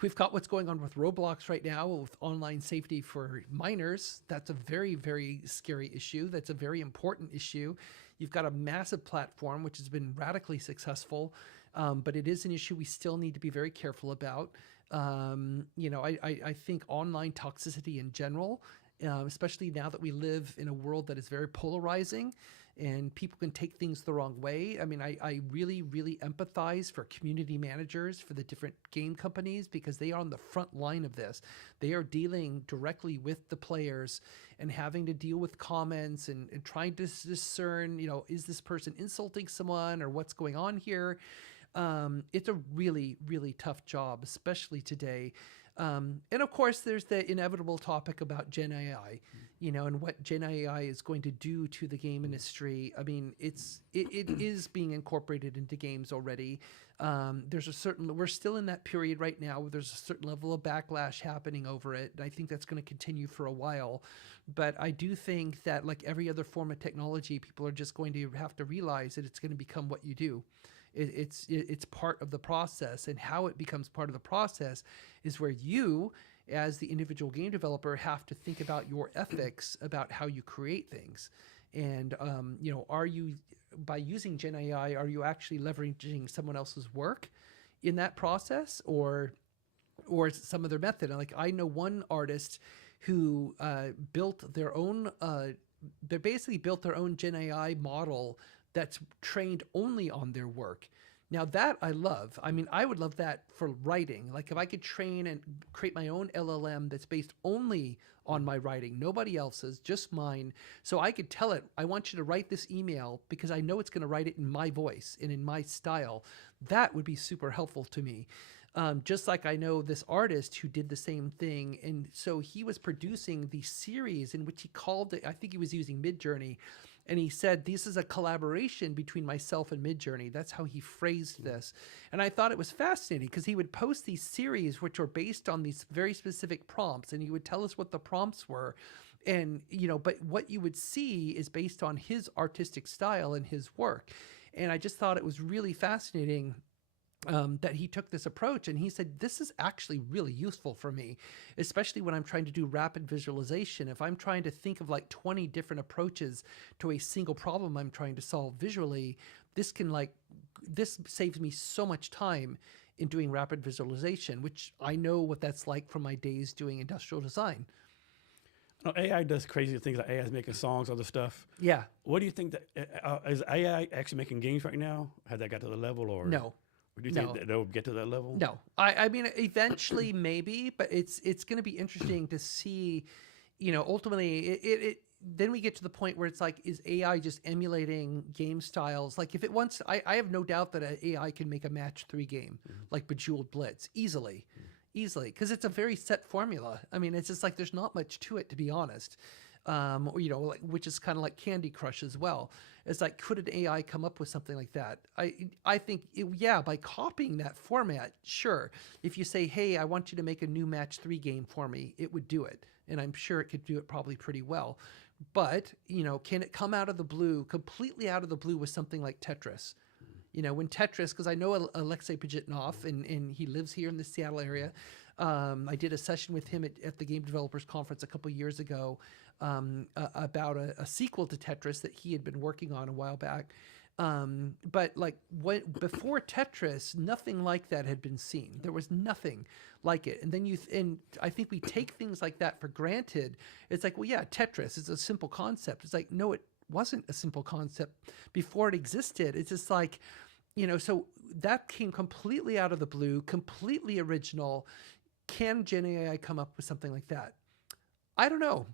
what's going on with Roblox right now with online safety for minors. That's a very, very scary issue. That's a very important issue. You've got a massive platform which has been radically successful. But it is an issue we still need to be very careful about. You know, I think online toxicity in general, especially now that we live in a world that is very polarizing and people can take things the wrong way. I mean, I really, really empathize for community managers for the different game companies because they are on the front line of this. They are dealing directly with the players and having to deal with comments and trying to discern, you know, is this person insulting someone or what's going on here? It's a really, really tough job, especially today. And of course, there's the inevitable topic about Gen AI, you know, and what Gen AI is going to do to the game industry. I mean, it is being incorporated into games already. We're still in that period right now where there's a certain level of backlash happening over it. And I think that's going to continue for a while. But I do think that like every other form of technology, people are just going to have to realize that it's going to become what you do. It's part of the process, and how it becomes part of the process is where you, as the individual game developer, have to think about your ethics about how you create things. And you know, are you, by using Gen AI, are you actually leveraging someone else's work in that process, or or some other method. And like I know one artist who built their own. They basically built their own Gen AI model that's trained only on their work. Now that I love. I mean, I would love that for writing. Like if I could train and create my own LLM that's based only on my writing, nobody else's, just mine. So I could tell it, I want you to write this email because I know it's going to write it in my voice and in my style. That would be super helpful to me. Just like I know this artist who did the same thing. And so he was producing the series in which he called it, I think he was using Midjourney. And he said, this is a collaboration between myself and Midjourney. That's how he phrased this. And I thought it was fascinating because he would post these series which were based on these very specific prompts. And he would tell us what the prompts were. And, you know, but what you would see is based on his artistic style and his work. And I just thought it was really fascinating that he took this approach, and he said, this is actually really useful for me, especially when I'm trying to do rapid visualization. If I'm trying to think of like 20 different approaches to a single problem I'm trying to solve visually, this saves me so much time in doing rapid visualization, which I know what that's like from my days doing industrial design. No, AI does crazy things. Like AI is making songs, other stuff. Yeah. What do you think that is AI actually making games right now? Has that got to the level, or No. do you think that they'll get to that level? No, I mean, eventually maybe, but it's going to be interesting to see, you know, ultimately then we get to the point where it's like, is AI just emulating game styles? Like if it wants, I have no doubt that an AI can make a match 3 game, like Bejeweled Blitz easily, because it's a very set formula. I mean, it's just like, there's not much to it, to be honest. Or, you know, like, which is kind of like Candy Crush as well. It's like, could an AI come up with something like that? I think, yeah, by copying that format, sure. If you say, hey, I want you to make a new match 3 game for me, it would do it. And I'm sure it could do it probably pretty well. But, you know, can it come out of the blue, completely out of the blue with something like Tetris? You know, when Tetris, because I know Alexei Pajitnov, and he lives here in the Seattle area. I did a session with him at the Game Developers Conference a couple years ago about a sequel to Tetris that he had been working on a while back. But like before Tetris, nothing like that had been seen. There was nothing like it. And then and I think we take things like that for granted. It's like, well, yeah, Tetris is a simple concept. It's like, no, it wasn't a simple concept before it existed. It's just like, you know, so that came completely out of the blue, completely original. Can Gen AI come up with something like that? I don't know.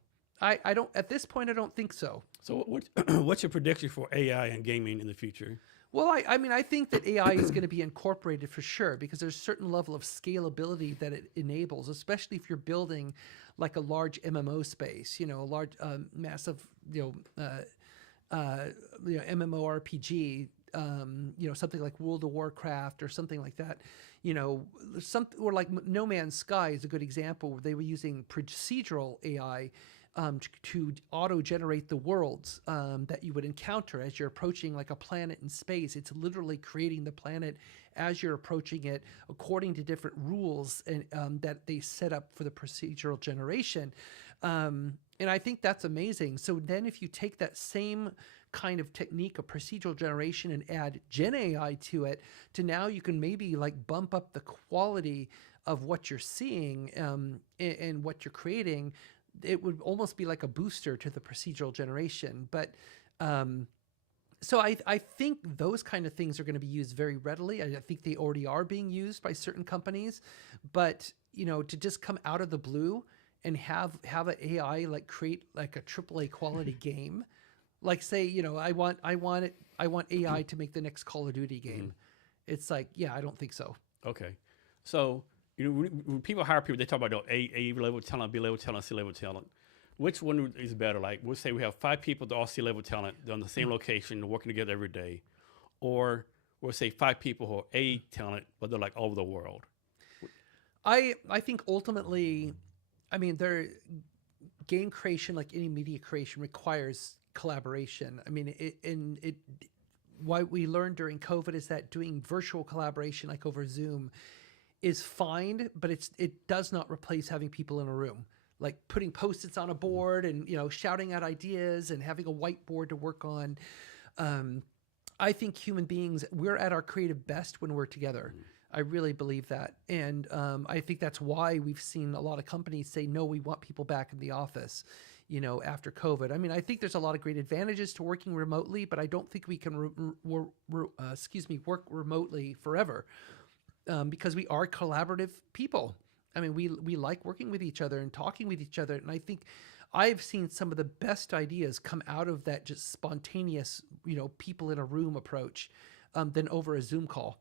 I don't, at this point, I don't think so. So what's your prediction for AI and gaming in the future? Well, I mean, I think that AI is going to be incorporated for sure, because there's a certain level of scalability that it enables, especially if you're building like a large MMO space, you know, a large, massive, MMORPG, you know, something like World of Warcraft or something like that, you know, or like No Man's Sky is a good example where they were using procedural AI to auto-generate the worlds that you would encounter as you're approaching like a planet in space. It's literally creating the planet as you're approaching it according to different rules and that they set up for the procedural generation. And I think that's amazing. So then if you take that same kind of technique of procedural generation and add Gen AI to it, to now you can maybe like bump up the quality of what you're seeing and what you're creating. It would almost be like a booster to the procedural generation. But so I think those kind of things are going to be used very readily. I think they already are being used by certain companies. But, you know, to just come out of the blue and have an AI like create like a AAA quality game, like say, you know, I want AI to make the next Call of Duty game. It's like, yeah, I don't think so. Okay. So, you know, when people hire people, they talk about A level talent, B level talent, C level talent. Which one is better? Like, we'll say we have 5 people that all C level talent, they're on the same location, working together every day. Or we'll say 5 people who are A talent, but they're like all over the world. I think ultimately, I mean, game creation, like any media creation, requires collaboration. I mean, what we learned during COVID is that doing virtual collaboration, like over Zoom, is fine, but it does not replace having people in a room, like putting Post-its on a board and, you know, shouting out ideas and having a whiteboard to work on. I think human beings, we're at our creative best when we're together. I really believe that. And I think that's why we've seen a lot of companies say, no, we want people back in the office, after COVID. I mean, I think there's a lot of great advantages to working remotely, but I don't think we can, work remotely forever, because we are collaborative people. I mean, we like working with each other and talking with each other. And I think I've seen some of the best ideas come out of that just spontaneous, people in a room approach, than over a Zoom call.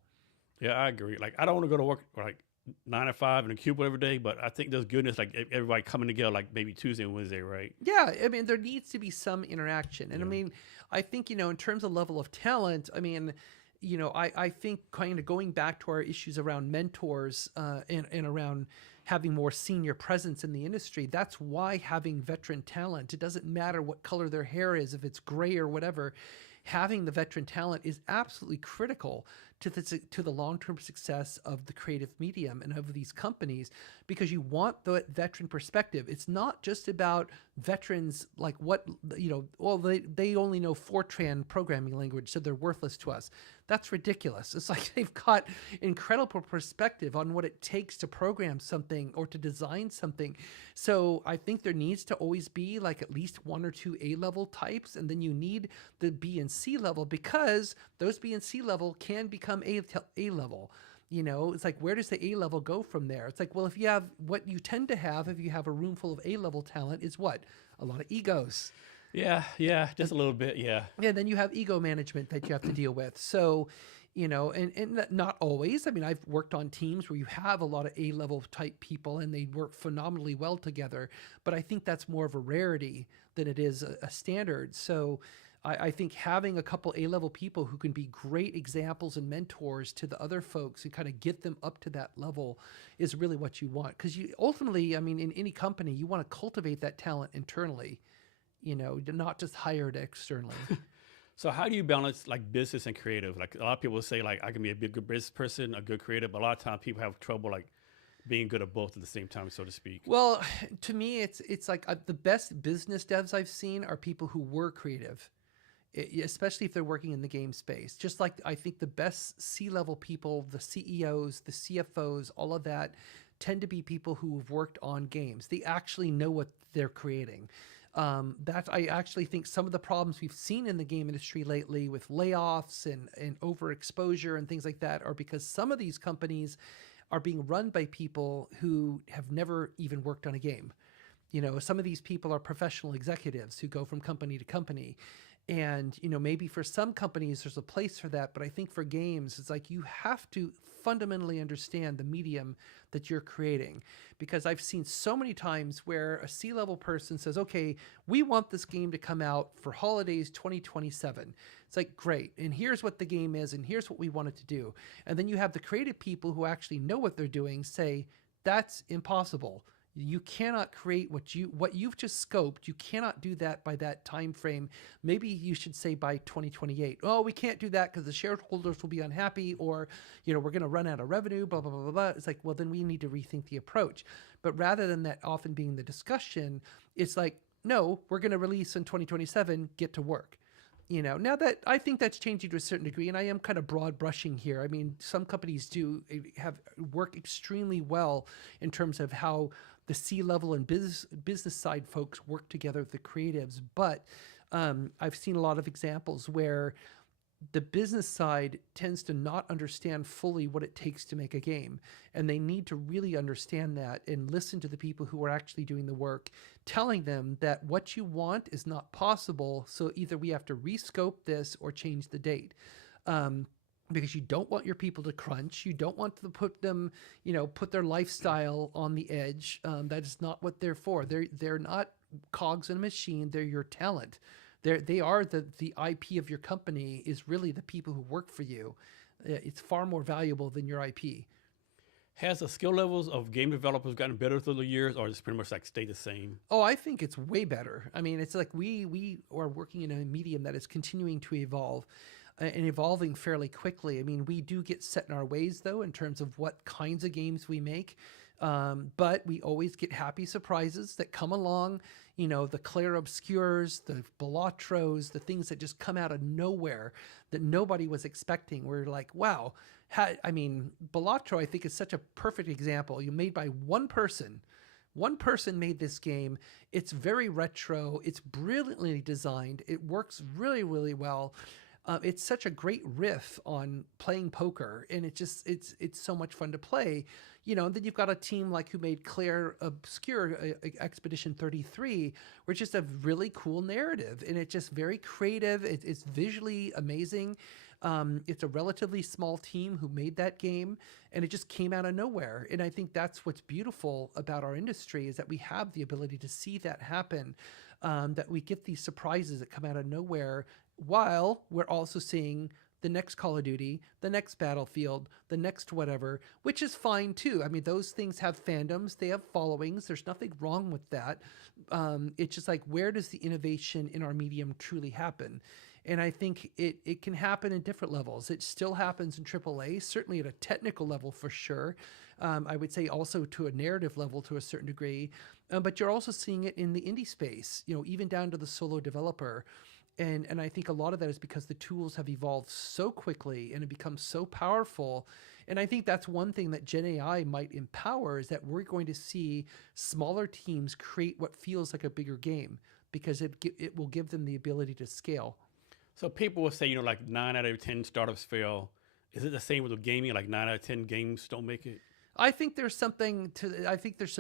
Yeah, I agree. Like, I don't want to go to work like 9 to 5 in a cubicle every day, but I think there's goodness like everybody coming together like maybe Tuesday and Wednesday, right? Yeah, I mean, there needs to be some interaction. And I Yeah. mean, I think, in terms of level of talent, I mean, I think kind of going back to our issues around mentors, and around having more senior presence in the industry, that's why having veteran talent, it doesn't matter what color their hair is, if it's gray or whatever, having the veteran talent is absolutely critical to the long-term success of the creative medium and of these companies, because you want the veteran perspective. It's not just about veterans like what, well, they only know Fortran programming language, so they're worthless to us. That's ridiculous. It's like they've got incredible perspective on what it takes to program something or to design something. So I think there needs to always be like at least one or two A-level types, and then you need the B and C level, because those B and C level can become A level. It's like, where does the A level go from there? It's like, well, if you have what you tend to have, if you have a room full of A level talent, is what? A lot of egos. Yeah, just a little bit, yeah. Yeah, then you have ego management that you have to deal with. So, and not always. I mean, I've worked on teams where you have a lot of A-level type people and they work phenomenally well together. But I think that's more of a rarity than it is a standard. So I think having a couple A-level people who can be great examples and mentors to the other folks and kind of get them up to that level is really what you want. Because you ultimately, I mean, in any company, you want to cultivate that talent internally, not just hire it externally. So how do you balance like business and creative? Like, a lot of people say like I can be a good business person, a good creative, but a lot of times people have trouble like being good at both at the same time, so to speak. Well, to me, it's like the best business devs I've seen are people who were creative, especially if they're working in the game space. Just like I think the best C-level people, the CEOs, the CFOs, all of that tend to be people who've worked on games. They actually know what they're creating. That I actually think some of the problems we've seen in the game industry lately with layoffs and overexposure and things like that are because some of these companies are being run by people who have never even worked on a game. Some of these people are professional executives who go from company to company. And, maybe for some companies there's a place for that, but I think for games, it's like you have to fundamentally understand the medium that you're creating. Because I've seen so many times where a C-level person says, okay, we want this game to come out for holidays 2027. It's like, great. And here's what the game is, and here's what we want it to do. And then you have the creative people who actually know what they're doing say, that's impossible. You cannot create what you've just scoped. You cannot do that by that time frame. Maybe you should say by 2028. Oh, we can't do that because the shareholders will be unhappy, or we're going to run out of revenue. Blah blah blah blah blah. It's like, well, then we need to rethink the approach. But rather than that often being the discussion, it's like, no, we're going to release in 2027. Get to work. Now that I think that's changing to a certain degree, and I am kind of broad brushing here. I mean, some companies do have work extremely well in terms of how the C-level and business side folks work together with the creatives. But I've seen a lot of examples where the business side tends to not understand fully what it takes to make a game. And they need to really understand that and listen to the people who are actually doing the work, telling them that what you want is not possible. So either we have to rescope this or change the date. Because you don't want your people to crunch. You don't want to put them, put their lifestyle on the edge. That is not what they're for. They're not cogs in a machine. They're your talent. They are the IP of your company is really the people who work for you. It's far more valuable than your IP. Has the skill levels of game developers gotten better through the years, or is it pretty much like stay the same? Oh, I think it's way better. I mean, it's like we are working in a medium that is continuing to evolve. And evolving fairly quickly. I mean, we do get set in our ways, though, in terms of what kinds of games we make. But we always get happy surprises that come along, the clair obscures, the Balatros, the things that just come out of nowhere that nobody was expecting. We're like, wow. Balatro, I think, is such a perfect example. You made by one person. One person made this game. It's very retro. It's brilliantly designed. It works really, really well. It's such a great riff on playing poker, and it's so much fun to play. And then you've got a team like who made Clair Obscure Expedition 33, which is a really cool narrative, and it's just very creative. It's visually amazing. It's a relatively small team who made that game, and it just came out of nowhere. And I think that's what's beautiful about our industry, is that we have the ability to see that happen, that we get these surprises that come out of nowhere, while we're also seeing the next Call of Duty, the next Battlefield, the next whatever, which is fine too. I mean, those things have fandoms, they have followings. There's nothing wrong with that. It's just like, where does the innovation in our medium truly happen? And I think it can happen in different levels. It still happens in AAA, certainly at a technical level for sure. I would say also to a narrative level to a certain degree. But you're also seeing it in the indie space, even down to the solo developer. And I think a lot of that is because the tools have evolved so quickly and it becomes so powerful. And I think that's one thing that Gen AI might empower, is that we're going to see smaller teams create what feels like a bigger game, because it will give them the ability to scale. So people will say, like 9 out of 10 startups fail. Is it the same with the gaming? Like 9 out of 10 games don't make it? I think there's some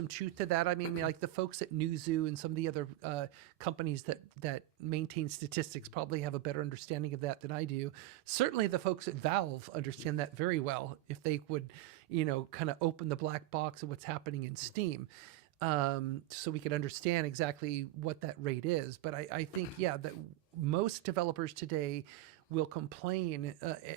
truth to that. I mean, like the folks at Newzoo and some of the other companies that maintain statistics probably have a better understanding of that than I do. Certainly the folks at Valve understand that very well, if they would, kind of open the black box of what's happening in Steam, so we could understand exactly what that rate is. But I think, that most developers today will complain,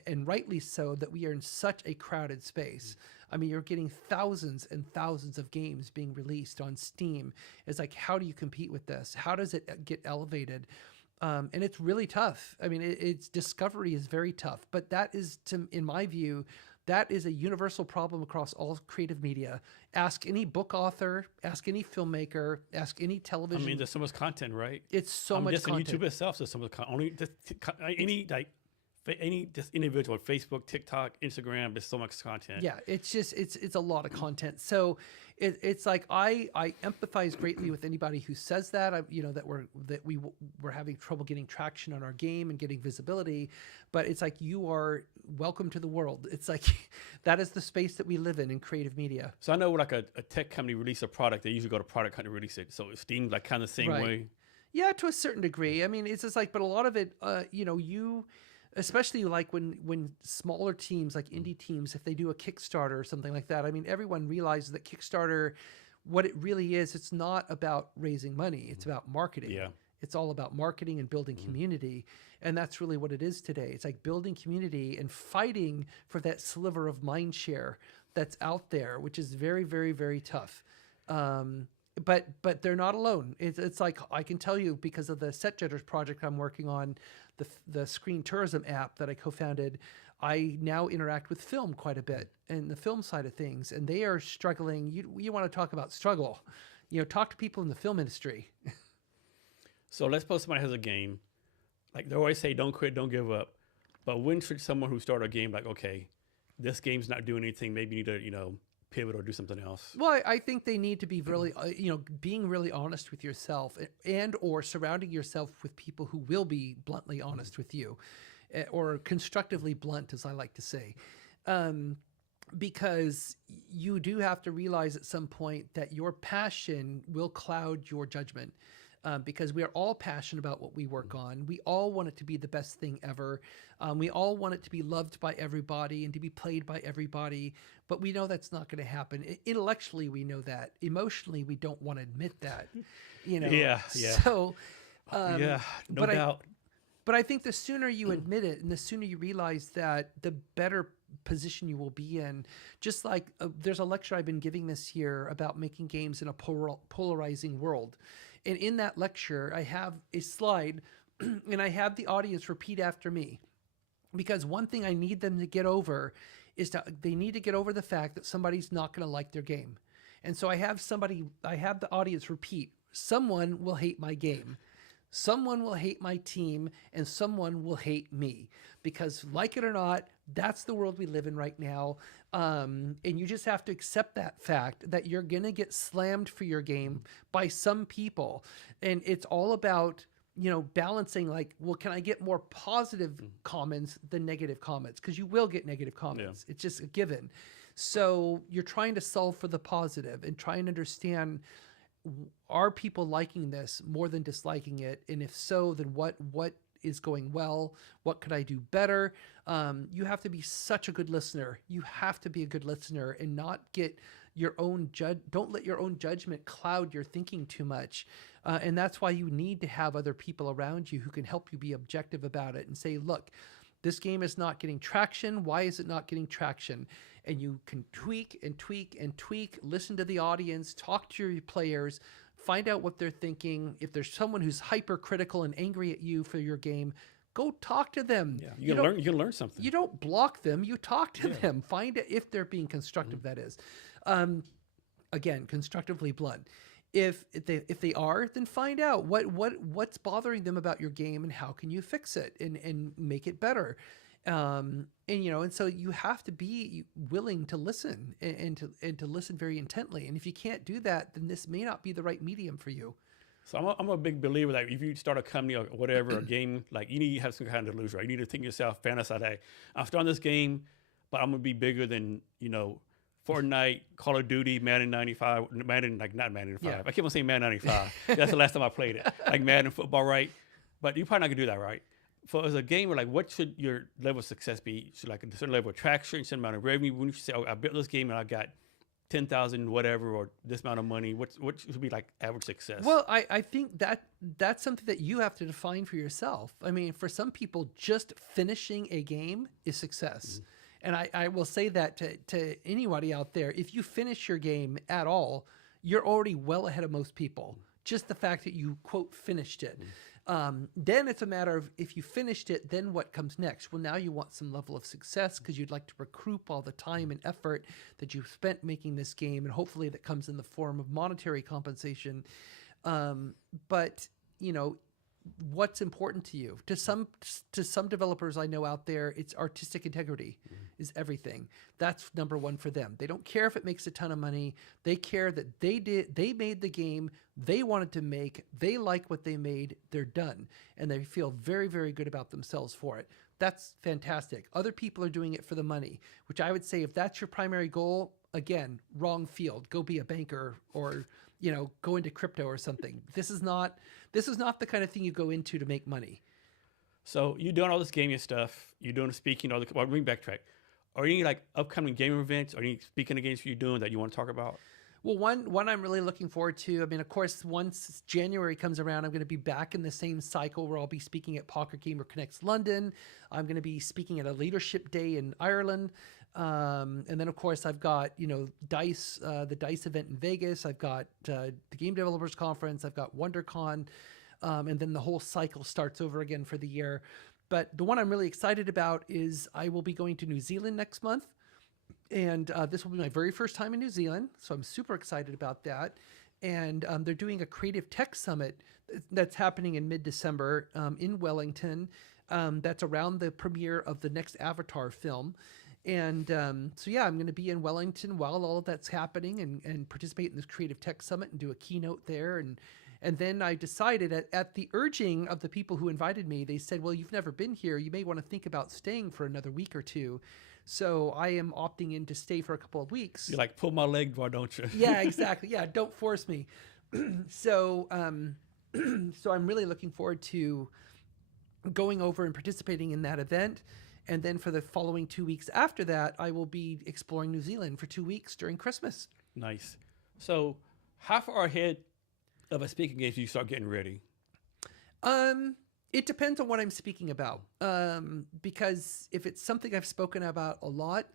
and rightly so, that we are in such a crowded space. I mean, you're getting thousands and thousands of games being released on Steam. It's like, how do you compete with this? How does it get elevated? And it's really tough. I mean, its discovery is very tough. But that is, in my view, that is a universal problem across all creative media. Ask any book author, ask any filmmaker, ask any television. I mean, there's so much content, right? It's so much just content. On YouTube itself, there's so much only just any individual, Facebook, TikTok, Instagram, there's so much content. Yeah, it's a lot of content. So it's like, I empathize greatly with anybody who says that, that we're having trouble getting traction on our game and getting visibility. But it's like, you are welcome to the world. It's like, that is the space that we live in creative media. So I know, like a tech company release a product, they usually go to product company to release it. So Steam's like kind of the same way. Yeah, to a certain degree. I mean, it's just like, but a lot of it, especially like when smaller teams, like indie teams, if they do a Kickstarter or something like that, I mean, everyone realizes that Kickstarter, what it really is, it's not about raising money. It's about marketing. Yeah. It's all about marketing and building community. And that's really what it is today. It's like building community and fighting for that sliver of mind share that's out there, which is very, very, very tough. But they're not alone. It's like, I can tell you, because of the SetJetters project I'm working on, the screen tourism app that I co-founded, I now interact with film quite a bit, and the film side of things, and they are struggling. You want to talk about struggle, talk to people in the film industry. So let's suppose somebody has a game. Like they always say, don't quit, don't give up. But when should someone who started a game, like, okay, this game's not doing anything, maybe you need to, pivot or do something else? Well, I think they need to be really, being really honest with yourself, and or surrounding yourself with people who will be bluntly honest with you, or constructively blunt, as I like to say. Because you do have to realize at some point that your passion will cloud your judgment. Because we are all passionate about what we work on. We all want it to be the best thing ever. We all want it to be loved by everybody and to be played by everybody, but we know that's not going to happen. Intellectually, we know that. Emotionally, we don't want to admit that. Yeah. So, no doubt. But I think the sooner you admit it and the sooner you realize that, the better position you will be in. Just like there's a lecture I've been giving this year about making games in a polarizing world. And in that lecture, I have a slide and I have the audience repeat after me, because one thing I need them to get over is they need to get over the fact that somebody's not going to like their game. And so I have the audience repeat, someone will hate my game. Someone will hate my team, and someone will hate me, because like it or not, that's the world we live in right now. And you just have to accept that fact that you're going to get slammed for your game by some people. And it's all about, balancing, like, well, can I get more positive comments than negative comments? Because you will get negative comments. It's just a given. So you're trying to solve for the positive and try and understand, are people liking this more than disliking it? And if so, then what is going well? What could I do better? You have to be such a good listener. You have to be a good listener and not get your own don't let your own judgment cloud your thinking too much. And that's why you need to have other people around you who can help you be objective about it and say, look, this game is not getting traction. Why is it not getting traction? And you can tweak and tweak and tweak, listen to the audience, talk to your players, find out what they're thinking. If there's someone who's hypercritical and angry at you for your game, go talk to them. Yeah, you can learn something. You don't block them, you talk to them. Find it if they're being constructive, that is. Again, constructively blunt. If they are, then find out what's bothering them about your game and how can you fix it and make it better. And so you have to be willing to listen and to listen very intently. And if you can't do that, then this may not be the right medium for you. So I'm a big believer that if you start a company or whatever, a game, like, you need to have some kind of delusion, right? You need to think yourself, fantasize, hey, I'm starting this game, but I'm gonna be bigger than, Fortnite, Call of Duty, Madden 95, not Madden 95. Yeah. I keep on saying Madden 95. That's the last time I played it. Like Madden football, right? But you're probably not gonna do that, right? For as a gamer, like, what should your level of success be? Should, like, a certain level of traction, certain amount of revenue? When you say, oh, I built this game and I got 10,000 whatever, or this amount of money, what should be like average success? Well, I think that's something that you have to define for yourself. I mean, for some people, just finishing a game is success. And I will say that to anybody out there, if you finish your game at all, you're already well ahead of most people. Just the fact that you, quote, finished it. Then it's a matter of, if you finished it, then what comes next? Well, now you want some level of success because you'd like to recoup all the time and effort that you've spent making this game, and hopefully that comes in the form of monetary compensation. But what's important to you? To some developers I know out there, it's artistic integrity is everything. That's number one for them. They don't care if it makes a ton of money. They care that they made the game they wanted to make. They like what they made. They're done. And they feel very, very good about themselves for it. That's fantastic. Other people are doing it for the money, which I would say, if that's your primary goal, again, wrong field. Go be a banker, or go into crypto or something. This is not the kind of thing you go into to make money. So you're doing all this gaming stuff. You're doing speaking. Let me backtrack. Are there any, like, upcoming gaming events? Are there any speaking engagements you're doing that you want to talk about? Well, one I'm really looking forward to. I mean, of course, once January comes around, I'm going to be back in the same cycle where I'll be speaking at Poker Gamer Connects London. I'm going to be speaking at a leadership day in Ireland. And then, of course, I've got, DICE, the DICE event in Vegas. I've got the Game Developers Conference. I've got WonderCon. And then the whole cycle starts over again for the year. But the one I'm really excited about is I will be going to New Zealand next month. And this will be my very first time in New Zealand. So I'm super excited about that. And they're doing a creative tech summit that's happening in mid-December in Wellington. That's around the premiere of the next Avatar film. And so, yeah, I'm going to be in Wellington while all of that's happening and participate in this creative tech summit and do a keynote there. And then I decided at the urging of the people who invited me, they said, well, you've never been here. You may want to think about staying for another week or two. So I am opting in to stay for a couple of weeks. You're like, pull my leg, why don't you? Yeah, exactly. Yeah, don't force me. So I'm really looking forward to going over and participating in that event. And then for the following 2 weeks after that, I will be exploring New Zealand for 2 weeks during Christmas. Nice. So how far ahead of a speaking engagement do you start getting ready? It depends on what I'm speaking about. Because if it's something I've spoken about a lot,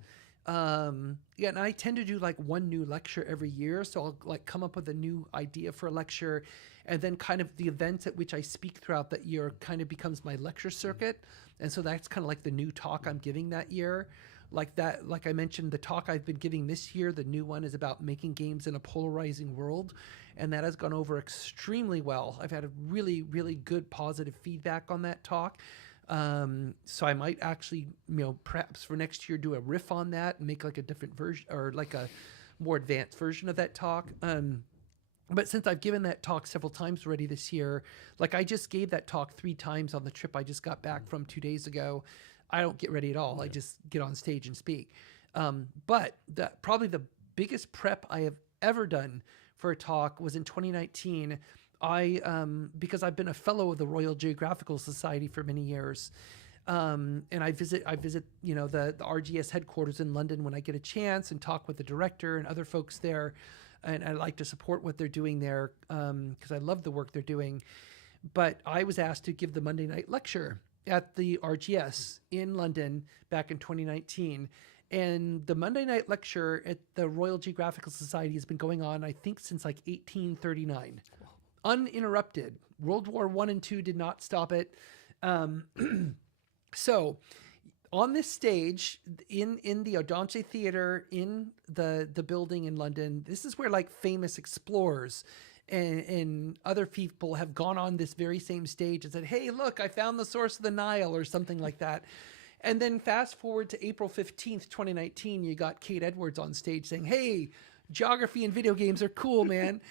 and I tend to do like one new lecture every year. So I'll like come up with a new idea for a lecture, and then kind of the events at which I speak throughout that year kind of becomes my lecture circuit. And so that's kind of like the new talk I'm giving that year. like that. Like I mentioned, the talk I've been giving this year, the new one, is about making games in a polarizing world, and that has gone over extremely well. I've had a really, really good positive feedback on that talk. So I might actually, perhaps for next year do a riff on that and make like a different version or like a more advanced version of that talk. But since I've given that talk several times already this year, like I just gave that talk 3 times on the trip I just got back from 2 days ago. I don't get ready at all. I just get on stage and speak. But probably the biggest prep I have ever done for a talk was in 2019. Because I've been a fellow of the Royal Geographical Society for many years. And I visit, the RGS headquarters in London when I get a chance and talk with the director and other folks there. And I like to support what they're doing there because I love the work they're doing. But I was asked to give the Monday night lecture at the RGS in London back in 2019. And the Monday night lecture at the Royal Geographical Society has been going on, I think, since like 1839. Uninterrupted. World War I and II did not stop it. So on this stage in the Odense Theatre in the building in London, this is where like famous explorers and other people have gone on this very same stage and said, hey, look, I found the source of the Nile or something like that. And then fast forward to April 15th, 2019, you got Kate Edwards on stage saying, hey, geography and video games are cool, man.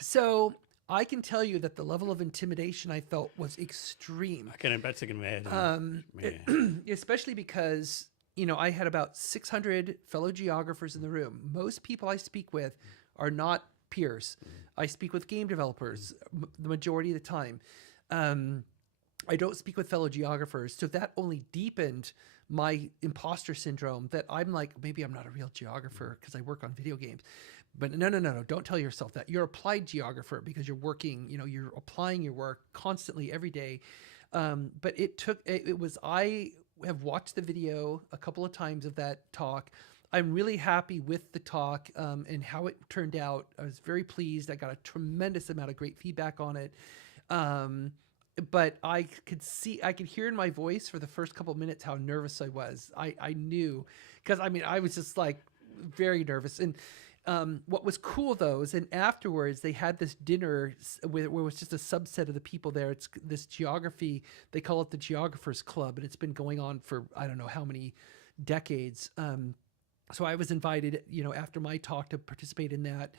So I can tell you that the level of intimidation I felt was extreme. I can imagine. Especially because, I had about 600 fellow geographers in the room. Most people I speak with are not peers. I speak with game developers the majority of the time. I don't speak with fellow geographers. So that only deepened my imposter syndrome that I'm like, maybe I'm not a real geographer because I work on video games. But no, don't tell yourself that. You're applied geographer because you're working, you're applying your work constantly every day. But I have watched the video a couple of times of that talk. I'm really happy with the talk and how it turned out. I was very pleased. I got a tremendous amount of great feedback on it. But I could hear in my voice for the first couple of minutes how nervous I was. I knew, because I was just like very nervous. And what was cool though is then afterwards they had this dinner where it was just a subset of the people there. It's this geography, they call it the Geographers Club, and it's been going on for I don't know how many decades. So I was invited, after my talk to participate in that.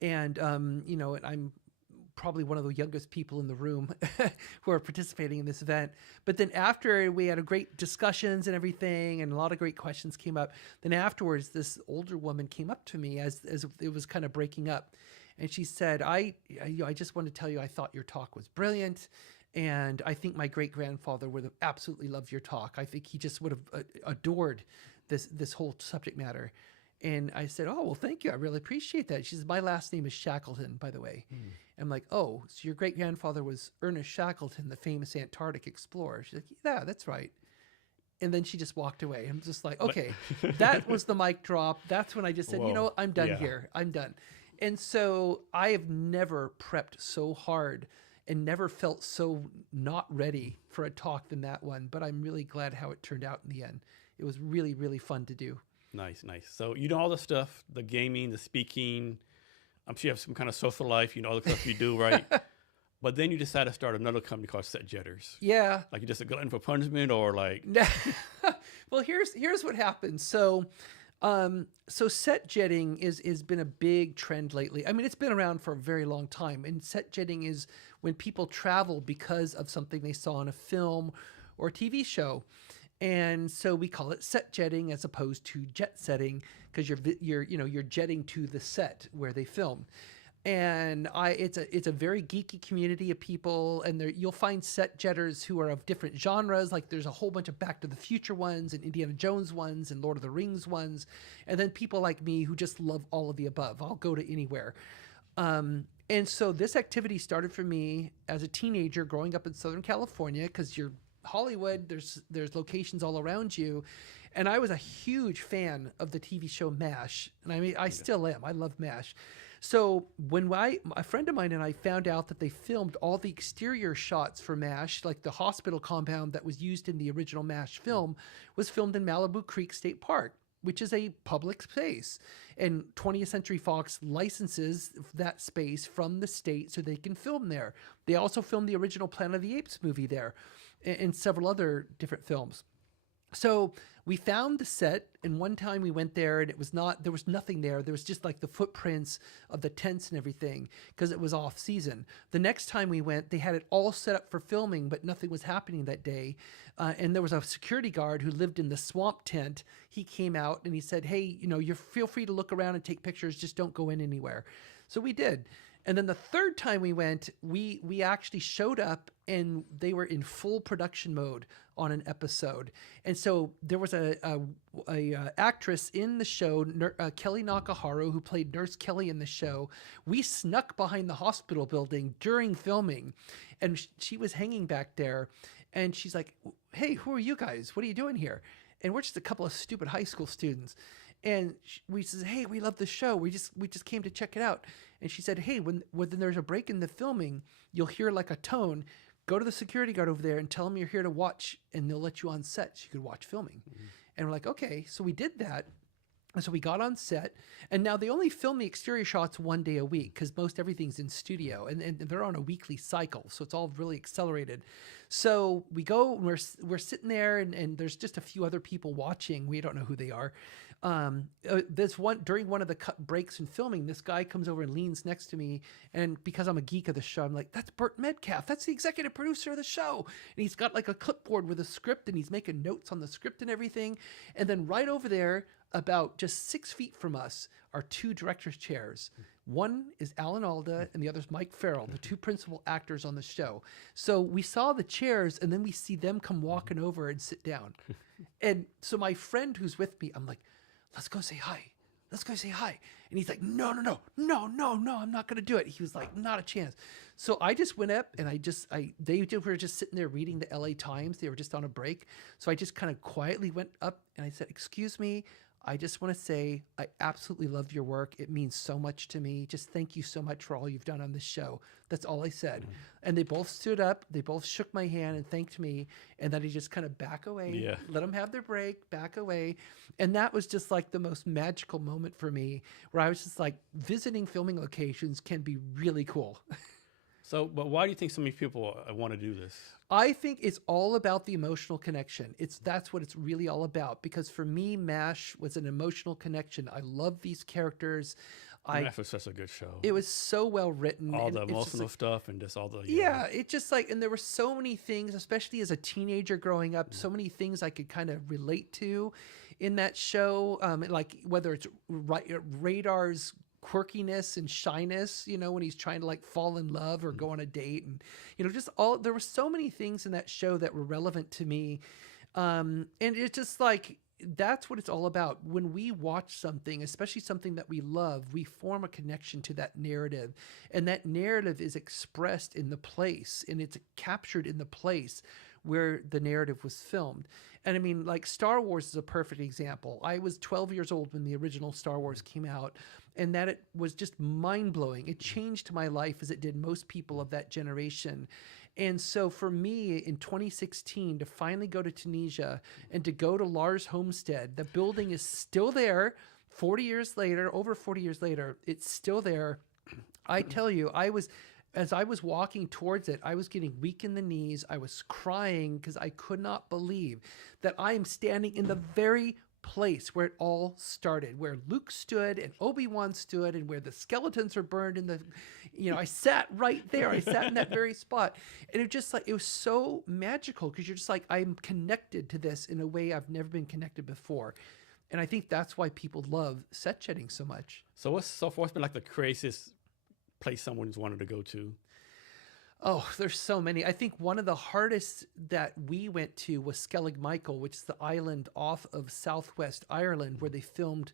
And, and I'm probably one of the youngest people in the room who are participating in this event. But then after we had a great discussions and everything, and a lot of great questions came up, then afterwards, this older woman came up to me as it was kind of breaking up. And she said, I just want to tell you, I thought your talk was brilliant. And I think my great-grandfather would have absolutely loved your talk. I think he just would have adored this whole subject matter. And I said, oh, well, thank you. I really appreciate that. She says, my last name is Shackleton, by the way. I'm like, oh, so your great-grandfather was Ernest Shackleton, the famous Antarctic explorer. She's like, yeah, that's right. And then she just walked away. I'm just like, okay, that was the mic drop. That's when I just said, Whoa. I'm done here. I'm done. And so I have never prepped so hard and never felt so not ready for a talk than that one. But I'm really glad how it turned out in the end. It was really, really fun to do. Nice. So you know all the stuff, the gaming, the speaking. I'm sure you have some kind of social life, all the stuff you do, right? But then you decide to start another company called SetJetters. Yeah. Like you're just a glutton for punishment or like... Well, here's what happens. So set jetting is been a big trend lately. I mean, it's been around for a very long time. And set jetting is when people travel because of something they saw in a film or a TV show. And so we call it set jetting as opposed to jet setting because you're jetting to the set where they film. And it's a very geeky community of people, and you'll find set jetters who are of different genres. Like there's a whole bunch of Back to the Future ones and Indiana Jones ones and Lord of the Rings ones, and then people like me who just love all of the above. I'll go to anywhere. And so this activity started for me as a teenager growing up in Southern California because you're Hollywood, there's locations all around you. And I was a huge fan of the TV show MASH. And I mean, I still am. I love MASH. So when a friend of mine and I found out that they filmed all the exterior shots for MASH, like the hospital compound that was used in the original MASH film, was filmed in Malibu Creek State Park, which is a public space. And 20th Century Fox licenses that space from the state so they can film there. They also filmed the original Planet of the Apes movie there and several other different films. So we found the set, and one time we went there and there was nothing there. There was just like the footprints of the tents and everything because it was off season. The next time we went, they had it all set up for filming, but nothing was happening that day. And there was a security guard who lived in the swamp tent. He came out and he said, hey, you feel free to look around and take pictures. Just don't go in anywhere. So we did. And then the third time we went, we actually showed up and they were in full production mode on an episode. And so there was a actress in the show, Kelly Nakaharu, who played Nurse Kelly in the show. We snuck behind the hospital building during filming, and she was hanging back there. And she's like, hey, who are you guys? What are you doing here? And we're just a couple of stupid high school students. And we says, hey, we love the show. We just came to check it out. And she said, hey, when there's a break in the filming, you'll hear like a tone. Go to the security guard over there and tell them you're here to watch, and they'll let you on set so you could watch filming. Mm-hmm. And we're like, okay. So we did that. And so we got on set, and now they only film the exterior shots one day a week because most everything's in studio, and they're on a weekly cycle, so it's all really accelerated. So we go, and we're sitting there, and there's just a few other people watching. We don't know who they are. During one of the breaks in filming, this guy comes over and leans next to me, and because I'm a geek of the show, I'm like, that's Burt Metcalf. That's the executive producer of the show. And he's got like a clipboard with a script, and he's making notes on the script and everything. And then right over there, about just 6 feet from us, are two director's chairs. One is Alan Alda and the other's Mike Farrell, the two principal actors on the show. So we saw the chairs, and then we see them come walking over and sit down. And so my friend who's with me, I'm like, let's go say hi. Let's go say hi. And he's like, no, I'm not going to do it. He was like, not a chance. So I just went up and they were just sitting there reading the LA Times. They were just on a break. So I just kind of quietly went up and I said, excuse me, I just want to say I absolutely love your work. It means so much to me. Just thank you so much for all you've done on this show. That's all I said. Mm-hmm. And they both stood up. They both shook my hand and thanked me. And then he just kind of back away, let them have their break, back away. And that was just like the most magical moment for me, where I was just like, visiting filming locations can be really cool. So, but why do you think so many people want to do this? I think it's all about the emotional connection. That's what it's really all about. Because for me, MASH was an emotional connection. I love these characters. MASH was such a good show. It was so well written. All the emotional stuff and just all the... Yeah, it just like, and there were so many things, especially as a teenager growing up, so many things I could kind of relate to in that show. Like whether it's Radar's quirkiness and shyness, when he's trying to like fall in love or go on a date, and just there were so many things in that show that were relevant to me, and it's just like, that's what it's all about. When we watch something, especially something that we love, we form a connection to that narrative, and that narrative is expressed in the place, and it's captured in the place where the narrative was filmed. And I mean, like Star Wars is a perfect example. I was 12 years old when the original Star Wars came out, and that it was just mind-blowing. It changed my life as it did most people of that generation. And so for me in 2016 to finally go to Tunisia and to go to Lars Homestead, the building is still there 40 years later, over 40 years later, it's still there. I tell you, as I was walking towards it, I was getting weak in the knees. I was crying because I could not believe that I am standing in the very place where it all started, where Luke stood and Obi-Wan stood, and where the skeletons are burned in the, I sat right there. I sat in that very spot. And it was so magical, because you're just like, I'm connected to this in a way I've never been connected before. And I think that's why people love set shedding so much. So what's been like the craziest place someone's wanted to go to? Oh, there's so many. I think one of the hardest that we went to was Skellig Michael, which is the island off of Southwest Ireland, where they filmed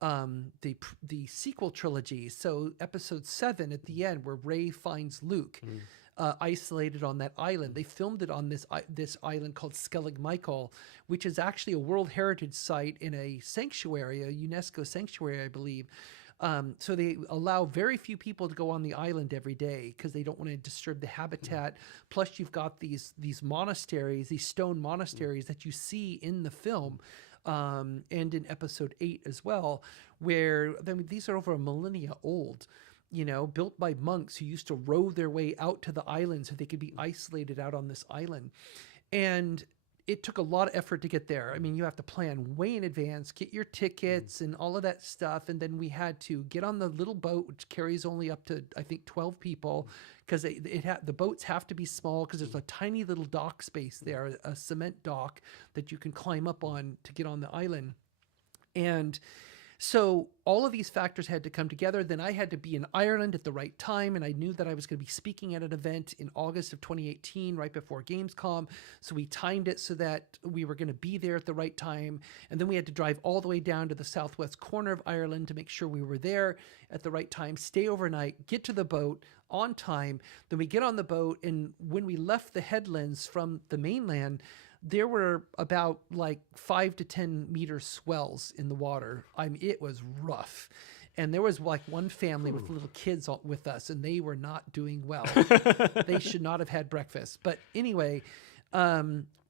the sequel trilogy. So episode 7 at the end, where Rey finds Luke isolated on that island. They filmed it on this island called Skellig Michael, which is actually a World Heritage Site in a sanctuary, a UNESCO sanctuary, I believe. So they allow very few people to go on the island every day because they don't want to disturb the habitat. Plus, you've got these monasteries, these stone monasteries that you see in the film, and in episode 8 as well, where I mean, these are over a millennia old. Built by monks who used to row their way out to the island so they could be isolated out on this island. And it took a lot of effort to get there. I mean, you have to plan way in advance, get your tickets and all of that stuff. And then we had to get on the little boat, which carries only up to, I think, 12 people, because the boats have to be small because there's a tiny little dock space there, a cement dock that you can climb up on to get on the island. And so all of these factors had to come together. Then I had to be in Ireland at the right time, and I knew that I was going to be speaking at an event in August of 2018, right before Gamescom. So we timed it so that we were going to be there at the right time. And then we had to drive all the way down to the southwest corner of Ireland to make sure we were there at the right time, stay overnight, get to the boat on time. Then we get on the boat, and when we left the headlands from the mainland, there were about like 5 to 10 meter swells in the water. I mean, it was rough. And there was like one family with little kids with us, and they were not doing well. They should not have had breakfast. But anyway,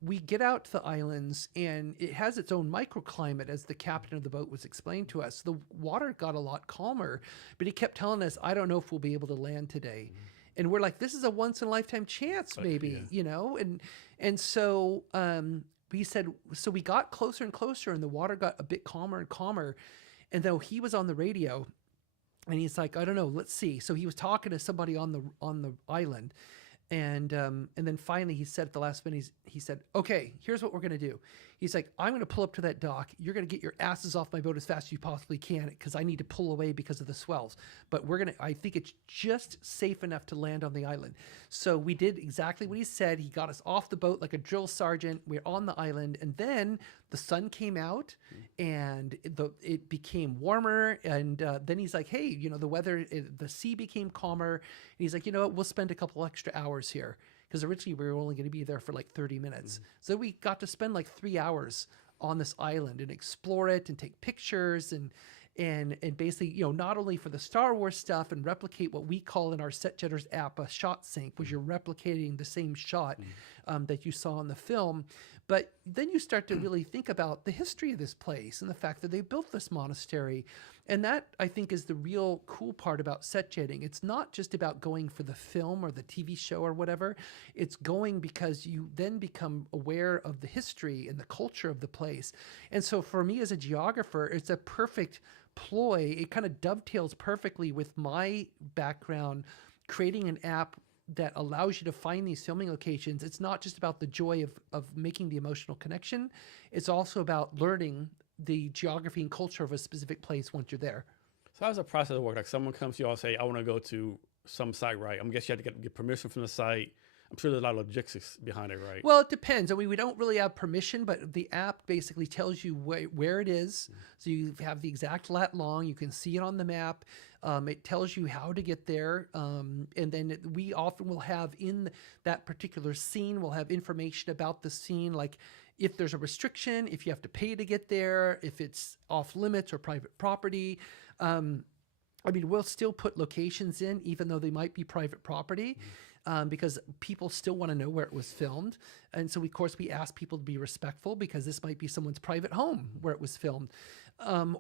we get out to the islands, and it has its own microclimate, as the captain of the boat was explained to us. The water got a lot calmer, but he kept telling us, I don't know if we'll be able to land today. And we're like, this is a once in a lifetime chance, maybe, And so he said, so we got closer and closer, and the water got a bit calmer and calmer. And though he was on the radio, and he's like, I don't know, let's see. So he was talking to somebody on the island. And then finally he said at the last minute, he said, okay, here's what we're going to do. He's like, I'm going to pull up to that dock. You're going to get your asses off my boat as fast as you possibly can, because I need to pull away because of the swells. But I think it's just safe enough to land on the island. So we did exactly what he said. He got us off the boat like a drill sergeant. We're on the island. And then the sun came out, and it became warmer. And then he's like, hey, the weather, the sea became calmer. And he's like, you know what, we'll spend a couple extra hours here. Because originally we were only going to be there for like 30 minutes. So we got to spend like 3 hours on this island and explore it and take pictures and basically, not only for the Star Wars stuff and replicate what we call in our SetJetters app a shot sync, which you're replicating the same shot that you saw in the film, but then you start to really think about the history of this place and the fact that they built this monastery. And that, I think, is the real cool part about set jetting. It's not just about going for the film or the TV show or whatever. It's going because you then become aware of the history and the culture of the place. And so for me as a geographer, it's a perfect ploy. It kind of dovetails perfectly with my background, creating an app that allows you to find these filming locations. It's not just about the joy of making the emotional connection. It's also about learning the geography and culture of a specific place once you're there. So how does the process work? Like someone comes to you and say, I want to go to some site, right? I'm guessing you have to get permission from the site. I'm sure there's a lot of logistics behind it, right? Well, it depends. I mean, we don't really have permission, but the app basically tells you where it is. So you have the exact lat long. You can see it on the map. It tells you how to get there. And then we often will have in that particular scene, we'll have information about the scene, like if there's a restriction, if you have to pay to get there, if it's off limits or private property. I mean, we'll still put locations in, even though they might be private property. Because people still want to know where it was filmed. And so, of course, we ask people to be respectful because this might be someone's private home where it was filmed.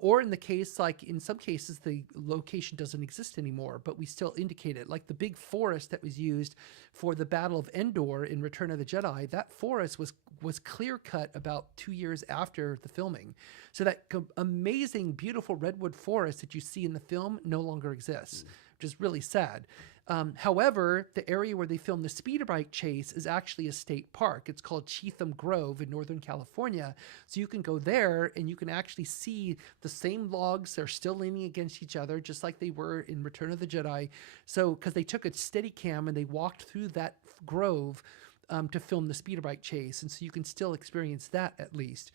Or in the case, like in some cases, the location doesn't exist anymore, but we still indicate it. Like the big forest that was used for the Battle of Endor in Return of the Jedi, that forest was clear cut about 2 years after the filming. So that amazing, beautiful redwood forest that you see in the film no longer exists, which is really sad. However, the area where they filmed the speeder bike chase is actually a state park. It's called Cheatham Grove in Northern California. So you can go there and you can actually see the same logs. They're still leaning against each other, just like they were in Return of the Jedi. So, because they took a steady cam and they walked through that grove to film the speeder bike chase. And so you can still experience that at least.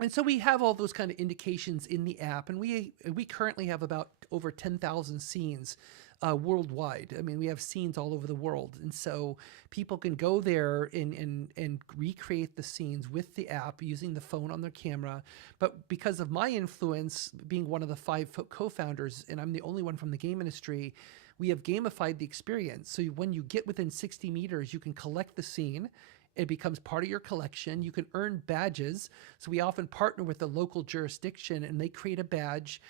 And so we have all those kind of indications in the app, and we currently have about over 10,000 scenes worldwide. I mean, we have scenes all over the world, and so people can go there and recreate the scenes with the app using the phone on their camera. But because of my influence, being one of the 5 co-founders, and I'm the only one from the game industry, we have gamified the experience. So when you get within 60 meters, you can collect the scene. It becomes part of your collection. You can earn badges. So we often partner with the local jurisdiction, and they create a badge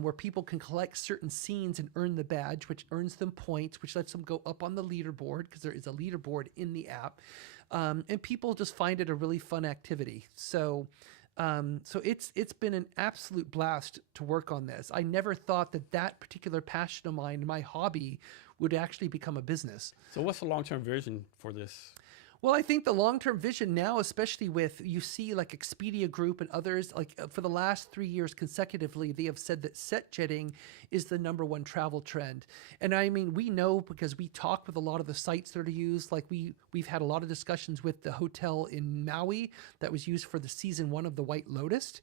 where people can collect certain scenes and earn the badge, which earns them points, which lets them go up on the leaderboard, because there is a leaderboard in the app. And people just find it a really fun activity. So it's been an absolute blast to work on this. I never thought that particular passion of mine, my hobby, would actually become a business. So what's the long-term vision for this? Well, I think the long-term vision now, especially with, you see like Expedia Group and others, like for the last 3 years consecutively, they have said that set jetting is the #1 travel trend. And I mean, we know because we talk with a lot of the sites that are used. Like we've had a lot of discussions with the hotel in Maui that was used for the season 1 of the White Lotus.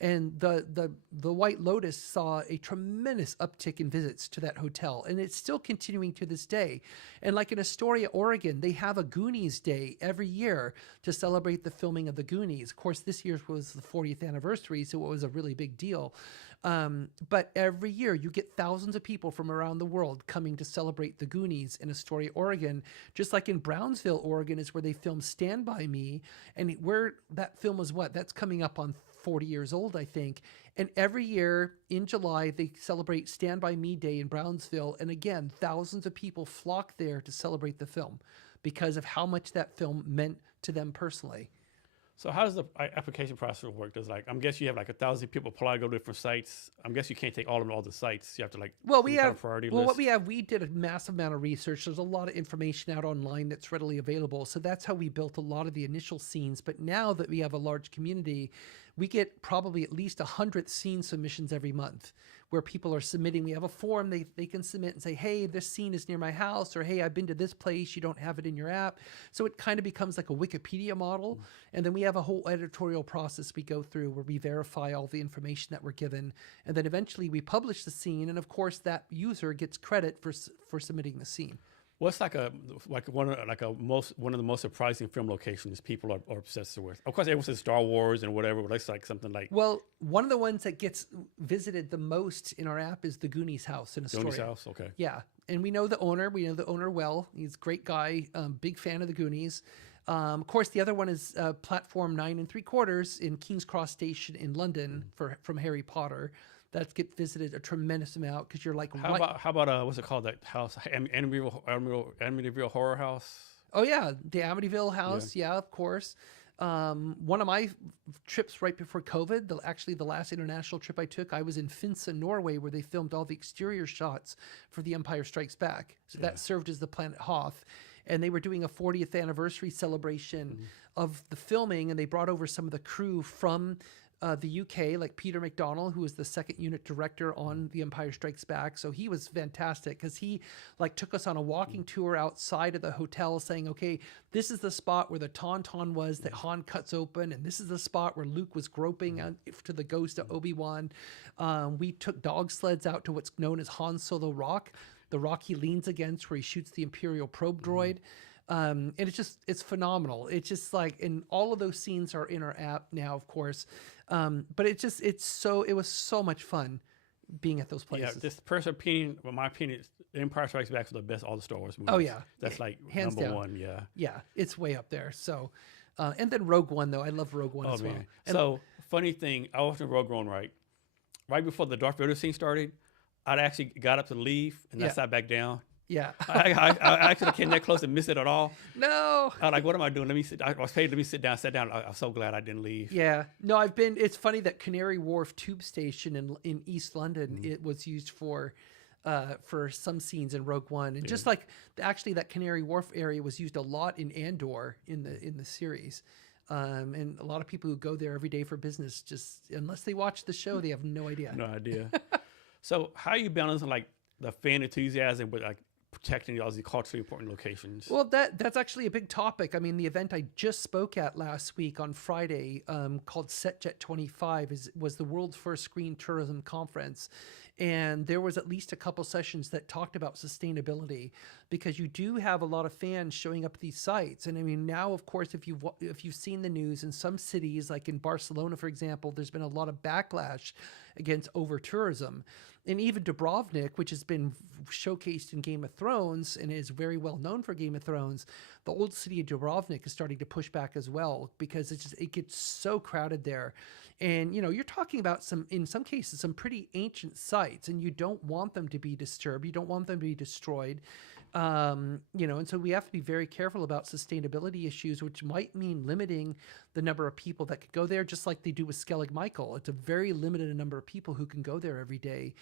And the White Lotus saw a tremendous uptick in visits to that hotel, and it's still continuing to this day. And like in Astoria, Oregon, they have a Goonies Day every year to celebrate the filming of the Goonies. Of course, this year's was the 40th anniversary, so it was a really big deal. But every year you get thousands of people from around the world coming to celebrate the Goonies in Astoria, Oregon. Just like in Brownsville, Oregon is where they filmed Stand By Me, and where that film was that's coming up on 40 years old, I think. And every year in July, they celebrate Stand By Me Day in Brownsville. And again, thousands of people flock there to celebrate the film because of how much that film meant to them personally. So how does the application process work? Does I'm guessing you have 1,000 people apply to go to different sites. I'm guessing you can't take all of them to all the sites. You have to we did a massive amount of research. There's a lot of information out online that's readily available. So that's how we built a lot of the initial scenes. But now that we have a large community, we get probably at least 100 scene submissions every month where people are submitting. We have a form they can submit and say, hey, this scene is near my house, or hey, I've been to this place, you don't have it in your app. So it kind of becomes like a Wikipedia model. And then we have a whole editorial process we go through where we verify all the information that we're given. And then eventually we publish the scene. And of course, that user gets credit for submitting the scene. What's one of the most surprising film locations people are obsessed with? Of course, everyone says Star Wars and whatever, but it's like something like. Well, one of the ones that gets visited the most in our app is the Goonies house in Astoria. Goonies house, okay. Yeah, and we know the owner. We know the owner well. He's a great guy. Big fan of the Goonies. Of course, the other one is platform 9 3/4 in King's Cross Station in London from Harry Potter. That get visited a tremendous amount because you're like. How about what's it called, that house? Amityville Horror House. Oh yeah, the Amityville house. Yeah, of course. One of my trips right before COVID, the last international trip I took, I was in Finse, Norway, where they filmed all the exterior shots for The Empire Strikes Back. So that served as the Planet Hoth. And they were doing a 40th anniversary celebration of the filming, and they brought over some of the crew from the UK, like Peter McDonnell, who was the second unit director on The Empire Strikes Back. So he was fantastic because he took us on a walking tour outside of the hotel saying, okay, this is the spot where the Tauntaun was that Han cuts open. And this is the spot where Luke was groping to the ghost of Obi-Wan. We took dog sleds out to what's known as Han Solo Rock, the rock he leans against where he shoots the Imperial probe droid. And it's phenomenal. It's just and all of those scenes are in our app now, of course. But it was so much fun being at those places. Yeah, just personal opinion, well, my opinion, Empire Strikes Back is the best of all the Star Wars movies. Oh yeah. That's hands number down. one, yeah. Yeah, it's way up there. So, and then Rogue One though. I love Rogue One as well. And so, funny thing, I watched Rogue One, right before the Darth Vader scene started, I'd actually got up to leave and I sat back down. Yeah. I actually came that close to miss it at all. No. I was like, what am I doing? Let me sit. I was paid. Let me sit down. I sat down. I'm so glad I didn't leave. Yeah. No, it's funny that Canary Wharf tube station in East London, it was used for some scenes in Rogue One. And just actually that Canary Wharf area was used a lot in Andor in the series. And a lot of people who go there every day for business, just unless they watch the show, they have no idea. No idea. So how are you balancing the fan enthusiasm with protecting all these culturally important locations? Well, that's actually a big topic. I mean, the event I just spoke at last week on Friday, called SetJet25, was the world's first green tourism conference, and there was at least a couple sessions that talked about sustainability, because you do have a lot of fans showing up at these sites. And I mean, now, of course, if you've seen the news in some cities, like in Barcelona, for example, there's been a lot of backlash against over tourism. And even Dubrovnik, which has been showcased in Game of Thrones and is very well known for Game of Thrones, the old city of Dubrovnik is starting to push back as well, because it gets so crowded there. And, you know, you're talking about in some cases, some pretty ancient sites, and you don't want them to be disturbed. You don't want them to be destroyed. You know, and so we have to be very careful about sustainability issues, which might mean limiting the number of people that could go there, just like they do with Skellig Michael. It's a very limited number of people who can go there every day.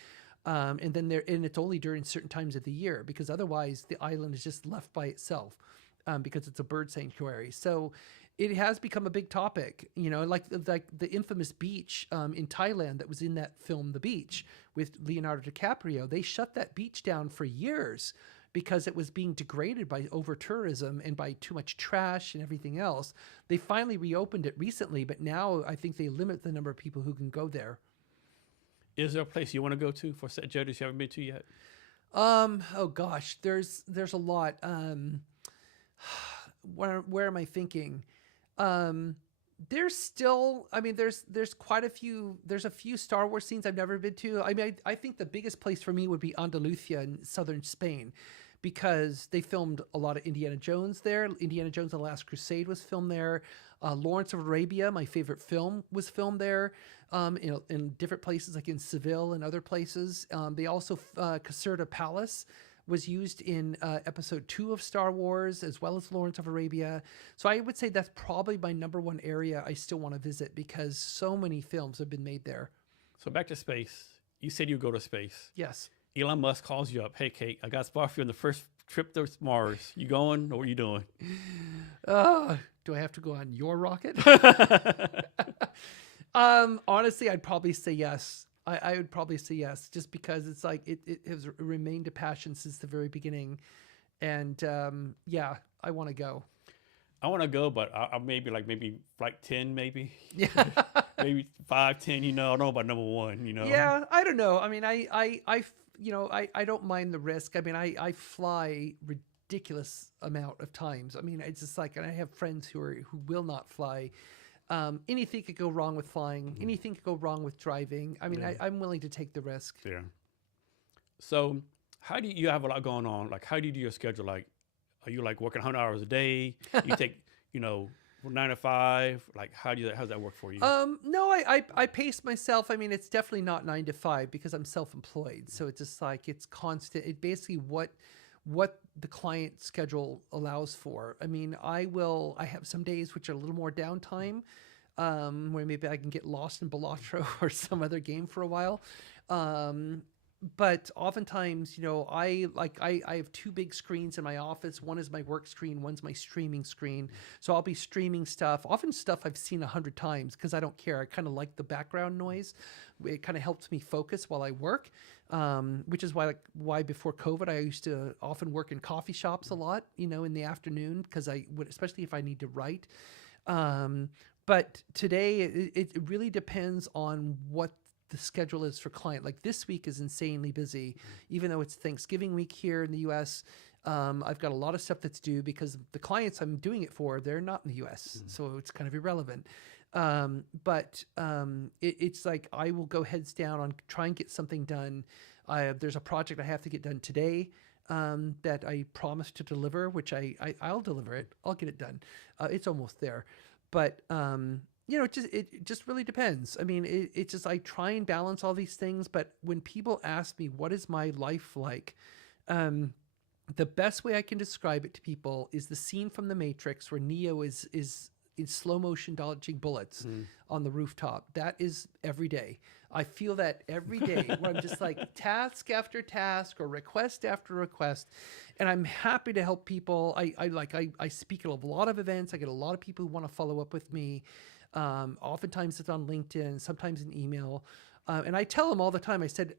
And it's only during certain times of the year, because otherwise the island is just left by itself, because it's a bird sanctuary. So it has become a big topic, you know, like the infamous beach in Thailand that was in that film, The Beach, with Leonardo DiCaprio. They shut that beach down for years because it was being degraded by over-tourism and by too much trash and everything else. They finally reopened it recently, but now I think they limit the number of people who can go there. Is there a place you want to go to for SetJetters you haven't been to yet? Oh gosh, there's a lot. Where am I thinking? There's still, I mean, there's quite a few, there's a few Star Wars scenes I've never been to. I mean, I think the biggest place for me would be Andalusia in southern Spain, because they filmed a lot of Indiana Jones there. Indiana Jones and the Last Crusade was filmed there. Lawrence of Arabia, my favorite film, was filmed there. In different places, like in Seville and other places. They also, Caserta Palace was used in episode 2 of Star Wars, as well as Lawrence of Arabia. So I would say that's probably my number one area I still want to visit, because so many films have been made there. So back to space. You said you go to space. Yes. Elon Musk calls you up. Hey, Kate, I got a spot for you on the first trip to Mars. You going, or what are you doing? Do I have to go on your rocket? Honestly, I'd probably say yes. I would probably say yes, just because it's like it has remained a passion since the very beginning. And yeah, I want to go. I want to go, but I maybe flight 10, maybe. Yeah. Maybe 5, 10, you know. I don't know about number 1, you know. Yeah, I don't know. I mean, I don't mind the risk. I mean, I fly ridiculous amount of times. I mean, it's just like, and I have friends who will not fly. Anything could go wrong with flying. Mm-hmm. Anything could go wrong with driving. I mean, yeah. I'm willing to take the risk. Yeah. So how do you have a lot going on? Like, how do you do your schedule? Like, are you like working 100 hours a day? You take, 9 to 5? Like, how's that work for you? No, I pace myself. I mean, it's definitely not 9 to 5 because I'm self-employed. So it's just like, it's constant. It basically what the client schedule allows for. I mean, I have some days which are a little more downtime, where maybe I can get lost in Balatro or some other game for a while. But oftentimes, I have 2 big screens in my office. One is my work screen, one's my streaming screen. So I'll be streaming stuff, often stuff I've seen 100 times because I don't care. I kind of like the background noise. It kind of helps me focus while I work, which is why before COVID, I used to often work in coffee shops a lot, in the afternoon, because I would, especially if I need to write. But today, it really depends on what the schedule is for client. Like this week is insanely busy, even though it's Thanksgiving week here in the US. I've got a lot of stuff that's due because the clients I'm doing it for, they're not in the US. So it's kind of irrelevant. But it's like, I will go heads down on try and get something done. There's a project I have to get done today, that I promised to deliver, which I'll deliver it. I'll get it done. It's almost there. But, it just really depends. I mean, it's just, I try and balance all these things, but when people ask me, what is my life like? The best way I can describe it to people is the scene from The Matrix where Neo is in slow motion dodging bullets on the rooftop. That is every day. I feel that every day where I'm just like task after task or request after request. And I'm happy to help people. I speak at a lot of events. I get a lot of people who want to follow up with me. Oftentimes it's on LinkedIn, sometimes in email. And I tell them all the time, I said,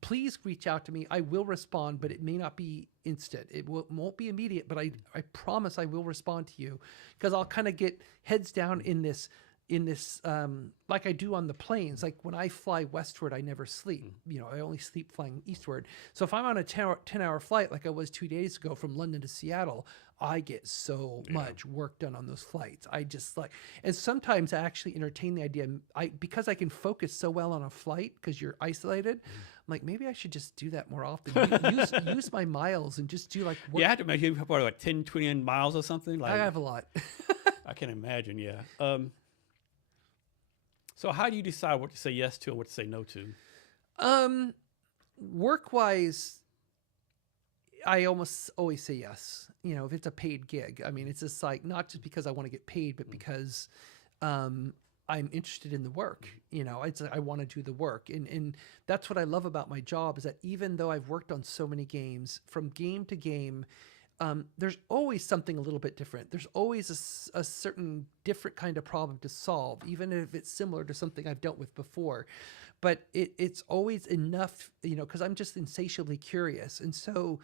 please reach out to me. I will respond, but it may not be instant. Won't be immediate, but I promise I will respond to you, because I'll kind of get heads down in this like I do on the planes. Like when I fly westward, I never sleep. I only sleep flying eastward. So if I'm on a 10-hour flight, like I was 2 days ago from London to Seattle, I get so much work done on those flights. I just and sometimes I actually entertain the idea, because I can focus so well on a flight because you're isolated. I'm like, maybe I should just do that more often. use my miles and just do like work. Yeah, I had to imagine you have probably like 10, 20 miles or something. Like, I have a lot. I can imagine, yeah. So how do you decide what to say yes to and what to say no to? Work-wise, I almost always say yes. If it's a paid gig, I mean, it's just like, not just because I want to get paid, but because I'm interested in the work. I want to do the work. And that's what I love about my job, is that even though I've worked on so many games, from game to game, there's always something a little bit different. There's always a certain different kind of problem to solve, even if it's similar to something I've dealt with before. But it's always enough, because I'm just insatiably curious. And so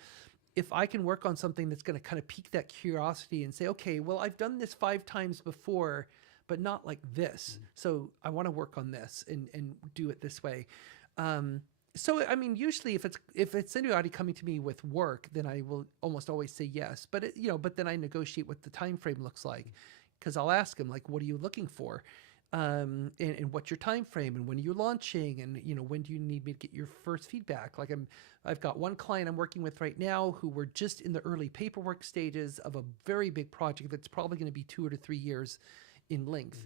if I can work on something that's going to kind of pique that curiosity and say, okay, well, I've done this 5 times before, but not like this. So I want to work on this and do it this way. So, I mean, usually if it's anybody coming to me with work, then I will almost always say yes. But but then I negotiate what the time frame looks like, because I'll ask them, like, what are you looking for, and what's your time frame, and when are you launching, and when do you need me to get your first feedback? Like I've got one client I'm working with right now who we're just in the early paperwork stages of a very big project that's probably going to be 2 to 3 years in length.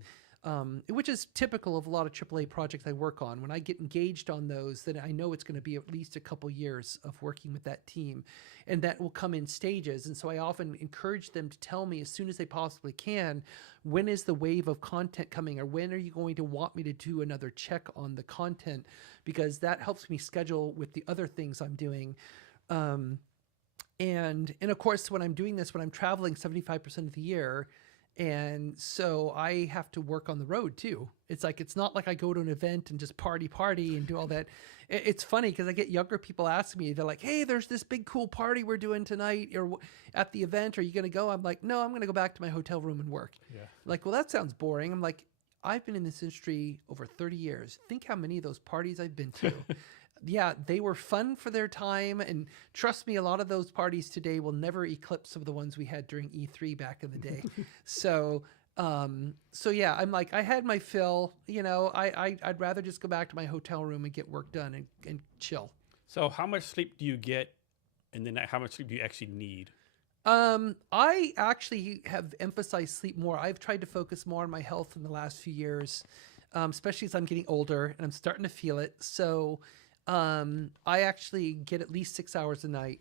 Which is typical of a lot of AAA projects I work on. When I get engaged on those, then I know it's going to be at least a couple years of working with that team, and that will come in stages. And so I often encourage them to tell me as soon as they possibly can, when is the wave of content coming, or when are you going to want me to do another check on the content, because that helps me schedule with the other things I'm doing. And of course, when I'm doing this, when I'm traveling 75% of the year, and so I have to work on the road too. It's not like I go to an event and just party and do all that. It's funny because I get younger people asking me, they're like, hey, there's this big cool party we're doing tonight or at the event. Are you going to go? I'm like, no, I'm going to go back to my hotel room and work. Yeah. Like, well, that sounds boring. I'm like, I've been in this industry over 30 years. Think how many of those parties I've been to. Yeah, they were fun for their time. And trust me, a lot of those parties today will never eclipse some of the ones we had during E3 back in the day. So yeah, I'm like, I had my fill, I'd rather just go back to my hotel room and get work done and chill. So how much sleep do you get? And then how much sleep do you actually need? I actually have emphasized sleep more. I've tried to focus more on my health in the last few years, especially as I'm getting older and I'm starting to feel it. So I actually get at least 6 hours a night.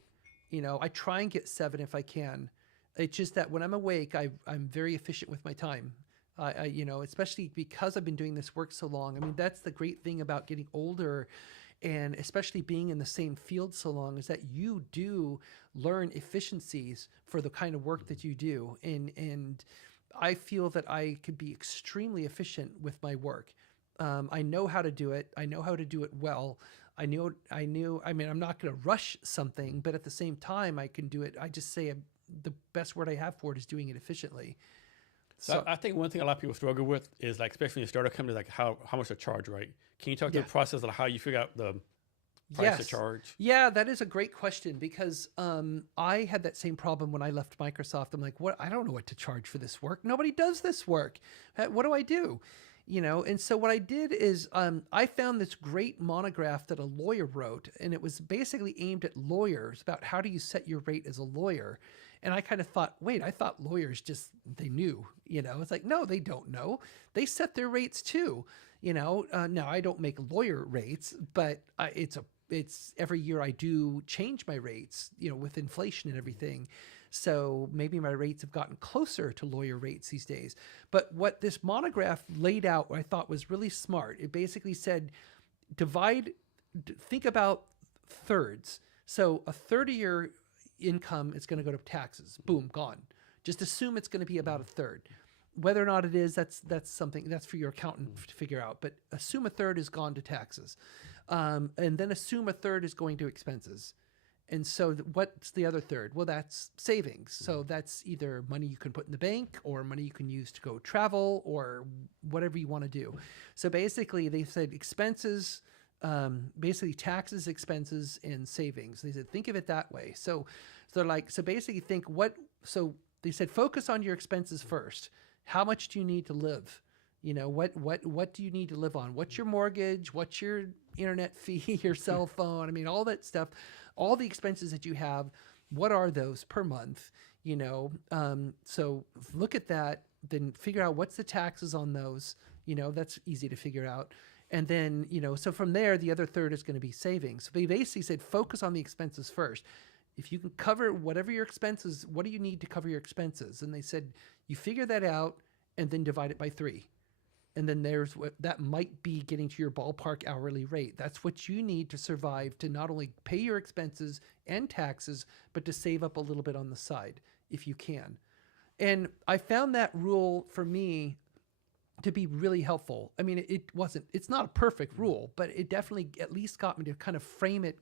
I try and get 7 if I can. It's just that when I'm awake, I'm very efficient with my time. Especially because I've been doing this work so long. I mean, that's the great thing about getting older, and especially being in the same field so long, is that you do learn efficiencies for the kind of work that you do. And I feel that I could be extremely efficient with my work. I know how to do it. I know how to do it well. I mean, I'm not going to rush something, but at the same time, I can do it. I just say the best word I have for it is doing it efficiently. So I think one thing a lot of people struggle with is, like, especially in startup companies, like how much to charge, right? Can you talk to the process of how you figure out the price to charge? Yeah, that is a great question, because I had that same problem when I left Microsoft. I'm like, what? I don't know what to charge for this work. Nobody does this work. What do I do? And so what I did is I found this great monograph that a lawyer wrote, and it was basically aimed at lawyers about how do you set your rate as a lawyer. And I kind of thought, wait, I thought lawyers they knew, it's like, no, they don't know. They set their rates too, now I don't make lawyer rates, but it's every year I do change my rates, with inflation and everything. So maybe my rates have gotten closer to lawyer rates these days. But what this monograph laid out, what I thought was really smart, it basically said, think about thirds. So a third of your income is going to go to taxes. Boom, gone. Just assume it's going to be about a third. whether or not it is, that's something that's for your accountant to figure out. But assume a third is gone to taxes, and then assume a third is going to expenses. And so what's the other third? Well, that's savings. So that's either money you can put in the bank or money you can use to go travel or whatever you want to do. So basically they said expenses, basically taxes, expenses, and savings. They said, think of it that way. So they're like, so basically think so they said, focus on your expenses first. How much do you need to live? You know, what do you need to live on? What's your mortgage? What's your internet fee, your cell phone? I mean, all that stuff, all the expenses that you have, what are those per month? You know, so look at that, then figure out what's the taxes on those. You know, that's easy to figure out. And then, you know, so from there, the other third is going to be savings. So they basically said, focus on the expenses first. If you can cover whatever your expenses, what do you need to cover your expenses? And they said, you figure that out and then divide it by 3. And then there's what that might be getting to your ballpark hourly rate. That's what you need to survive, to not only pay your expenses and taxes, but to save up a little bit on the side if you can. And I found that rule for me to be really helpful. I mean, it's not a perfect rule, but it definitely at least got me to kind of frame it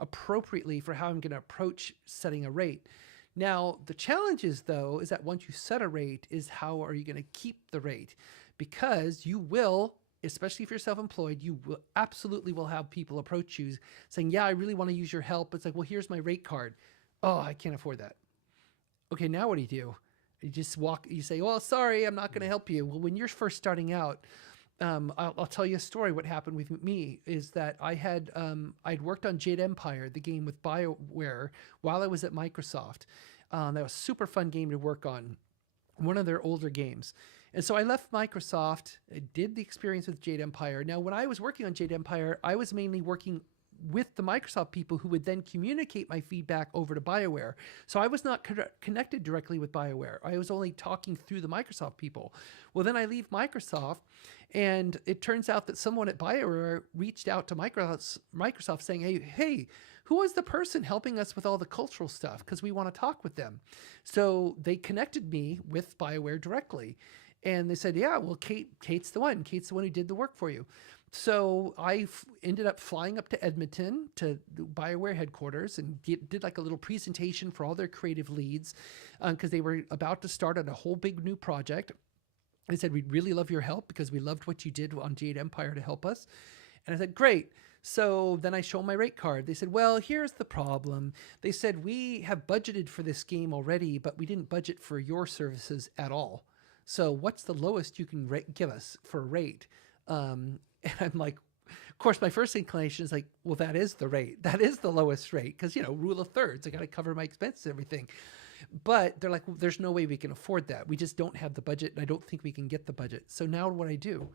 appropriately for how I'm going to approach setting a rate. Now, the challenge is, though, is that once you set a rate, is how are you going to keep the rate? Because you will, especially if you're self-employed, you will absolutely will have people approach you saying, yeah, I really want to use your help. It's like, well, here's my rate card. Oh, I can't afford that. Okay, now what do? You just you say, well, sorry, I'm not going to help you. Well, when you're first starting out, I'll tell you a story. What happened with me is that I'd worked on Jade Empire, the game with BioWare, while I was at Microsoft. That was a super fun game to work on, one of their older games. And so I left Microsoft, I did the experience with Jade Empire. Now, when I was working on Jade Empire, I was mainly working with the Microsoft people who would then communicate my feedback over to BioWare. So I was not connected directly with BioWare. I was only talking through the Microsoft people. Well, then I leave Microsoft, and it turns out that someone at BioWare reached out to Microsoft saying, hey, who was the person helping us with all the cultural stuff? Because we want to talk with them. So they connected me with BioWare directly. And they said, yeah, well, Kate's the one. Kate's the one who did the work for you. So I ended up flying up to Edmonton to the BioWare headquarters and did like a little presentation for all their creative leads because they were about to start on a whole big new project. They said, we'd really love your help because we loved what you did on Jade Empire to help us. And I said, great. So then I show my rate card. They said, well, here's the problem. They said, we have budgeted for this game already, but we didn't budget for your services at all. So what's the lowest you can give us for a rate? And I'm like, of course, my first inclination is like, well, that is the rate. That is the lowest rate because, you know, rule of thirds. I got to cover my expenses and everything. But they're like, well, there's no way we can afford that. We just don't have the budget. And I don't think we can get the budget. So now what I do?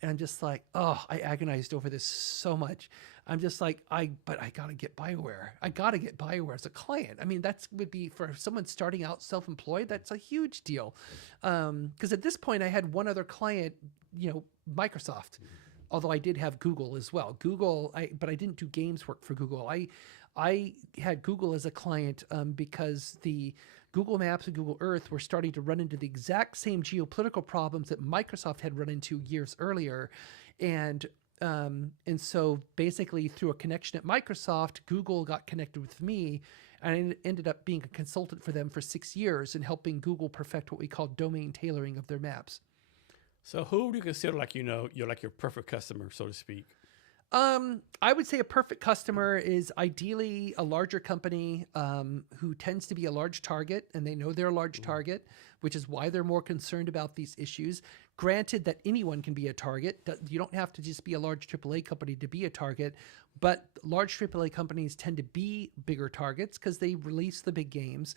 And I'm just like, oh, I agonized over this so much. I'm just like, but I got to get BioWare. I got to get BioWare as a client. I mean, that would be for someone starting out self-employed. That's a huge deal. Because at this point I had one other client, you know, Microsoft, although I did have Google as well. But I didn't do games work for Google. I had Google as a client because the Google Maps and Google Earth were starting to run into the exact same geopolitical problems that Microsoft had run into years earlier. And so basically through a connection at Microsoft, Google got connected with me, and I ended up being a consultant for them for 6 years and helping Google perfect what we call domain tailoring of their maps. So who do you consider like, you know, you're like your perfect customer, so to speak? I would say a perfect customer is ideally a larger company who tends to be a large target, and they know they're a large target, which is why they're more concerned about these issues. Granted that anyone can be a target. You don't have to just be a large AAA company to be a target, but large AAA companies tend to be bigger targets because they release the big games.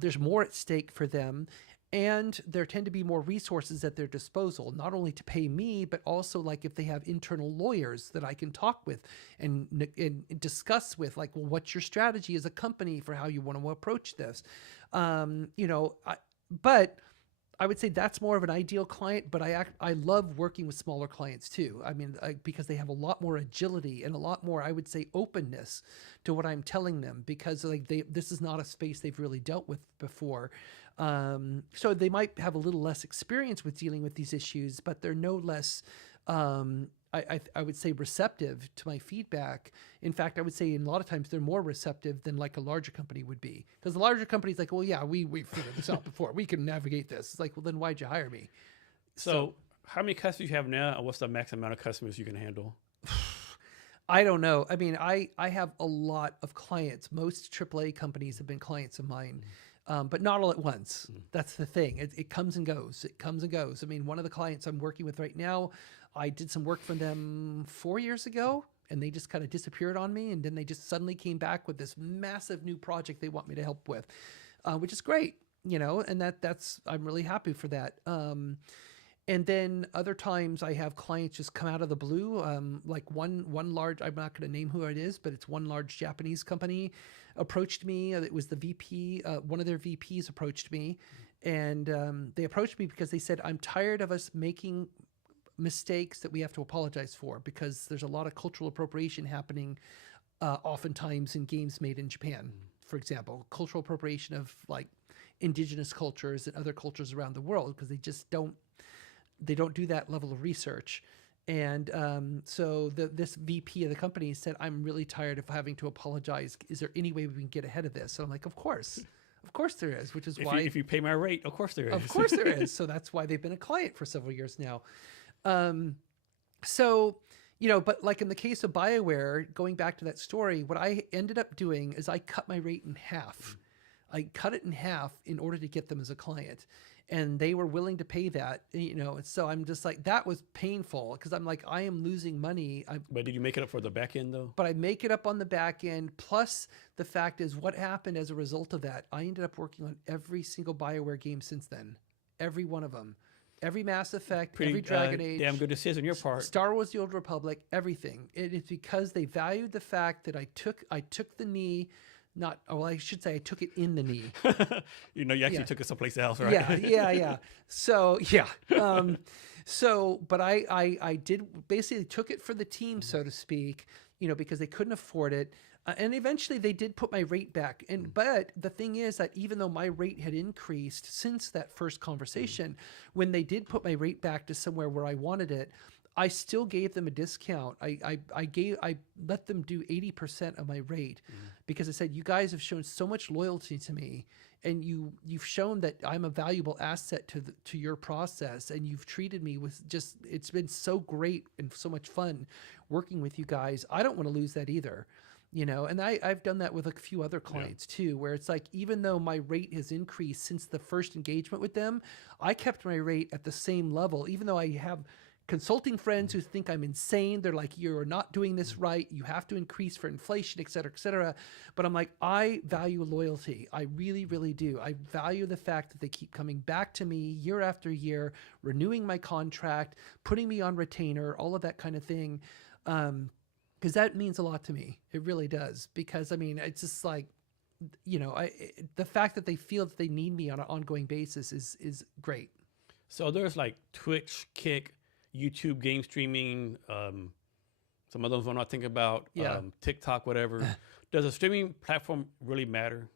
There's more at stake for them. And there tend to be more resources at their disposal, not only to pay me, but also like if they have internal lawyers that I can talk with and discuss with, like, well, what's your strategy as a company for how you want to approach this? But I would say that's more of an ideal client, but I love working with smaller clients too. I mean, because they have a lot more agility and a lot more, I would say, openness to what I'm telling them, because like this is not a space they've really dealt with before. So they might have a little less experience with dealing with these issues, but they're no less, I would say, receptive to my feedback. In fact, I would say in a lot of times they're more receptive than like a larger company would be, because the larger company's like, well, yeah, we figured this out before. We can navigate this. It's like, well, then why'd you hire me? So how many customers you have now, and what's the max amount of customers you can handle? I don't know. I mean, I have a lot of clients. Most AAA companies have been clients of mine. But not all at once. That's the thing. It comes and goes. It comes and goes. I mean, one of the clients I'm working with right now, I did some work for them 4 years ago, and they just kind of disappeared on me. And then they just suddenly came back with this massive new project they want me to help with, which is great, and that's, I'm really happy for that. And then other times I have clients just come out of the blue. Like one large, I'm not going to name who it is, but it's one large Japanese company approached me. It was the VP, one of their VPs approached me, and they approached me because they said, I'm tired of us making mistakes that we have to apologize for, because there's a lot of cultural appropriation happening oftentimes in games made in Japan, for example, cultural appropriation of like indigenous cultures and other cultures around the world, because they don't do that level of research. And so this VP of the company said, I'm really tired of having to apologize. Is there any way we can get ahead of this? So I'm like, of course there is, which is why... If you pay my rate, of course there is. Of course there is. So that's why they've been a client for several years now. So, but like in the case of BioWare, going back to that story, what I ended up doing is I cut my rate in half. I cut it in half in order to get them as a client. And they were willing to pay that, so I'm just like, that was painful, because I'm like, I am losing money. But did you make it up for the back end though? But I make it up on the back end. Plus the fact is, what happened as a result of that, I ended up working on every single BioWare game since then. Every one of them. Every Mass Effect, every Dragon Age. Damn good decision on your part. Star Wars: The Old Republic, everything. It is because they valued the fact that I took the knee. I should say I took it in the knee. You actually took it someplace else, right? Yeah. So, yeah. But I did basically took it for the team, so to speak, because they couldn't afford it. And eventually they did put my rate back. But the thing is that even though my rate had increased since that first conversation, when they did put my rate back to somewhere where I wanted it, I still gave them a discount. I let them do 80% of my rate, because I said, you guys have shown so much loyalty to me, and you've shown that I'm a valuable asset to your process, and you've treated me with it's been so great and so much fun working with you guys. I don't want to lose that either. And I've done that with a few other clients too, where it's like, even though my rate has increased since the first engagement with them, I kept my rate at the same level, even though I have consulting friends who think I'm insane. They're like, you're not doing this right. You have to increase for inflation, et cetera, et cetera. But I'm like, I value loyalty. I really, really do. I value the fact that they keep coming back to me year after year, renewing my contract, putting me on retainer, all of that kind of thing. Because that means a lot to me. It really does. Because I mean, it's just like, the fact that they feel that they need me on an ongoing basis is great. So there's like Twitch, Kick, YouTube game streaming, some of those one I think about, TikTok, whatever. Does a streaming platform really matter?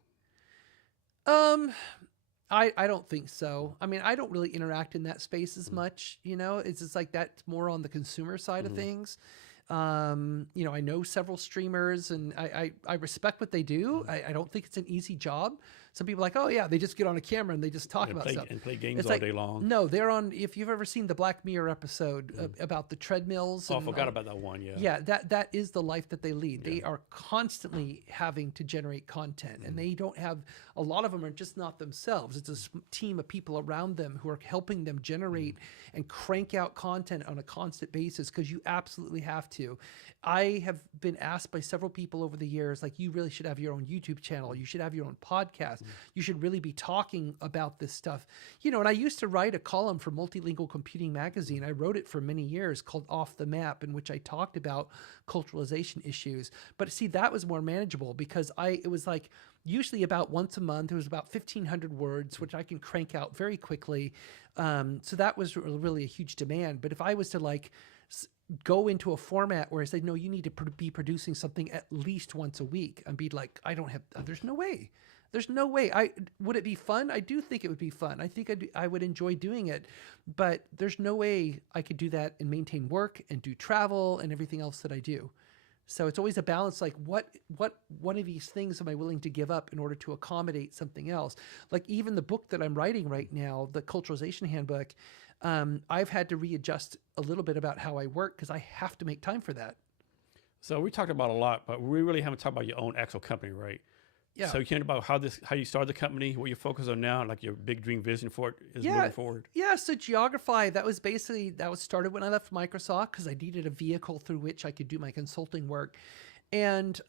I don't think so. I mean, I don't really interact in that space as much, it's just like that's more on the consumer side of things. I know several streamers, and I respect what they do. I don't think it's an easy job. Some people are like, oh yeah, they just get on a camera and they just talk about stuff and play games all day long. No, they're on. If you've ever seen the Black Mirror episode about the treadmills, I forgot about that one. Yeah, that is the life that they lead. They are constantly having to generate content, and they don't have. A lot of them are just not themselves. It's a team of people around them who are helping them generate and crank out content on a constant basis, because you absolutely have to. I have been asked by several people over the years, like, you really should have your own YouTube channel. You should have your own podcast. You should really be talking about this stuff. You know, and I used to write a column for Multilingual Computing magazine. I wrote it for many years called Off the Map, in which I talked about culturalization issues. But see, that was more manageable because it was like usually about once a month. It was about 1,500 words, which I can crank out very quickly. So that was really a huge demand. But if I was to like go into a format where I say, no, you need to be producing something at least once a week, and be like, I don't have, there's no way. There's no way. Would it be fun? I do think it would be fun. I think I would enjoy doing it, but there's no way I could do that and maintain work and do travel and everything else that I do. So it's always a balance. Like what one of these things am I willing to give up in order to accommodate something else? Like even the book that I'm writing right now, the Culturalization Handbook, I've had to readjust a little bit about how I work because I have to make time for that. So we talked about a lot, but we really haven't talked about your own actual company, right? Yeah. So you can about how you started the company, what you focus on now, and like your big dream vision for it is moving forward. Yeah. So Geogrify, that was started when I left Microsoft because I needed a vehicle through which I could do my consulting work. And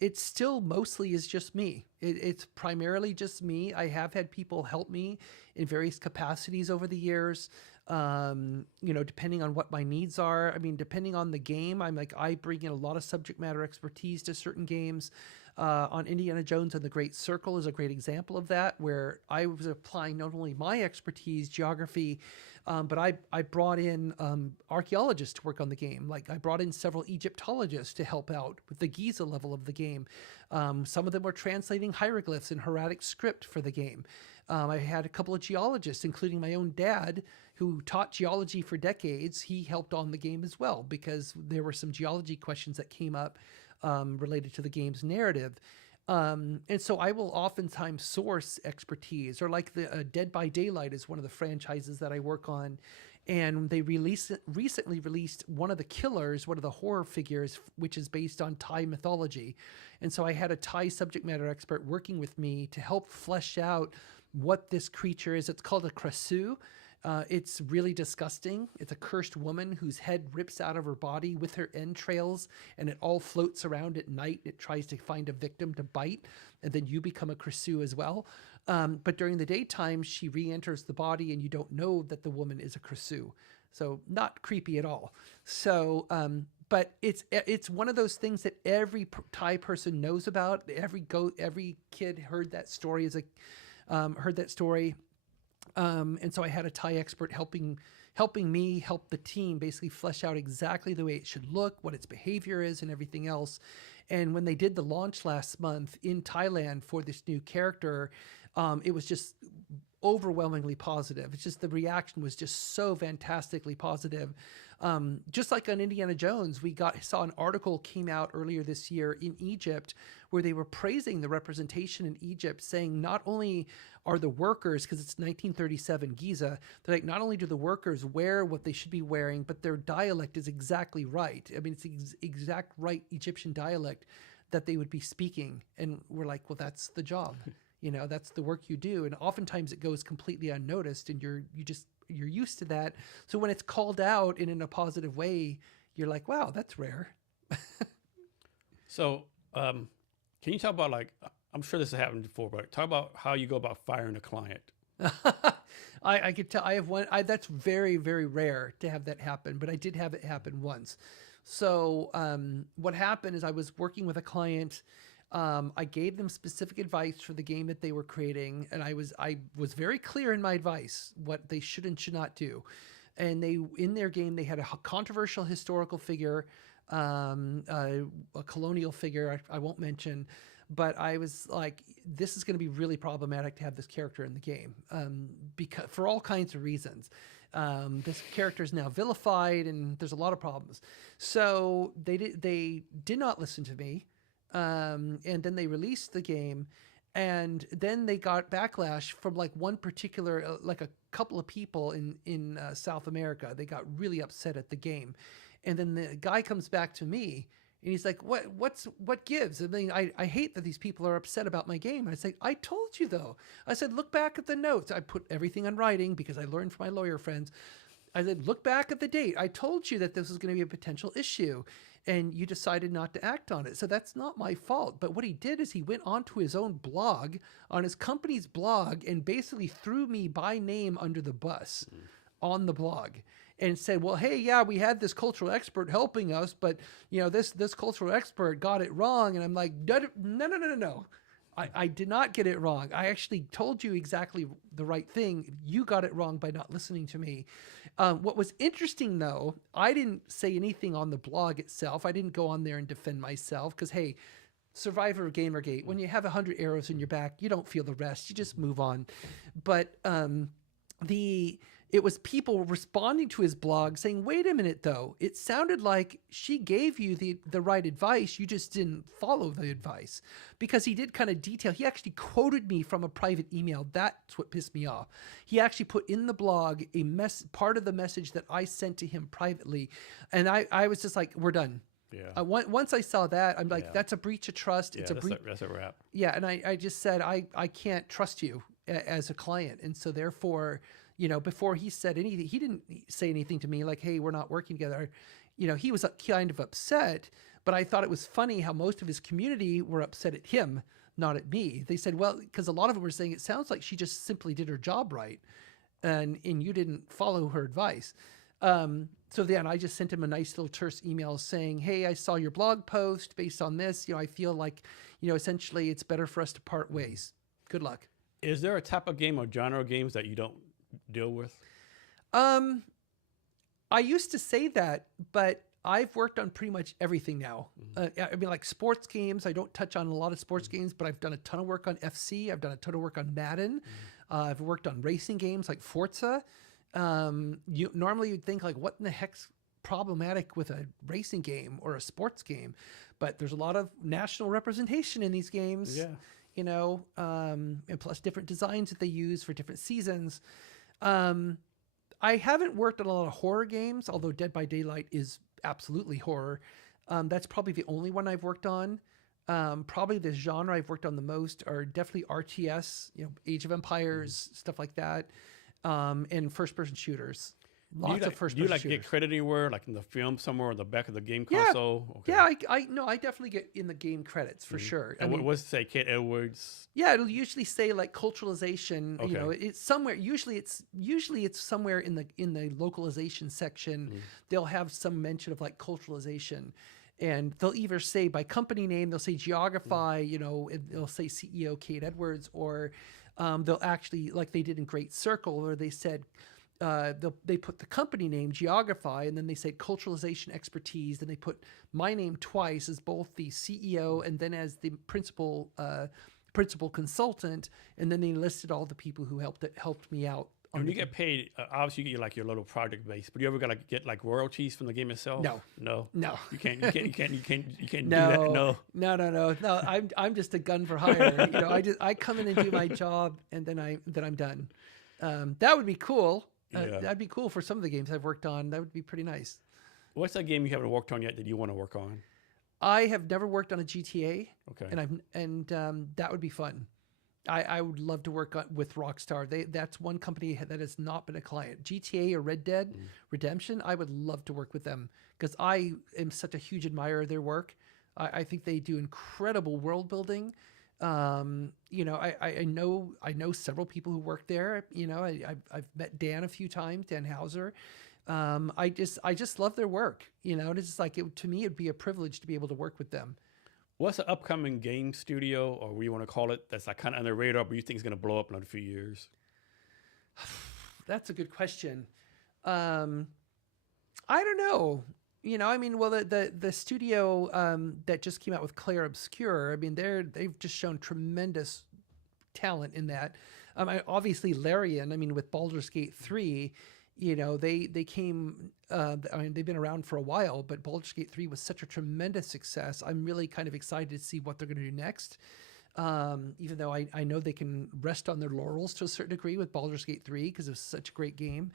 it still mostly is just me. It's primarily just me. I have had people help me in various capacities over the years, you know, depending on what my needs are. I mean, depending on the game, I bring in a lot of subject matter expertise to certain games. On Indiana Jones and the Great Circle is a great example of that, where I was applying not only my expertise, geography, but I brought in archaeologists to work on the game. Like I brought in several Egyptologists to help out with the Giza level of the game. Some of them were translating hieroglyphs in hieratic script for the game. I had a couple of geologists, including my own dad, who taught geology for decades. He helped on the game as well because there were some geology questions that came up related to the game's narrative. And so I will oftentimes source expertise, or like the Dead by Daylight is one of the franchises that I work on. And they recently released one of the killers, one of the horror figures, which is based on Thai mythology. And so I had a Thai subject matter expert working with me to help flesh out what this creature is. It's called a krasu. It's really disgusting. It's a cursed woman whose head rips out of her body with her entrails, and it all floats around at night. It tries to find a victim to bite, and then you become a krasu as well. But during the daytime, she re-enters the body, and you don't know that the woman is a krasu. So not creepy at all. So, but it's one of those things that every Thai person knows about. Every kid heard that story and so I had a Thai expert helping me help the team basically flesh out exactly the way it should look, what its behavior is, and everything else. And when they did the launch last month in Thailand for this new character, it was just overwhelmingly positive. It's just the reaction was just so fantastically positive. Just like on Indiana Jones, saw an article came out earlier this year in Egypt where they were praising the representation in Egypt, saying not only are the workers, because it's 1937 Giza, they're like, not only do the workers wear what they should be wearing, but their dialect is exactly right. I mean, it's the exact right Egyptian dialect that they would be speaking. And we're like, well, that's the job. You know, that's the work you do. And oftentimes it goes completely unnoticed, and you're used to that. So when it's called out in a positive way, you're like, wow, that's rare. So can you talk about, like, I'm sure this has happened before, but talk about how you go about firing a client. I could tell I have one. That's very, very rare to have that happen, but I did have it happen once. So what happened is I was working with a client. I gave them specific advice for the game that they were creating, and I was very clear in my advice what they should and should not do. And in their game, they had a controversial historical figure, a colonial figure I won't mention, but I was like, this is going to be really problematic to have this character in the game, because for all kinds of reasons. This character is now vilified, and there's a lot of problems. So they did not listen to me. And then they released the game, and then they got backlash from like one particular, like a couple of people in South America. They got really upset at the game. And then the guy comes back to me and he's like, what gives? I mean, I hate that these people are upset about my game. I say, I told you though. I said, look back at the notes. I put everything on writing because I learned from my lawyer friends. I said, look back at the date. I told you that this was going to be a potential issue. and you decided not to act on it. So that's not my fault. But what he did is he went onto his own blog, on his company's blog, and basically threw me by name under the bus on the blog and said, well, hey, yeah, we had this cultural expert helping us, but this cultural expert got it wrong. And I'm like, no. I did not get it wrong. I actually told you exactly the right thing. You got it wrong by not listening to me. What was interesting, though, I didn't say anything on the blog itself. I didn't go on there and defend myself because, hey, Survivor of Gamergate, when you have 100 arrows in your back, you don't feel the rest. You just move on. But it was people responding to his blog saying, wait a minute, though. It sounded like she gave you the right advice. You just didn't follow the advice, because he did kind of detail. He actually quoted me from a private email. That's what pissed me off. He actually put in the blog part of the message that I sent to him privately. And I was just like, we're done. Yeah. Once I saw that, I'm like, that's a breach of trust. It's that's a wrap. Yeah. And I just said, I can't trust you as a client. And so therefore, before he said anything, he didn't say anything to me like, hey, we're not working together. He was kind of upset, but I thought it was funny how most of his community were upset at him, not at me. They said, well, because a lot of them were saying, it sounds like she just simply did her job right, and you didn't follow her advice. So then I just sent him a nice little terse email saying, hey, I saw your blog post based on this. I feel like, essentially it's better for us to part ways. Good luck. Is there a type of game or genre of games that you don't deal with? I used to say that, but I've worked on pretty much everything now. Like sports games, I don't touch on a lot of sports games, but I've done a ton of work on FC. I've done a ton of work on Madden. I've worked on racing games like Forza. Normally you'd think like, what in the heck's problematic with a racing game or a sports game? But there's a lot of national representation in these games. Yeah. And plus different designs that they use for different seasons. I haven't worked on a lot of horror games, although Dead by Daylight is absolutely horror. That's probably the only one I've worked on. Probably the genre I've worked on the most are definitely RTS, Age of Empires, stuff like that, and first-person shooters. Lots of first-person shooters. Do you get credit anywhere, like in the film somewhere on the back of the game console? Okay. Yeah, I definitely get in the game credits for sure. And what's it say, Kate Edwards? Yeah, it'll usually say like culturalization. Okay. It's somewhere. Usually it's somewhere in the localization section. They'll have some mention of like culturalization, and they'll either say by company name, they'll say Geogrify, and they'll say CEO Kate Edwards, or they'll actually, like they did in Great Circle, where they said. They put the company name Geogrify, and then they said culturalization expertise. Then they put my name twice as both the CEO and then as the principal consultant, and then they listed all the people who helped me out. When you get paid, obviously you get like your little project base, but you ever got get like royalties from the game itself? No. You can't do that. No. I'm just a gun for hire. I come in and do my job, and then I'm done. That would be cool. That'd be cool for some of the games I've worked on. That would be pretty nice. What's that game you haven't worked on yet that you want to work on? I have never worked on a GTA. Okay. And that would be fun. I would love to work with Rockstar. That's one company that has not been a client. GTA or Red Dead Redemption, I would love to work with them because I am such a huge admirer of their work. I think they do incredible world building. I know several people who work there. I've met Dan a few times, Dan Hauser. I just love their work. And it's just like to me, it'd be a privilege to be able to work with them. What's the upcoming game studio, or what you want to call it, that's like kind of on the radar, but you think is going to blow up in a few years? That's a good question. I don't know. Well, the studio that just came out with Claire Obscure, they've just shown tremendous talent in that. Obviously Larian, with Baldur's Gate 3, they came, they've been around for a while, but Baldur's Gate 3 was such a tremendous success. I'm really kind of excited to see what they're going to do next. Even though I know they can rest on their laurels to a certain degree with Baldur's Gate 3 because it was such a great game.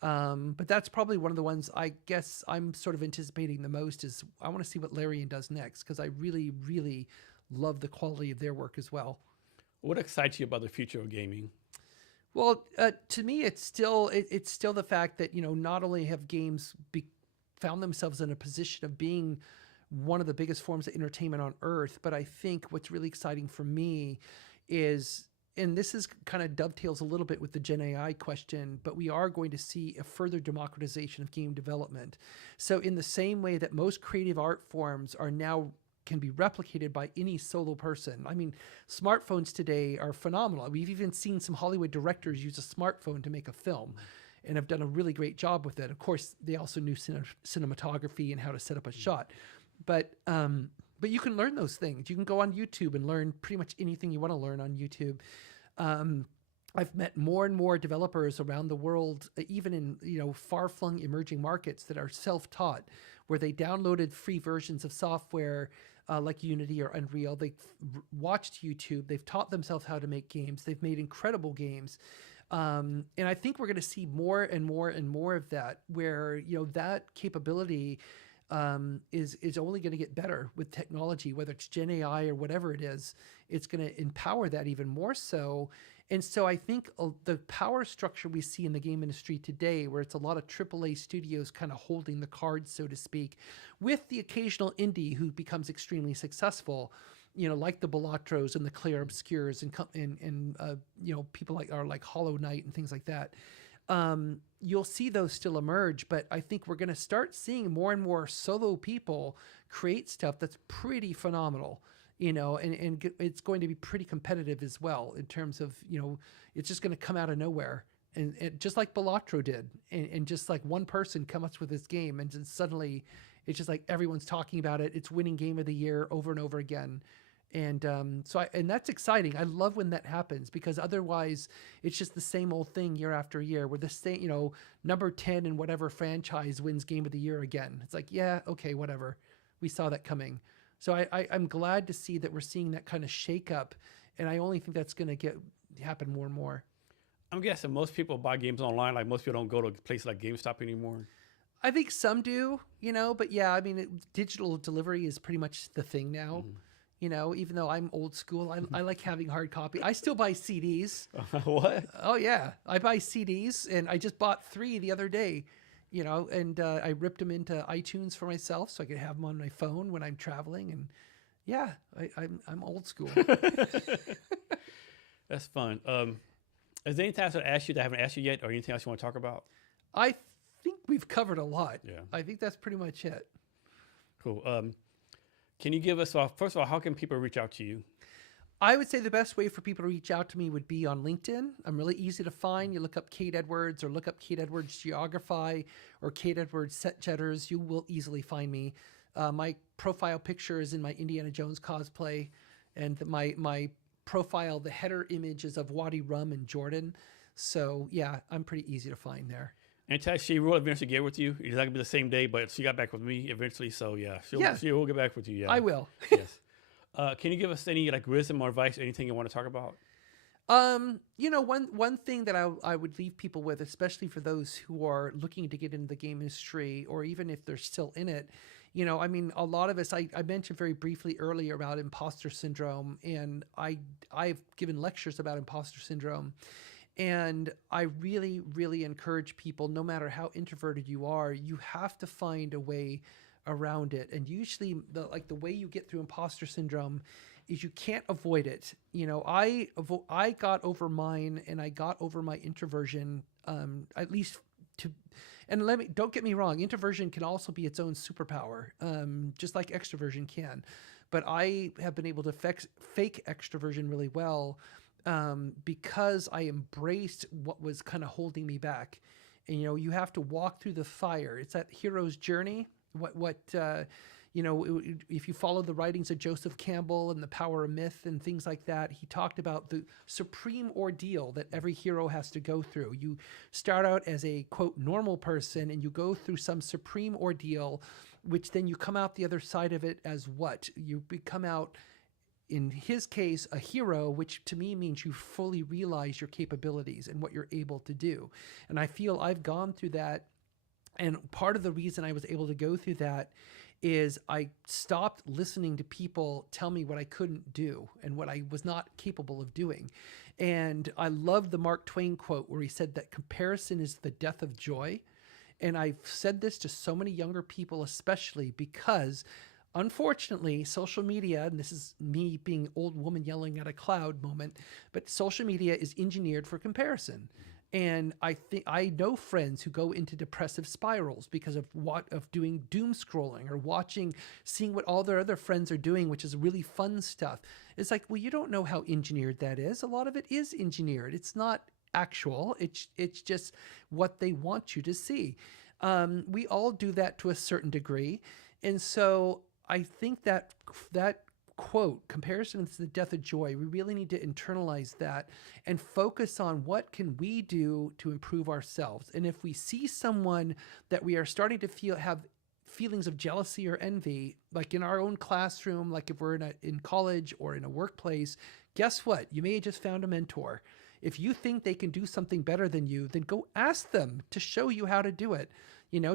But that's probably one of the ones I guess I'm sort of anticipating the most is I want to see what Larian does next because I really, really love the quality of their work as well. What excites you about the future of gaming? Well, to me, it's still the fact that, not only have games found themselves in a position of being one of the biggest forms of entertainment on earth. But I think what's really exciting for me is, and this is kind of dovetails a little bit with the Gen AI question, but we are going to see a further democratization of game development. So in the same way that most creative art forms are now can be replicated by any solo person. I mean, smartphones today are phenomenal. We've even seen some Hollywood directors use a smartphone to make a film and have done a really great job with it. Of course, they also knew cinematography and how to set up a shot. But you can learn those things. You can go on YouTube and learn pretty much anything you want to learn on YouTube. I've met more and more developers around the world, even in far-flung emerging markets, that are self-taught, where they downloaded free versions of software like Unity or Unreal. They've watched YouTube. They've taught themselves how to make games. They've made incredible games. And I think we're going to see more and more and more of that, where that capability is only going to get better with technology, whether it's Gen AI or whatever it is. It's going to empower that even more so. And so I think the power structure we see in the game industry today, where it's a lot of AAA studios kind of holding the cards, so to speak, with the occasional indie who becomes extremely successful, like the Balatros and the Clair Obscures and people like Hollow Knight and things like that. You'll see those still emerge, but I think we're going to start seeing more and more solo people create stuff that's pretty phenomenal, and it's going to be pretty competitive as well in terms of, it's just going to come out of nowhere. And just like Balatro did, and just like one person comes up with this game, and then suddenly it's just like everyone's talking about it. It's winning game of the year over and over again. And and that's exciting. I love when that happens, because otherwise it's just the same old thing year after year, where the same, number 10 in whatever franchise wins game of the year again. It's like, yeah, okay, whatever. We saw that coming. So I'm glad to see that we're seeing that kind of shake up, and I only think that's going to happen more and more. I'm guessing most people buy games online. Like most people don't go to places like GameStop anymore. I think some do, but yeah, I mean, digital delivery is pretty much the thing now. Mm-hmm. Even though I'm old school, I like having hard copy. I still buy CDs. What? Oh yeah, I buy CDs, and I just bought 3 the other day. And I ripped them into iTunes for myself so I could have them on my phone when I'm traveling. And yeah, I'm old school. That's fun. Is there anything else I asked you that I haven't asked you yet, or anything else you want to talk about? I think we've covered a lot. Yeah. I think that's pretty much it. Cool. Can you give us, first of all, how can people reach out to you? I would say the best way for people to reach out to me would be on LinkedIn. I'm really easy to find. You look up Kate Edwards, or look up Kate Edwards Geogrify, or Kate Edwards SetJetters. You will easily find me. My profile picture is in my Indiana Jones cosplay, and my profile, the header image is of Wadi Rum and Jordan. So yeah, I'm pretty easy to find there. And she will eventually get with you. It's not gonna be the same day, but she got back with me eventually. So yeah, she will get back with you. Yeah, I will. Yes. Can you give us any wisdom or advice, anything you want to talk about? One thing that I would leave people with, especially for those who are looking to get into the game industry, or even if they're still in it, I mean, a lot of us, I mentioned very briefly earlier about imposter syndrome, and I've given lectures about imposter syndrome. And I really, really encourage people, no matter how introverted you are, you have to find a way around it. And usually the way you get through imposter syndrome is you can't avoid it. I got over mine, and I got over my introversion, at least and don't get me wrong, introversion can also be its own superpower, just like extroversion can. But I have been able to fake extroversion really well, because I embraced what was kind of holding me back. And, you have to walk through the fire. It's that hero's journey. If you follow the writings of Joseph Campbell and The Power of Myth and things like that, he talked about the supreme ordeal that every hero has to go through. You start out as a, quote, normal person, and you go through some supreme ordeal, which then you come out the other side of it as what? You become out, in his case, a hero, which to me means you fully realize your capabilities and what you're able to do. And I feel I've gone through that. And part of the reason I was able to go through that is I stopped listening to people tell me what I couldn't do and what I was not capable of doing. And I love the Mark Twain quote where he said that comparison is the death of joy. And I've said this to so many younger people, especially because unfortunately, social media, and this is me being old woman yelling at a cloud moment, but social media is engineered for comparison. And I know friends who go into depressive spirals because of doing doom scrolling or seeing what all their other friends are doing, which is really fun stuff. It's like, well, you don't know how engineered that is. A lot of it is engineered. It's not actual. It's just what they want you to see. We all do that to a certain degree, and so I think that quote, comparison is the death of joy. We really need to internalize that and focus on what can we do to improve ourselves. And if we see someone that we are starting to have feelings of jealousy or envy, like in our own classroom, like if we're in college or in a workplace, guess what? You may have just found a mentor. If you think they can do something better than you, then go ask them to show you how to do it.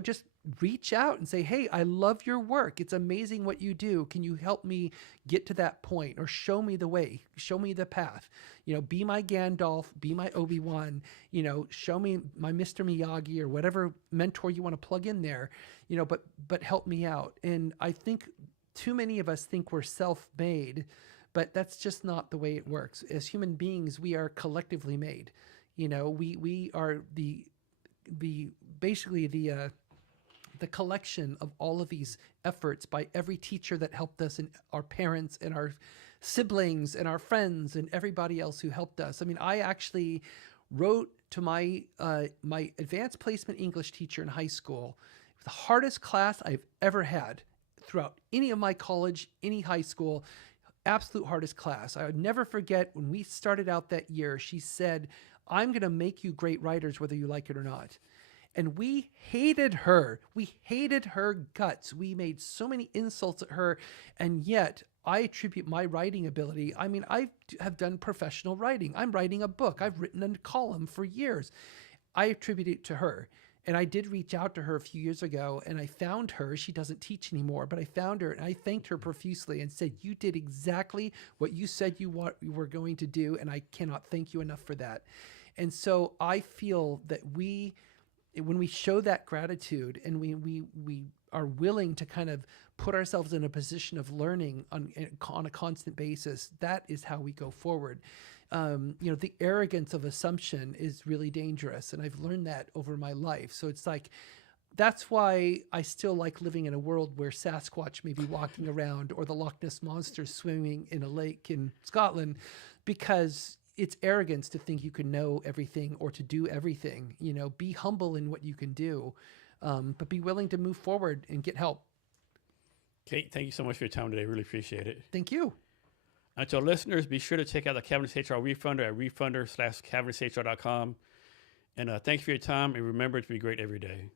Just reach out and say, hey, I love your work. It's amazing what you do. Can you help me get to that point, or show me the way, show me the path? Be my Gandalf, be my Obi-Wan, show me my Mr. Miyagi or whatever mentor you want to plug in there, but help me out. And I think too many of us think we're self-made, but that's just not the way it works. As human beings, we are collectively made. We are basically the collection of all of these efforts by every teacher that helped us, and our parents and our siblings and our friends and everybody else who helped us. I mean, I actually wrote to my advanced placement English teacher in high school. It was the hardest class I've ever had throughout any of my college, any high school. Absolute hardest class. I would never forget when we started out that year, she said, I'm going to make you great writers whether you like it or not. And we hated her. We hated her guts. We made so many insults at her. And yet I attribute my writing ability. I mean, I have done professional writing. I'm writing a book. I've written a column for years. I attribute it to her. And I did reach out to her a few years ago, and I found her. She doesn't teach anymore, but I found her and I thanked her profusely and said, you did exactly what you said you were going to do. And I cannot thank you enough for that. And so I feel that when we show that gratitude and we are willing to kind of put ourselves in a position of learning on a constant basis, that is how we go forward. The arrogance of assumption is really dangerous. And I've learned that over my life. So it's like, that's why I still like living in a world where Sasquatch may be walking around or the Loch Ness Monster swimming in a lake in Scotland, because it's arrogance to think you can know everything or to do everything. Be humble in what you can do, but be willing to move forward and get help. Kate, thank you so much for your time today. Really appreciate it. Thank you. And to our listeners, be sure to check out the Cavernous HR Refunder at refunder.cavernous.hr.com. And thanks for your time, and remember to be great every day.